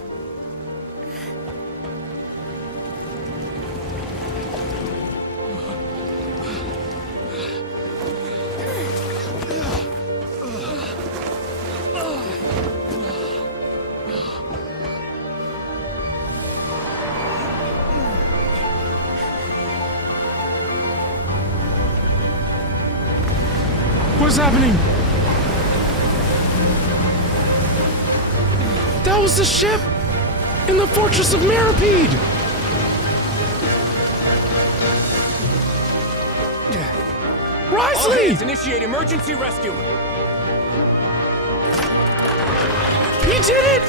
What is happening? That was the ship in the Fortress of Maripede! Risley! Initiate emergency rescue! He did it!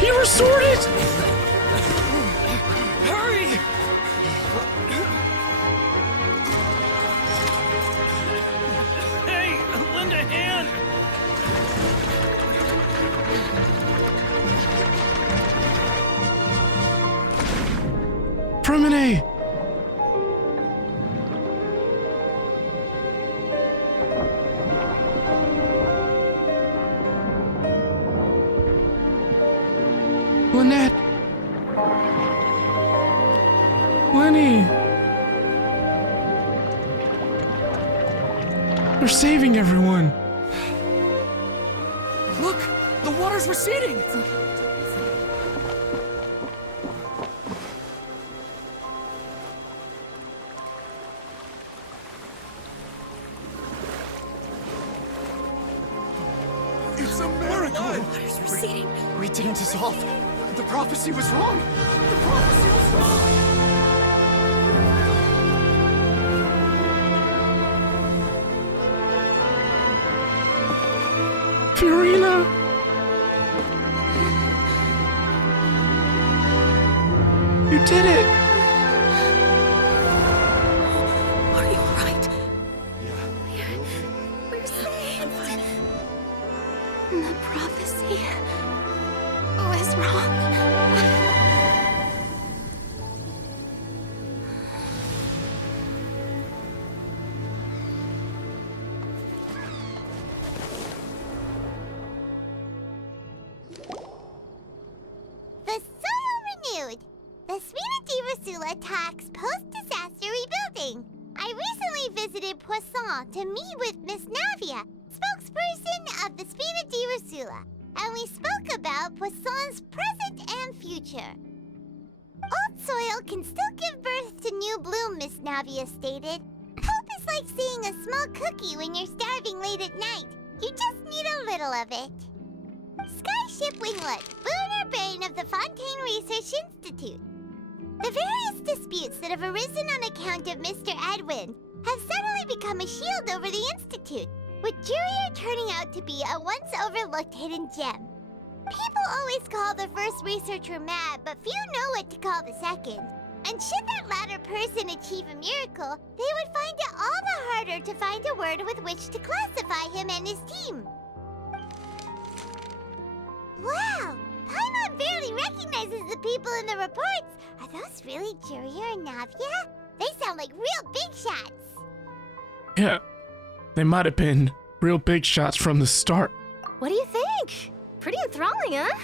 He restored it! Hurry! Hey, lend a hand! Crimine! Lynette! Lenny! They're saving everyone! Look! The water's receding! It's a miracle! Water's receding. We didn't dissolve. The prophecy was wrong. The prophecy was wrong. Furina! You did it! Are you alright? We're saved. The prophecy was wrong. The soil renewed. The Spina di Rosula talks post-disaster rebuilding. I recently visited Poisson to meet with Miss Navia, spokesperson of the Spina di Rosula, and we spoke about Poisson's present and future. Old soil can still give birth to new bloom, Miss Navia stated. Hope is like seeing a small cookie when you're starving late at night. You just need a little of it. Skyship Winglet, Lunar Brain of the Fontaine Research Institute. The various disputes that have arisen on account of Mr. Edwin have suddenly become a shield over the Institute, with Jurier turning out to be a once overlooked hidden gem. People always call the first researcher mad, but few know what to call the second. And should that latter person achieve a miracle, they would find it all the harder to find a word with which to classify him and his team. Wow! Paimon barely recognizes the people in the reports. Are those really Jurier and Navia? They sound like real big shots. Yeah, they might have been real big shots from the start. What do you think? Pretty enthralling, huh?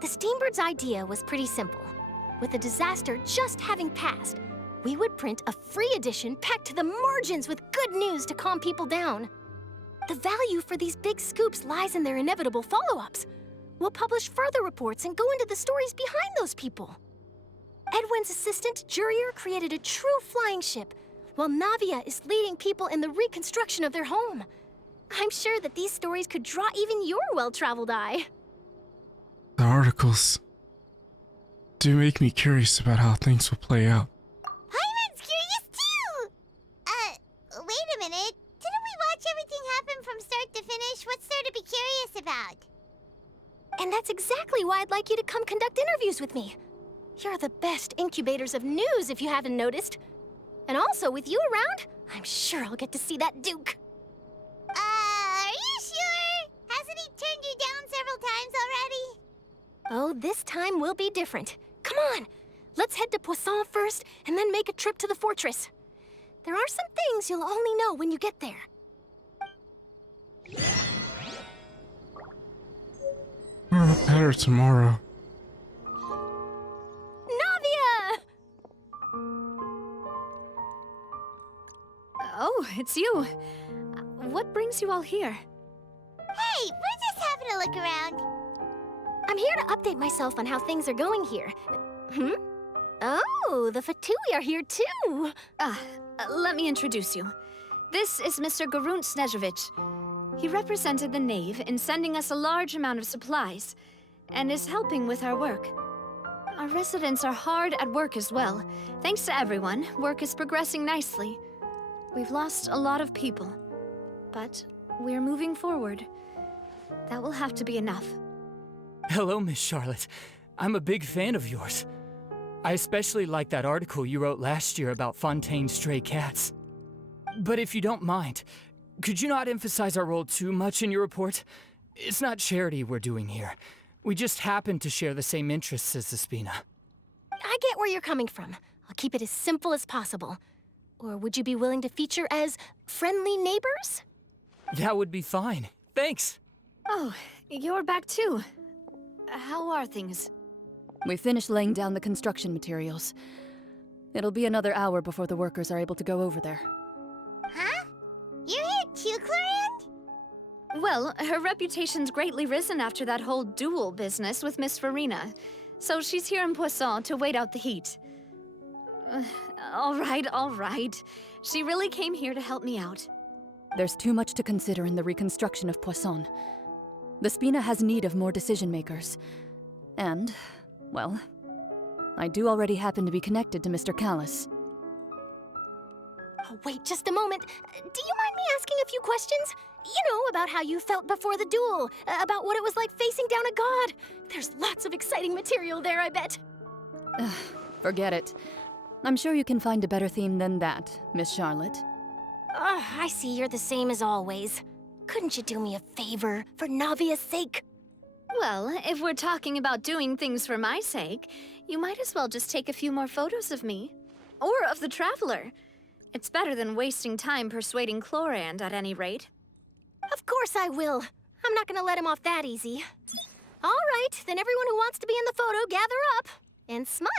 The Steambird's idea was pretty simple. With the disaster just having passed, we would print a free edition packed to the margins with good news to calm people down. The value for these big scoops lies in their inevitable follow-ups. We'll publish further reports and go into the stories behind those people. Edwin's assistant, Jurier, created a true flying ship, while Navia is leading people in the reconstruction of their home. I'm sure that these stories could draw even your well-traveled eye. The articles do make me curious about how things will play out. Paimon's curious too! Wait a minute. Didn't we watch everything happen from start to finish? What's there to be curious about? And that's exactly why I'd like you to come conduct interviews with me. You're the best incubators of news, if you haven't noticed. And also, with you around, I'm sure I'll get to see that Duke. Are you sure? Hasn't he turned you down several times already? Oh, this time will be different. Come on, let's head to Poisson first, and then make a trip to the fortress. There are some things you'll only know when you get there. Better tomorrow. Navia! Oh, it's you. What brings you all here? Hey, we're just having a look around. I'm here to update myself on how things are going here. Oh, the Fatui are here too. Let me introduce you. This is Mr. Garunt Snežević. He represented the Knave in sending us a large amount of supplies, and is helping with our work. Our residents are hard at work as well. Thanks to everyone, work is progressing nicely. We've lost a lot of people, but we're moving forward. That will have to be enough. Hello, Miss Charlotte. I'm a big fan of yours. I especially like that article you wrote last year about Fontaine's stray cats. But if you don't mind, could you not emphasize our role too much in your report? It's not charity we're doing here. We just happen to share the same interests as the Spina. I get where you're coming from. I'll keep it as simple as possible. Or would you be willing to feature as friendly neighbors? That would be fine. Thanks. Oh, you're back too. How are things? We finished laying down the construction materials. It'll be another hour before the workers are able to go over there. Huh? You're here too, Clarand? Well, her reputation's greatly risen after that whole duel business with Miss Furina. So she's here in Poisson to wait out the heat. All right. She really came here to help me out. There's too much to consider in the reconstruction of Poisson. The Spina has need of more decision-makers. And, well, I do already happen to be connected to Mr. Callis. Oh, wait just a moment. Do you mind me asking a few questions? You know, about how you felt before the duel, about what it was like facing down a god. There's lots of exciting material there, I bet. Forget it. I'm sure you can find a better theme than that, Miss Charlotte. I see you're the same as always. Couldn't you do me a favor, for Navia's sake? Well, if we're talking about doing things for my sake, you might as well just take a few more photos of me. Or of the Traveler. It's better than wasting time persuading Chlorand, at any rate. Of course I will. I'm not gonna let him off that easy. All right, then everyone who wants to be in the photo, gather up. And smile.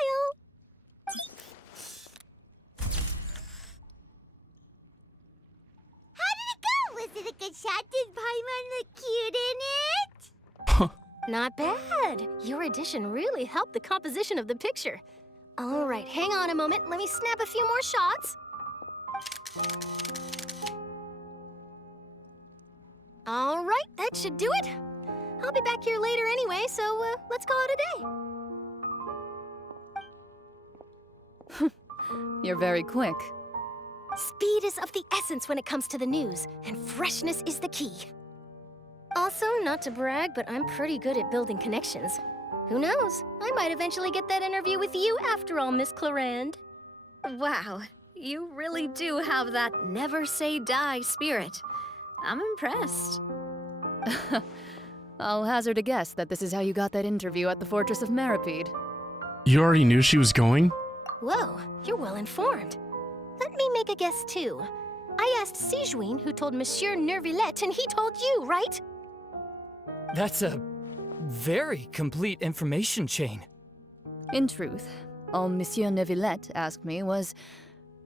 How did it go? Was it a good shot? Did Paimon look cute in it? Not bad. Your addition really helped the composition of the picture. All right, hang on a moment. Let me snap a few more shots. All right, that should do it. I'll be back here later anyway, so let's call it a day. You're very quick. Speed is of the essence when it comes to the news, and freshness is the key. Also, not to brag, but I'm pretty good at building connections. Who knows? I might eventually get that interview with you after all, Miss Chlorand. Wow, you really do have that never say die spirit. I'm impressed. I'll hazard a guess that this is how you got that interview at the Fortress of Meripede. You already knew she was going? Whoa, you're well informed. Let me make a guess too. I asked Sijuin, who told Monsieur Nervillette, and he told you, right? That's a very complete information chain. In truth, all Monsieur Nervillette asked me was,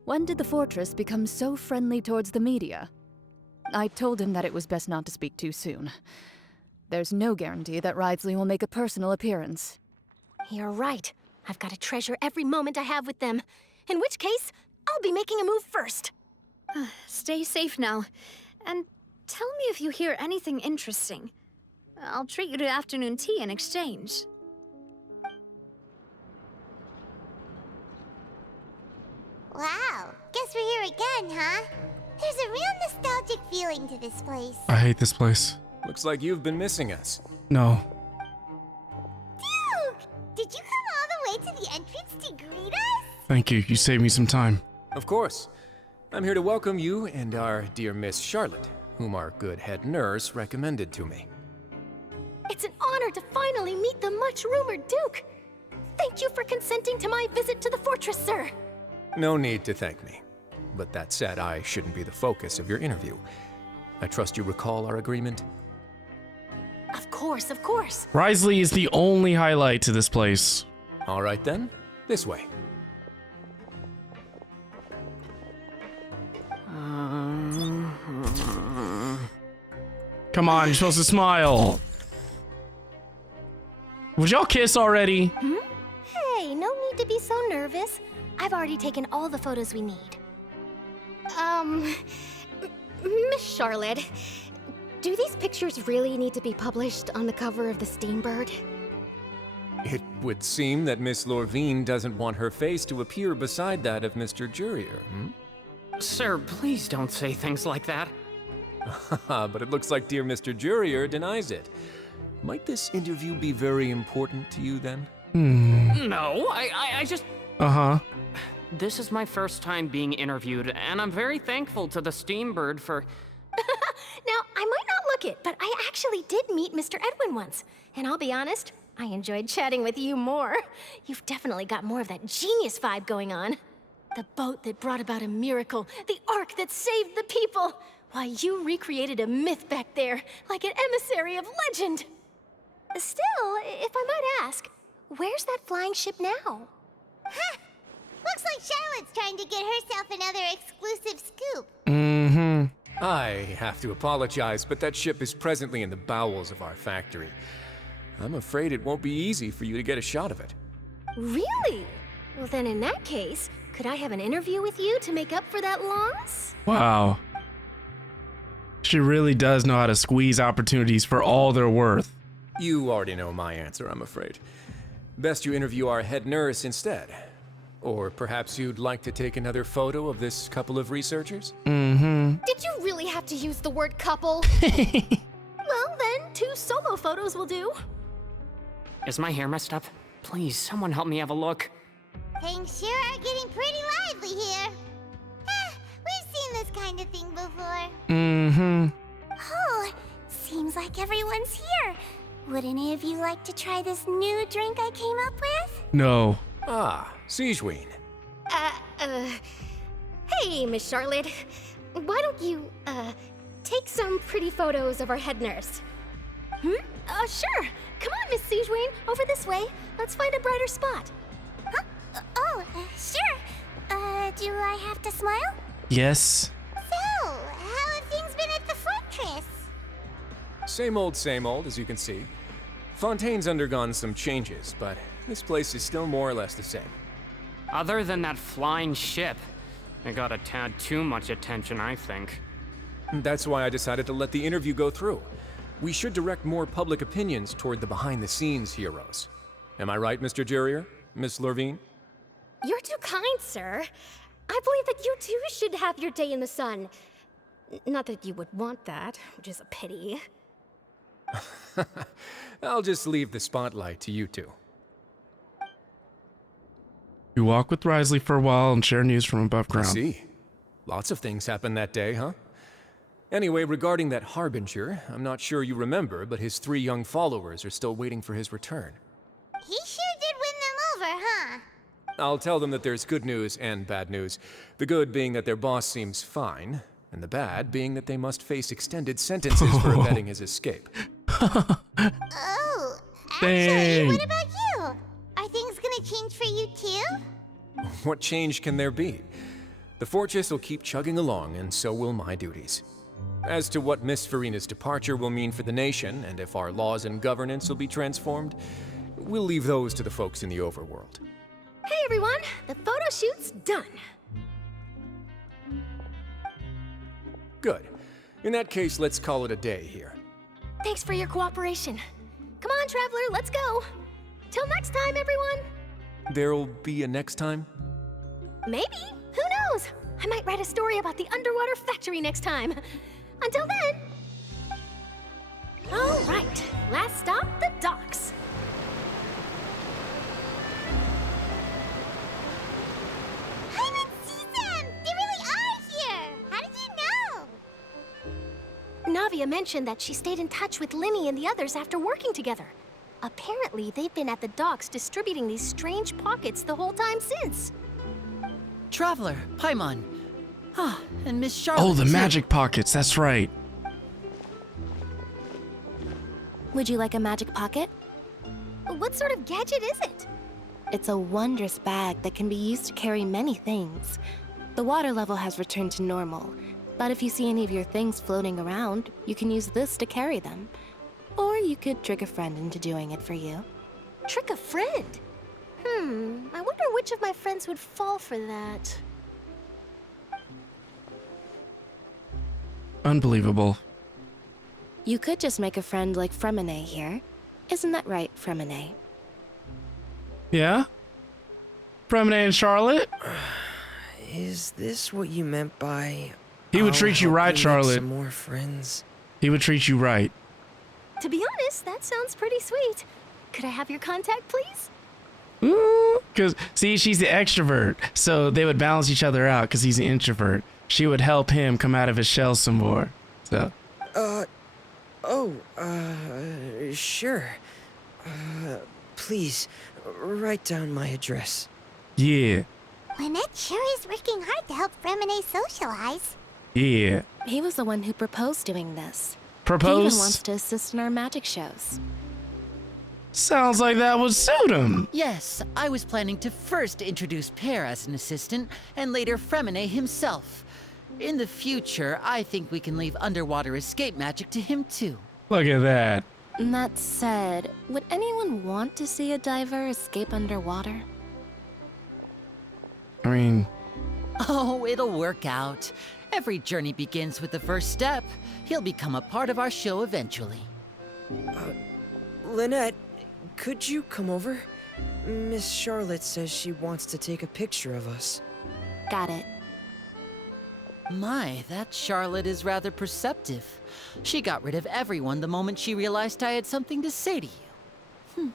when did the fortress become so friendly towards the media? I told him that it was best not to speak too soon. There's no guarantee that Ridesley will make a personal appearance. You're right. I've got to treasure every moment I have with them. In which case, I'll be making a move first. Stay safe now. And tell me if you hear anything interesting. I'll treat you to afternoon tea in exchange. Wow, guess we're here again, huh? There's a real nostalgic feeling to this place. I hate this place. Looks like you've been missing us. No. Duke! Did you come all the way to the entrance to greet us? Thank you. You saved me some time. Of course. I'm here to welcome you and our dear Miss Charlotte, whom our good head nurse recommended to me. It's an honor to finally meet the much-rumored Duke. Thank you for consenting to my visit to the fortress, sir. No need to thank me. But that said, I shouldn't be the focus of your interview. I trust you recall our agreement? Of course, of course. Risley is the only highlight to this place. All right then, this way. Come on, you're supposed to smile. Would y'all kiss already? Hey, no need to be so nervous. I've already taken all the photos we need. Miss Charlotte, do these pictures really need to be published on the cover of the Steambird? It would seem that Miss Lorvine doesn't want her face to appear beside that of Mr. Jurier, Sir, please don't say things like that. But it looks like dear Mr. Jurier denies it. Might this interview be very important to you then? No, I just... Uh-huh. This is my first time being interviewed, and I'm very thankful to the Steambird for... Now, I might not look it, but I actually did meet Mr. Edwin once. And I'll be honest, I enjoyed chatting with you more. You've definitely got more of that genius vibe going on. The boat that brought about a miracle, the ark that saved the people. Why, you recreated a myth back there, like an emissary of legend. Still, if I might ask, where's that flying ship now? Huh. Looks like Charlotte's trying to get herself another exclusive scoop. Mm-hmm. I have to apologize, but that ship is presently in the bowels of our factory. I'm afraid it won't be easy for you to get a shot of it. Really? Well, then in that case, could I have an interview with you to make up for that loss? Wow. She really does know how to squeeze opportunities for all they're worth. You already know my answer, I'm afraid. Best you interview our head nurse instead. Or perhaps you'd like to take another photo of this couple of researchers? Mm-hmm. Did you really have to use the word couple? Well, then, 2 solo photos will do. Is my hair messed up? Please, someone help me have a look. Things sure are getting pretty lively here. We've seen this kind of thing before. Mm-hmm. Oh, seems like everyone's here. Would any of you like to try this new drink I came up with? No. Ah, Siegeween. Hey, Miss Charlotte. Why don't you, take some pretty photos of our head nurse? Sure. Come on, Miss Siegeween, over this way. Let's find a brighter spot. Huh? Sure. Do I have to smile? Yes. So, how have things been at the fortress? Same old, as you can see. Fontaine's undergone some changes, but this place is still more or less the same. Other than that flying ship, it got a tad too much attention, I think. That's why I decided to let the interview go through. We should direct more public opinions toward the behind-the-scenes heroes. Am I right, Mr. Jurier? Miss Lorvine? You're too kind, sir. I believe that you too should have your day in the sun. Not that you would want that, which is a pity. I'll just leave the spotlight to you two. You walk with Risley for a while and share news from above ground. I see. Lots of things happened that day, huh? Anyway, regarding that Harbinger, I'm not sure you remember, but his 3 young followers are still waiting for his return. He sure did win them over, huh? I'll tell them that there's good news and bad news. The good being that their boss seems fine, and the bad being that they must face extended sentences for abetting his escape. Oh, actually, what about you? Are things gonna change for you too? What change can there be? The fortress will keep chugging along, and so will my duties. As to what Miss Furina's departure will mean for the nation, and if our laws and governance will be transformed, we'll leave those to the folks in the overworld. Hey everyone, the photo shoot's done. Good. In that case, let's call it a day here. Thanks for your cooperation. Come on, Traveler, let's go. Till next time, everyone. There'll be a next time? Maybe. Who knows? I might write a story about the underwater factory next time. Until then. All right, last stop, the docks. I didn't see them! They really are here! How did you know? Navia mentioned that she stayed in touch with Linny and the others after working together. Apparently, they've been at the docks distributing these strange pockets the whole time since. Traveler, Paimon. Ah, and Miss Charlotte. Oh, the too. magic pockets, that's right. Would you like a magic pocket? What sort of gadget is it? It's a wondrous bag that can be used to carry many things. The water level has returned to normal, but if you see any of your things floating around, you can use this to carry them. Or you could trick a friend into doing it for you. Trick a friend? I wonder which of my friends would fall for that. Unbelievable. You could just make a friend like Fremine here. Isn't that right, Fremine? Yeah? Fremine and Charlotte? Is this what you meant by... He would treat you right, Charlotte. Some more friends? He would treat you right. To be honest, that sounds pretty sweet. Could I have your contact, please? Because, see, she's the extrovert, so they would balance each other out because he's the introvert. She would help him come out of his shell some more, so. Sure. Please, write down my address. Yeah. Lynette sure is working hard to help Fremine socialize. Yeah. He was the one who proposed doing this. He Proposed? even wants to assist in our magic shows. Sounds like that would suit him. Yes, I was planning to first introduce Pear as an assistant, and later Fremine himself. In the future, I think we can leave underwater escape magic to him too. Look at that. That said, would anyone want to see a diver escape underwater? I mean... Oh, it'll work out. Every journey begins with the first step. He'll become a part of our show eventually. Lynette, could you come over? Miss Charlotte says she wants to take a picture of us. Got it. My, that Charlotte is rather perceptive. She got rid of everyone the moment she realized I had something to say to you.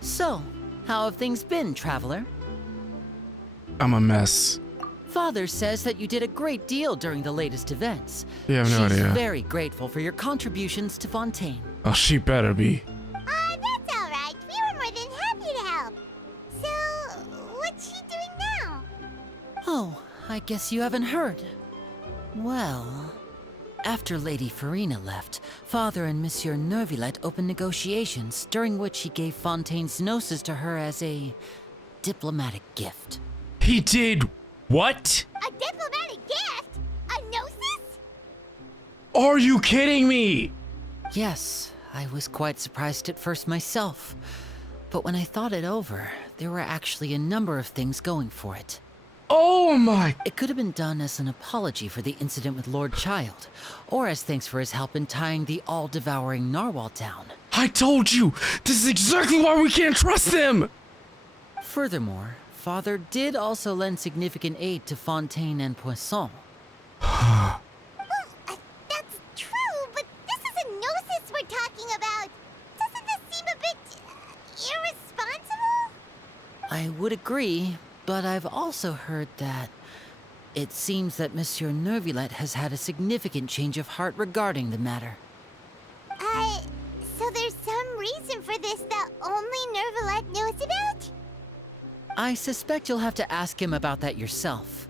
So, how have things been, Traveler? I'm a mess. Father says that you did a great deal during the latest events. You have no She's idea. very grateful for your contributions to Fontaine. Oh, she better be. That's alright. We were more than happy to help. So, what's she doing now? Oh, I guess you haven't heard. Well, after Lady Furina left, Father and Monsieur Nervillet opened negotiations, during which he gave Fontaine's gnosis to her as a diplomatic gift. He did what? A diplomatic gift? A gnosis? Are you kidding me? Yes, I was quite surprised at first myself. But when I thought it over, there were actually a number of things going for it. Oh my... It could have been done as an apology for the incident with Lord Childe, or as thanks for his help in tying the All-Devouring Narwhal down. I told you! This is exactly why we can't trust them! Furthermore, Father did also lend significant aid to Fontaine and Poisson. That's true, but this is a gnosis we're talking about. Doesn't this seem a bit irresponsible? I would agree, but I've also heard that it seems that Monsieur Nervillet has had a significant change of heart regarding the matter. So there's some reason for this that only Nervillet knows about? I suspect you'll have to ask him about that yourself.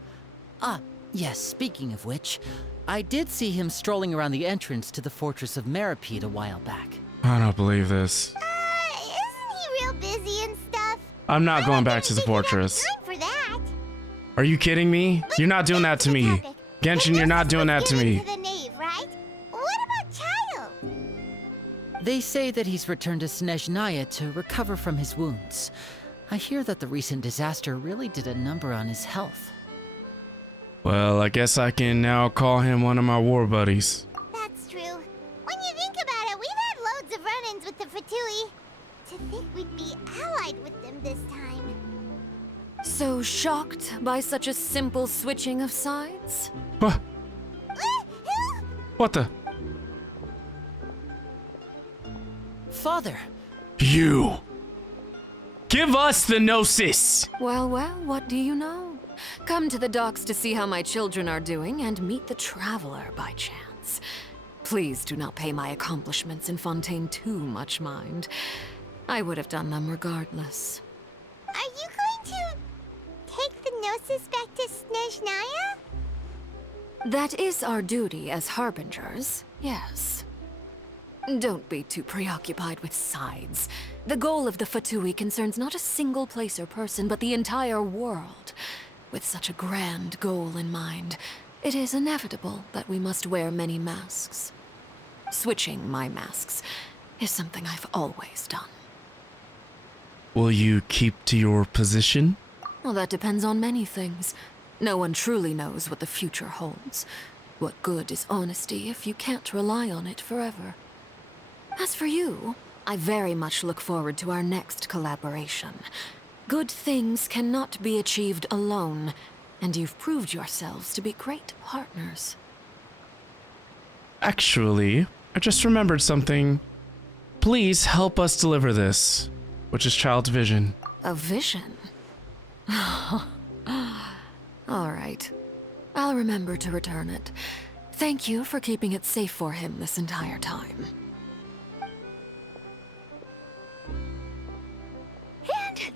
Ah, yes, speaking of which, I did see him strolling around the entrance to the Fortress of Meripede a while back. I don't believe this. Isn't he real busy and stuff? I'm not going back to the fortress. Time for that. Are you kidding me? You're not doing that to me. Genshin, you're not doing that to me. To the nave, right? What about Childe? They say that he's returned to Snezhnaya to recover from his wounds. I hear that the recent disaster really did a number on his health. Well, I guess I can now call him one of my war buddies. That's true. When you think about it, we've had loads of run-ins with the Fatui. To think we'd be allied with them this time. So shocked by such a simple switching of sides? What? What the? Father! You! Give us the gnosis! Well, what do you know? Come to the docks to see how my children are doing and meet the Traveler by chance. Please do not pay my accomplishments in Fontaine too much mind. I would have done them regardless. Are you going to take the gnosis back to Snezhnaya? That is our duty as harbingers, yes. Don't be too preoccupied with sides. The goal of the Fatui concerns not a single place or person, but the entire world. With such a grand goal in mind, it is inevitable that we must wear many masks. Switching my masks is something I've always done. Will you keep to your position? Well, that depends on many things. No one truly knows what the future holds. What good is honesty if you can't rely on it forever? As for you, I very much look forward to our next collaboration. Good things cannot be achieved alone, and you've proved yourselves to be great partners. Actually, I just remembered something. Please help us deliver this, which is Childe's vision. A vision? All right. I'll remember to return it. Thank you for keeping it safe for him this entire time.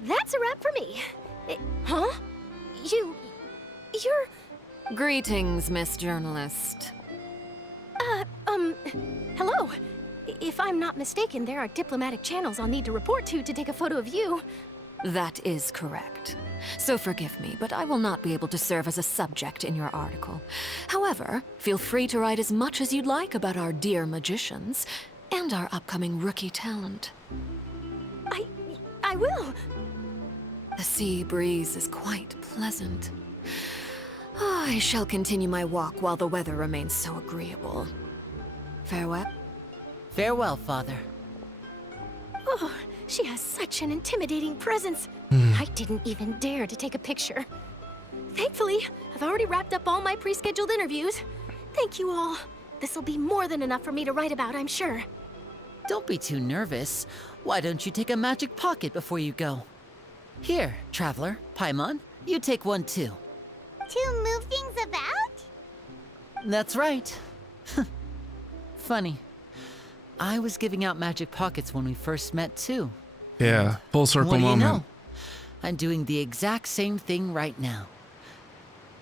that's a wrap for me. Huh? You're... Greetings, Miss Journalist. Hello. If I'm not mistaken, there are diplomatic channels I'll need to report to take a photo of you. That is correct. So forgive me, but I will not be able to serve as a subject in your article. However, feel free to write as much as you'd like about our dear magicians and our upcoming rookie talent. I will. The sea breeze is quite pleasant. I shall continue my walk while the weather remains so agreeable. Farewell. Farewell, Father. Oh, she has such an intimidating presence. I didn't even dare to take a picture. Thankfully, I've already wrapped up all my pre-scheduled interviews. Thank you all. This'll be more than enough for me to write about, I'm sure. Don't be too nervous. Why don't you take a magic pocket before you go? Here, Traveler, Paimon, you take one too. To move things about? That's right. Funny. I was giving out magic pockets when we first met too. Yeah, full circle What do you moment. know? I'm doing the exact same thing right now.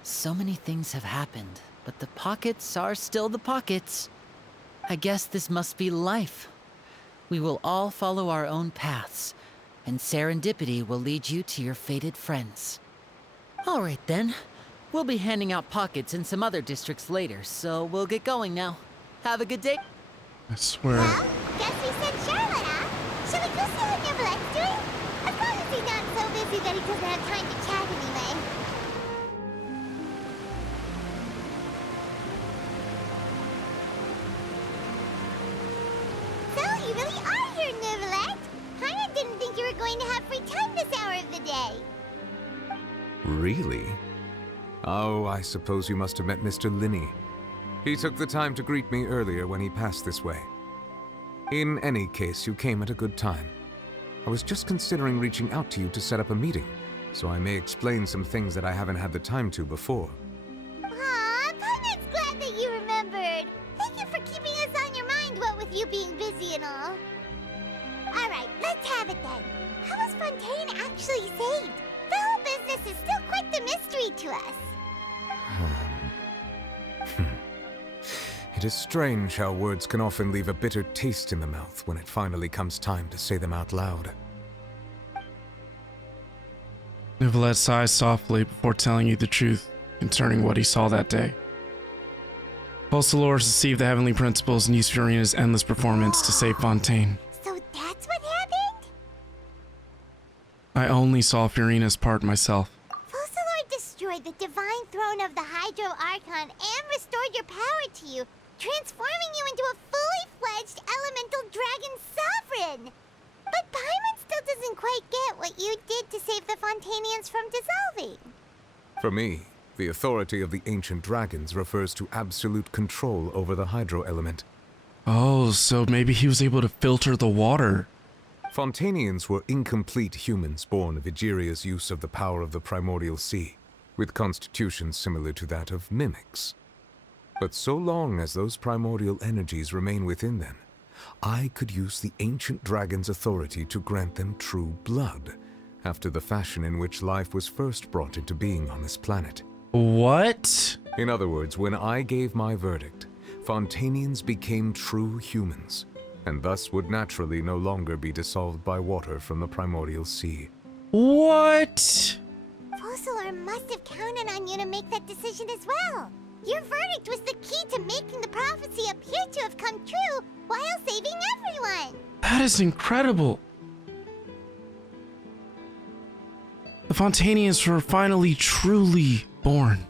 So many things have happened, but the pockets are still the pockets. I guess this must be life. We will all follow our own paths, and serendipity will lead you to your fated friends. All right then. We'll be handing out pockets in some other districts later, so we'll get going now. Have a good day. I swear. Well, guess we sent Charlotte, huh? Shall we go see what Nibble's doing? As long as he's not so busy that he doesn't have time to chat anyway. So, you really are here, Nibblet. Paimon didn't think you were going to have free time this hour of the day. Really? Oh, I suppose you must have met Mr. Linney. He took the time to greet me earlier when he passed this way. In any case, you came at a good time. I was just considering reaching out to you to set up a meeting, so I may explain some things that I haven't had the time to before. Aw, Paimon's glad that you remembered. Thank you for keeping us on your mind, what with you being busy and all. Alright, let's have it then. How was Fontaine actually saved? The whole business is still quite the mystery to us. It is strange how words can often leave a bitter taste in the mouth when it finally comes time to say them out loud. Nivelet sighs softly before telling you the truth concerning what he saw that day. Focalors deceived the Heavenly Principles and used Furina's endless performance to save Fontaine. So that's what happened? I only saw Furina's part myself. Focalor destroyed the divine throne of the Hydro Archon and restored your power to you, transforming you into a fully fledged elemental dragon sovereign. But Paimon still doesn't quite get what you did to save the Fontainians from dissolving. For me, the authority of the ancient dragons refers to absolute control over the hydro element. Oh, so maybe he was able to filter the water. Fontainians were incomplete humans born of Egeria's use of the power of the Primordial Sea, with constitutions similar to that of mimics. But so long as those primordial energies remain within them, I could use the ancient dragon's authority to grant them true blood, after the fashion in which life was first brought into being on this planet. What? In other words, when I gave my verdict, Fontainians became true humans, and thus would naturally no longer be dissolved by water from the Primordial Sea. What? Focalor must have counted on you to make that decision as well. Your verdict was the key to making the prophecy appear to have come true while saving everyone. That is incredible. The Fontainians were finally truly born.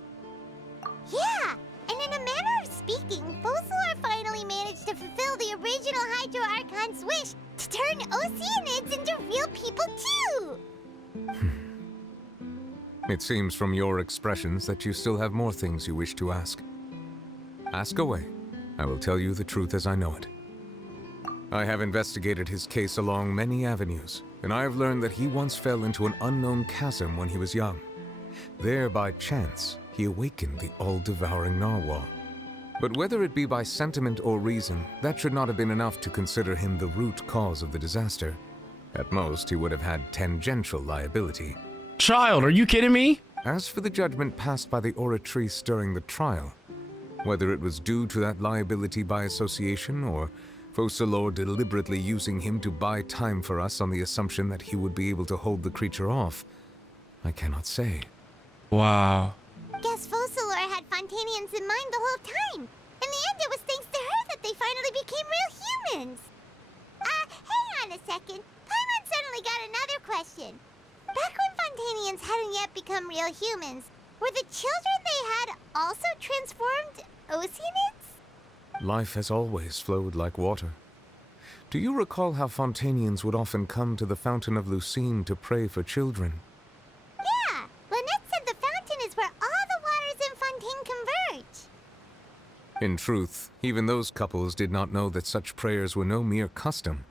Yeah, and in a manner of speaking, Focalor finally managed to fulfill the original Hydro Archon's wish to turn Oceanids into real people too. It seems from your expressions that you still have more things you wish to ask. Ask away. I will tell you the truth as I know it. I have investigated his case along many avenues, and I have learned that he once fell into an unknown chasm when he was young. There, by chance, he awakened the All-Devouring Narwhal. But whether it be by sentiment or reason, that should not have been enough to consider him the root cause of the disaster. At most, he would have had tangential liability. Childe, are you kidding me? As for the judgment passed by the Oratrice during the trial, whether it was due to that liability by association or Focalors deliberately using him to buy time for us on the assumption that he would be able to hold the creature off, I cannot say. Wow. Guess Focalors had Fontainians in mind the whole time. In the end, it was thanks to her that they finally became real humans. Hang on a second. Paimon suddenly got another question. Back when Fontainians hadn't yet become real humans, were the children they had also transformed Oceanids? Life has always flowed like water. Do you recall how Fontainians would often come to the Fountain of Lucine to pray for children? Yeah, Lynette said the fountain is where all the waters in Fontaine converge. In truth, even those couples did not know that such prayers were no mere custom,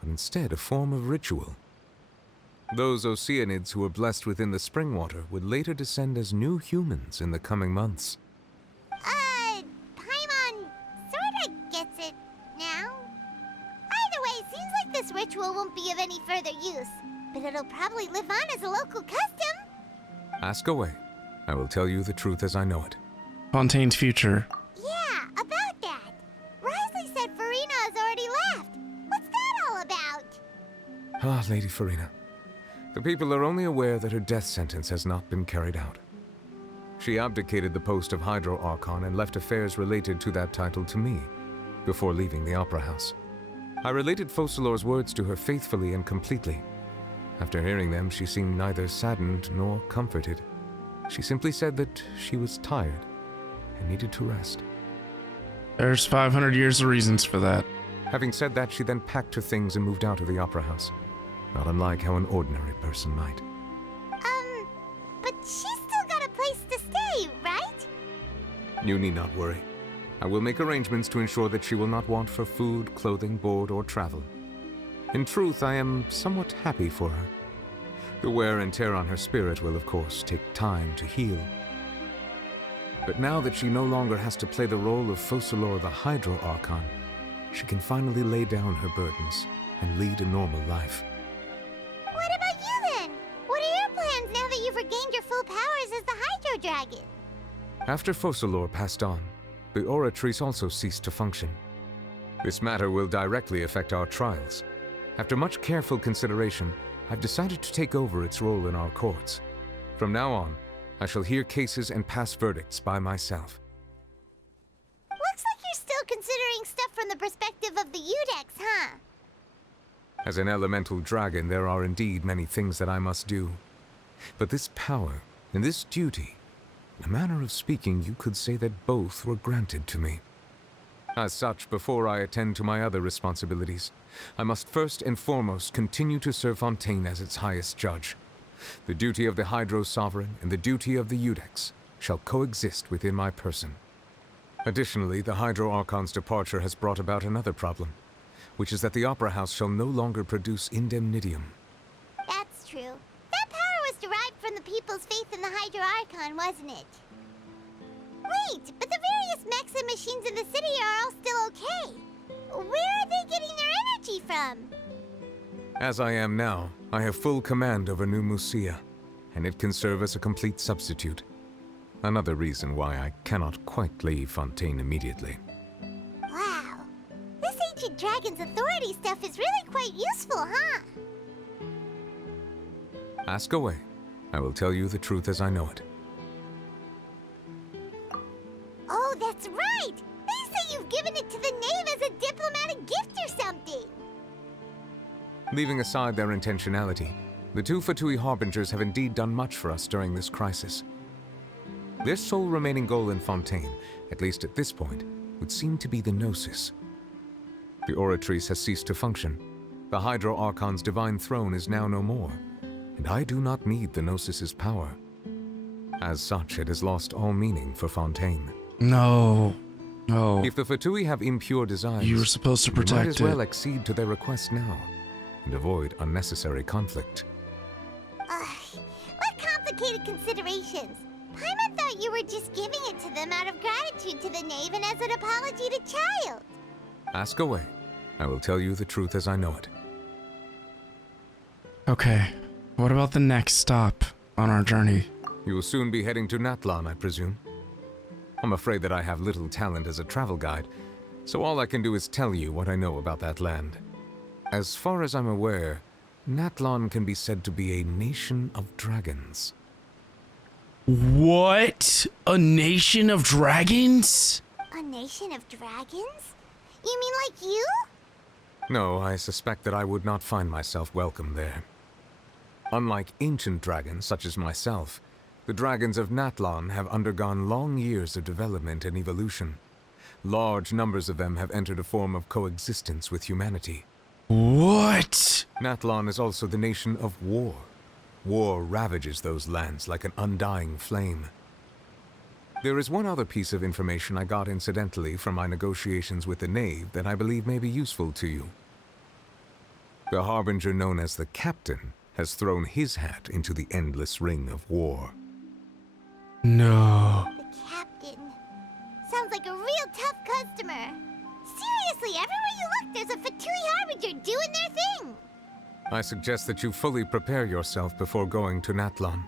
but instead a form of ritual. Those Oceanids who were blessed within the spring water would later descend as new humans in the coming months. Paimon sorta gets it now. Either way, seems like this ritual won't be of any further use, but it'll probably live on as a local custom. Ask away. I will tell you the truth as I know it. Fontaine's future. Yeah, about that. Risley said Furina has already left. What's that all about? Ah, Lady Furina. The people are only aware that her death sentence has not been carried out. She abdicated the post of Hydro Archon and left affairs related to that title to me, before leaving the Opera House. I related Focalors' words to her faithfully and completely. After hearing them, she seemed neither saddened nor comforted. She simply said that she was tired and needed to rest. There's 500 years of reasons for that. Having said that, she then packed her things and moved out of the Opera House, not unlike how an ordinary person might. But she's still got a place to stay, right? You need not worry. I will make arrangements to ensure that she will not want for food, clothing, board, or travel. In truth, I am somewhat happy for her. The wear and tear on her spirit will, of course, take time to heal. But now that she no longer has to play the role of Focalors the Hydro Archon, she can finally lay down her burdens and lead a normal life. What about you then? What are your plans now that you've regained your full powers as the Hydro Dragon? After Focalors passed on, the Oratrice also ceased to function. This matter will directly affect our trials. After much careful consideration, I've decided to take over its role in our courts. From now on, I shall hear cases and pass verdicts by myself. Looks like you're still considering stuff from the perspective of the Udex, huh? As an elemental dragon, there are indeed many things that I must do. But this power and this duty, in a manner of speaking, you could say that both were granted to me. As such, before I attend to my other responsibilities, I must first and foremost continue to serve Fontaine as its highest judge. The duty of the Hydro Sovereign and the duty of the Udex shall coexist within my person. Additionally, the Hydro Archon's departure has brought about another problem, which is that the Opera House shall no longer produce indemnitium. That's true. That power was derived from the people's faith in the Hydro Archon, wasn't it? Wait, but the various mechs and machines in the city are all still okay. Where are they getting their energy from? As I am now, I have full command over New Musia, and it can serve as a complete substitute. Another reason why I cannot quite leave Fontaine immediately. Wow. This ancient dragon's authority stuff is really quite useful, huh? Ask away. I will tell you the truth as I know it. Oh, that's right! They say you've given it to the knave as a diplomatic gift or something! Leaving aside their intentionality, the two Fatui Harbingers have indeed done much for us during this crisis. Their sole remaining goal in Fontaine, at least at this point, would seem to be the Gnosis. The Oratrice has ceased to function. The Hydro Archon's divine throne is now no more, and I do not need the Gnosis's power. As such, it has lost all meaning for Fontaine. No. No. If the Fatui have impure desires, you were supposed to protect it. Might as well accede to their request now, and avoid unnecessary conflict. What complicated considerations! Paimon thought you were just giving it to them out of gratitude to the knave and as an apology to Childe. Ask away. I will tell you the truth as I know it. Okay, what about the next stop on our journey? You will soon be heading to Natlan, I presume. I'm afraid that I have little talent as a travel guide, so all I can do is tell you what I know about that land. As far as I'm aware, Natlan can be said to be a nation of dragons. What? A nation of dragons? A nation of dragons? You mean like you? No, I suspect that I would not find myself welcome there. Unlike ancient dragons such as myself, the dragons of Natlan have undergone long years of development and evolution. Large numbers of them have entered a form of coexistence with humanity. What? Natlan is also the nation of war. War ravages those lands like an undying flame. There is one other piece of information I got incidentally from my negotiations with the Knave that I believe may be useful to you. The Harbinger known as the Captain has thrown his hat into the endless ring of war. No. The Captain. Sounds like a real tough customer. Seriously, everywhere you look, there's a Fatui Harbinger doing their thing. I suggest that you fully prepare yourself before going to Natlan.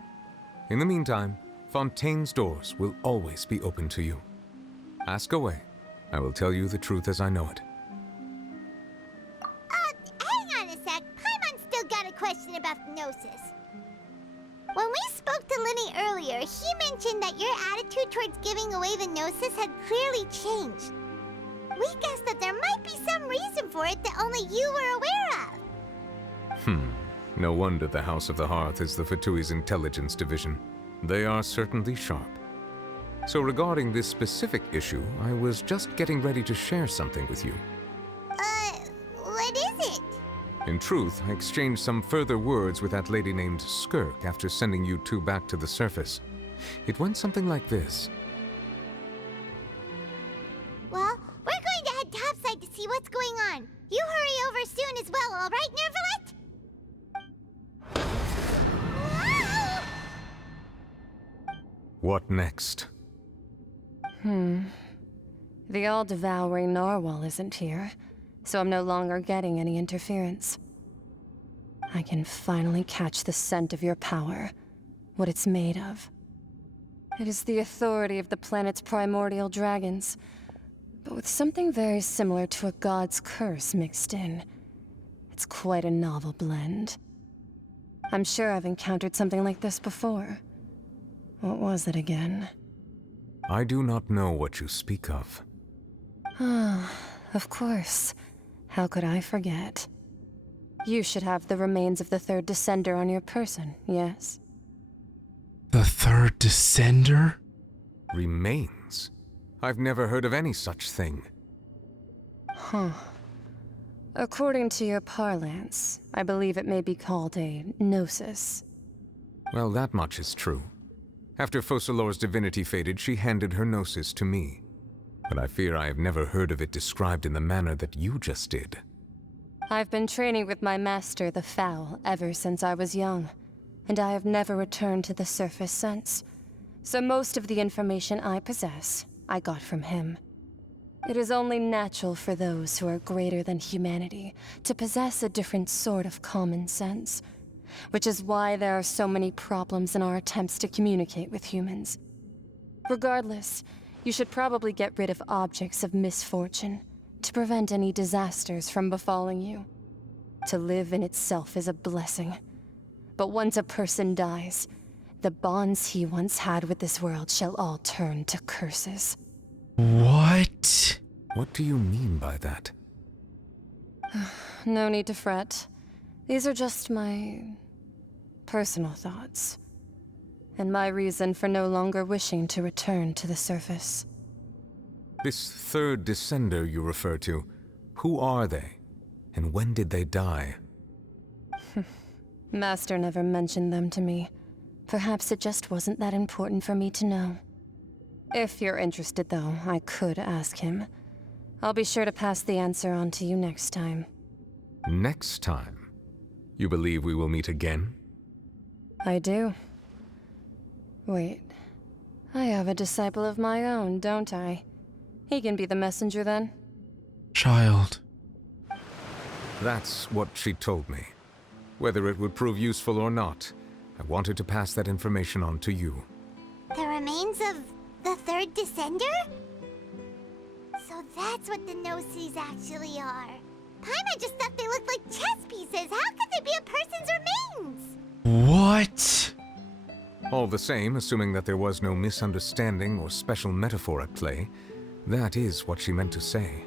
In the meantime, Fontaine's doors will always be open to you. Ask away. I will tell you the truth as I know it. Hang on a sec. Paimon's still got a question about the Gnosis. When we spoke to Linny earlier, he mentioned that your attitude towards giving away the Gnosis had clearly changed. We guessed that there might be some reason for it that only you were aware of. No wonder the House of the Hearth is the Fatui's intelligence division. They are certainly sharp. So regarding this specific issue, I was just getting ready to share something with you. What is it? In truth, I exchanged some further words with that lady named Skirk after sending you two back to the surface. It went something like this. Well, we're going to head topside to see what's going on. You hurry over soon as well, all right, Nervalet? What next? The All-Devouring Narwhal isn't here, so I'm no longer getting any interference. I can finally catch the scent of your power, what it's made of. It is the authority of the planet's primordial dragons, but with something very similar to a god's curse mixed in. It's quite a novel blend. I'm sure I've encountered something like this before. What was it again? I do not know what you speak of. Of course. How could I forget? You should have the remains of the third Descender on your person, yes? The third Descender? Remains? I've never heard of any such thing. According to your parlance, I believe it may be called a gnosis. Well, that much is true. After Focalors' divinity faded, she handed her gnosis to me. But I fear I have never heard of it described in the manner that you just did. I've been training with my master, the Foul, ever since I was young, and I have never returned to the surface since. So most of the information I possess, I got from him. It is only natural for those who are greater than humanity to possess a different sort of common sense, which is why there are so many problems in our attempts to communicate with humans. Regardless, you should probably get rid of objects of misfortune to prevent any disasters from befalling you. To live in itself is a blessing. But once a person dies, the bonds he once had with this world shall all turn to curses. What? What do you mean by that? No need to fret. These are just my personal thoughts, and my reason for no longer wishing to return to the surface. This third Descender you refer to, who are they? And when did they die? Master never mentioned them to me. Perhaps it just wasn't that important for me to know. If you're interested, though, I could ask him. I'll be sure to pass the answer on to you next time. Next time? You believe we will meet again? I do. Wait. I have a disciple of my own, don't I? He can be the messenger then? Childe. That's what she told me. Whether it would prove useful or not, I wanted to pass that information on to you. The remains of the third descender? So that's what the Gnosis actually are. Paimon just thought they looked like chess pieces. How could they be a person's remains? What? All the same, assuming that there was no misunderstanding or special metaphor at play, that is what she meant to say.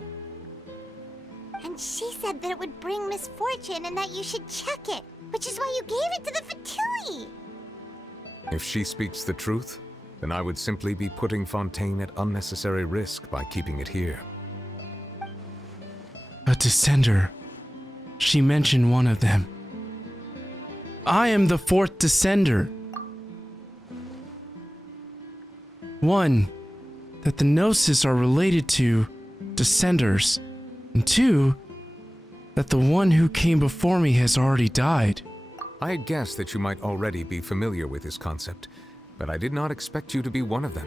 And she said that it would bring misfortune and that you should check it, which is why you gave it to the Fatui. If she speaks the truth, then I would simply be putting Fontaine at unnecessary risk by keeping it here. A descender. She mentioned one of them. I am the fourth descender. One, that the Gnosis are related to descenders. And two, that the one who came before me has already died. I had guessed that you might already be familiar with this concept, but I did not expect you to be one of them.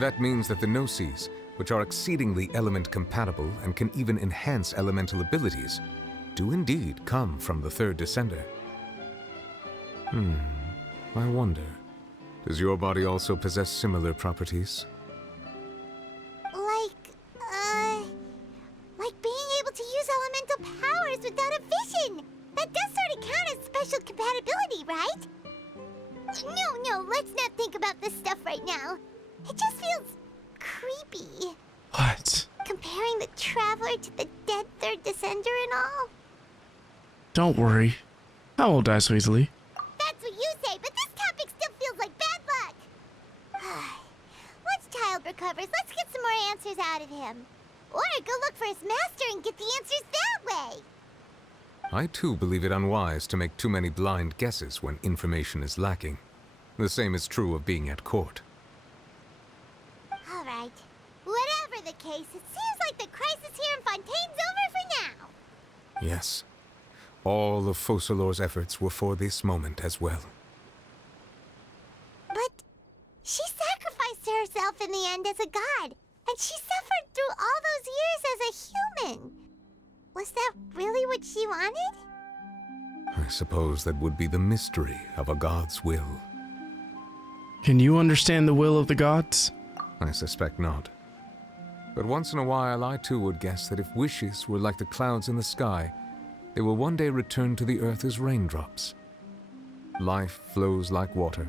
That means that the Gnosis, which are exceedingly element compatible and can even enhance elemental abilities, do indeed come from the third descender. I wonder, does your body also possess similar properties? Like being able to use elemental powers without a vision. That does sort of count as special compatibility, right? No, let's not think about this stuff right now. It just feels creepy. What? Comparing the Traveler to the dead third descender and all. Don't worry. I won't die so easily. That's what you say, but this topic still feels like bad luck. Once Childe recovers, let's get some more answers out of him. Or go look for his master and get the answers that way. I too believe it unwise to make too many blind guesses when information is lacking. The same is true of being at court. All right. Whatever the case, it seems like the crisis here in Fontaine's over for now. Yes. All of Focalors' efforts were for this moment as well. But she sacrificed herself in the end as a god, and she suffered through all those years as a human. Was that really what she wanted? I suppose that would be the mystery of a god's will. Can you understand the will of the gods? I suspect not. But once in a while, I too would guess that if wishes were like the clouds in the sky, they will one day return to the earth as raindrops. Life flows like water,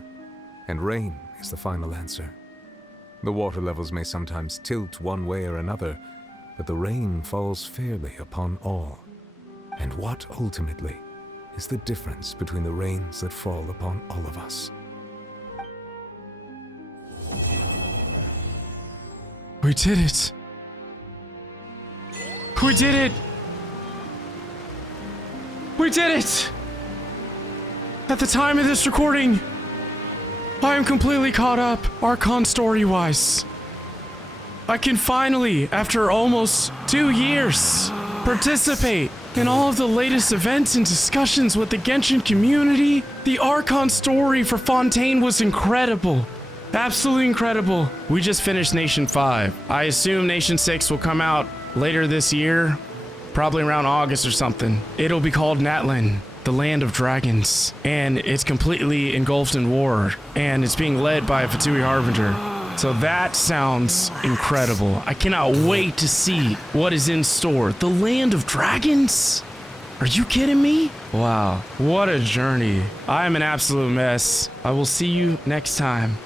and rain is the final answer. The water levels may sometimes tilt one way or another, but the rain falls fairly upon all. And what, ultimately, is the difference between the rains that fall upon all of us? We did it! We did it! We did it! At the time of this recording, I am completely caught up, Archon story-wise. I can finally, after almost 2 years, participate in all of the latest events and discussions with the Genshin community. The Archon story for Fontaine was incredible. Absolutely incredible. We just finished Nation 5. I assume Nation 6 will come out later this year, probably around August or something. It'll be called Natlan, the Land of Dragons, and it's completely engulfed in war, and it's being led by a Fatui Harbinger. So that sounds incredible. I cannot wait to see what is in store. The Land of Dragons? Are you kidding me? Wow, what a journey. I am an absolute mess. I will see you next time.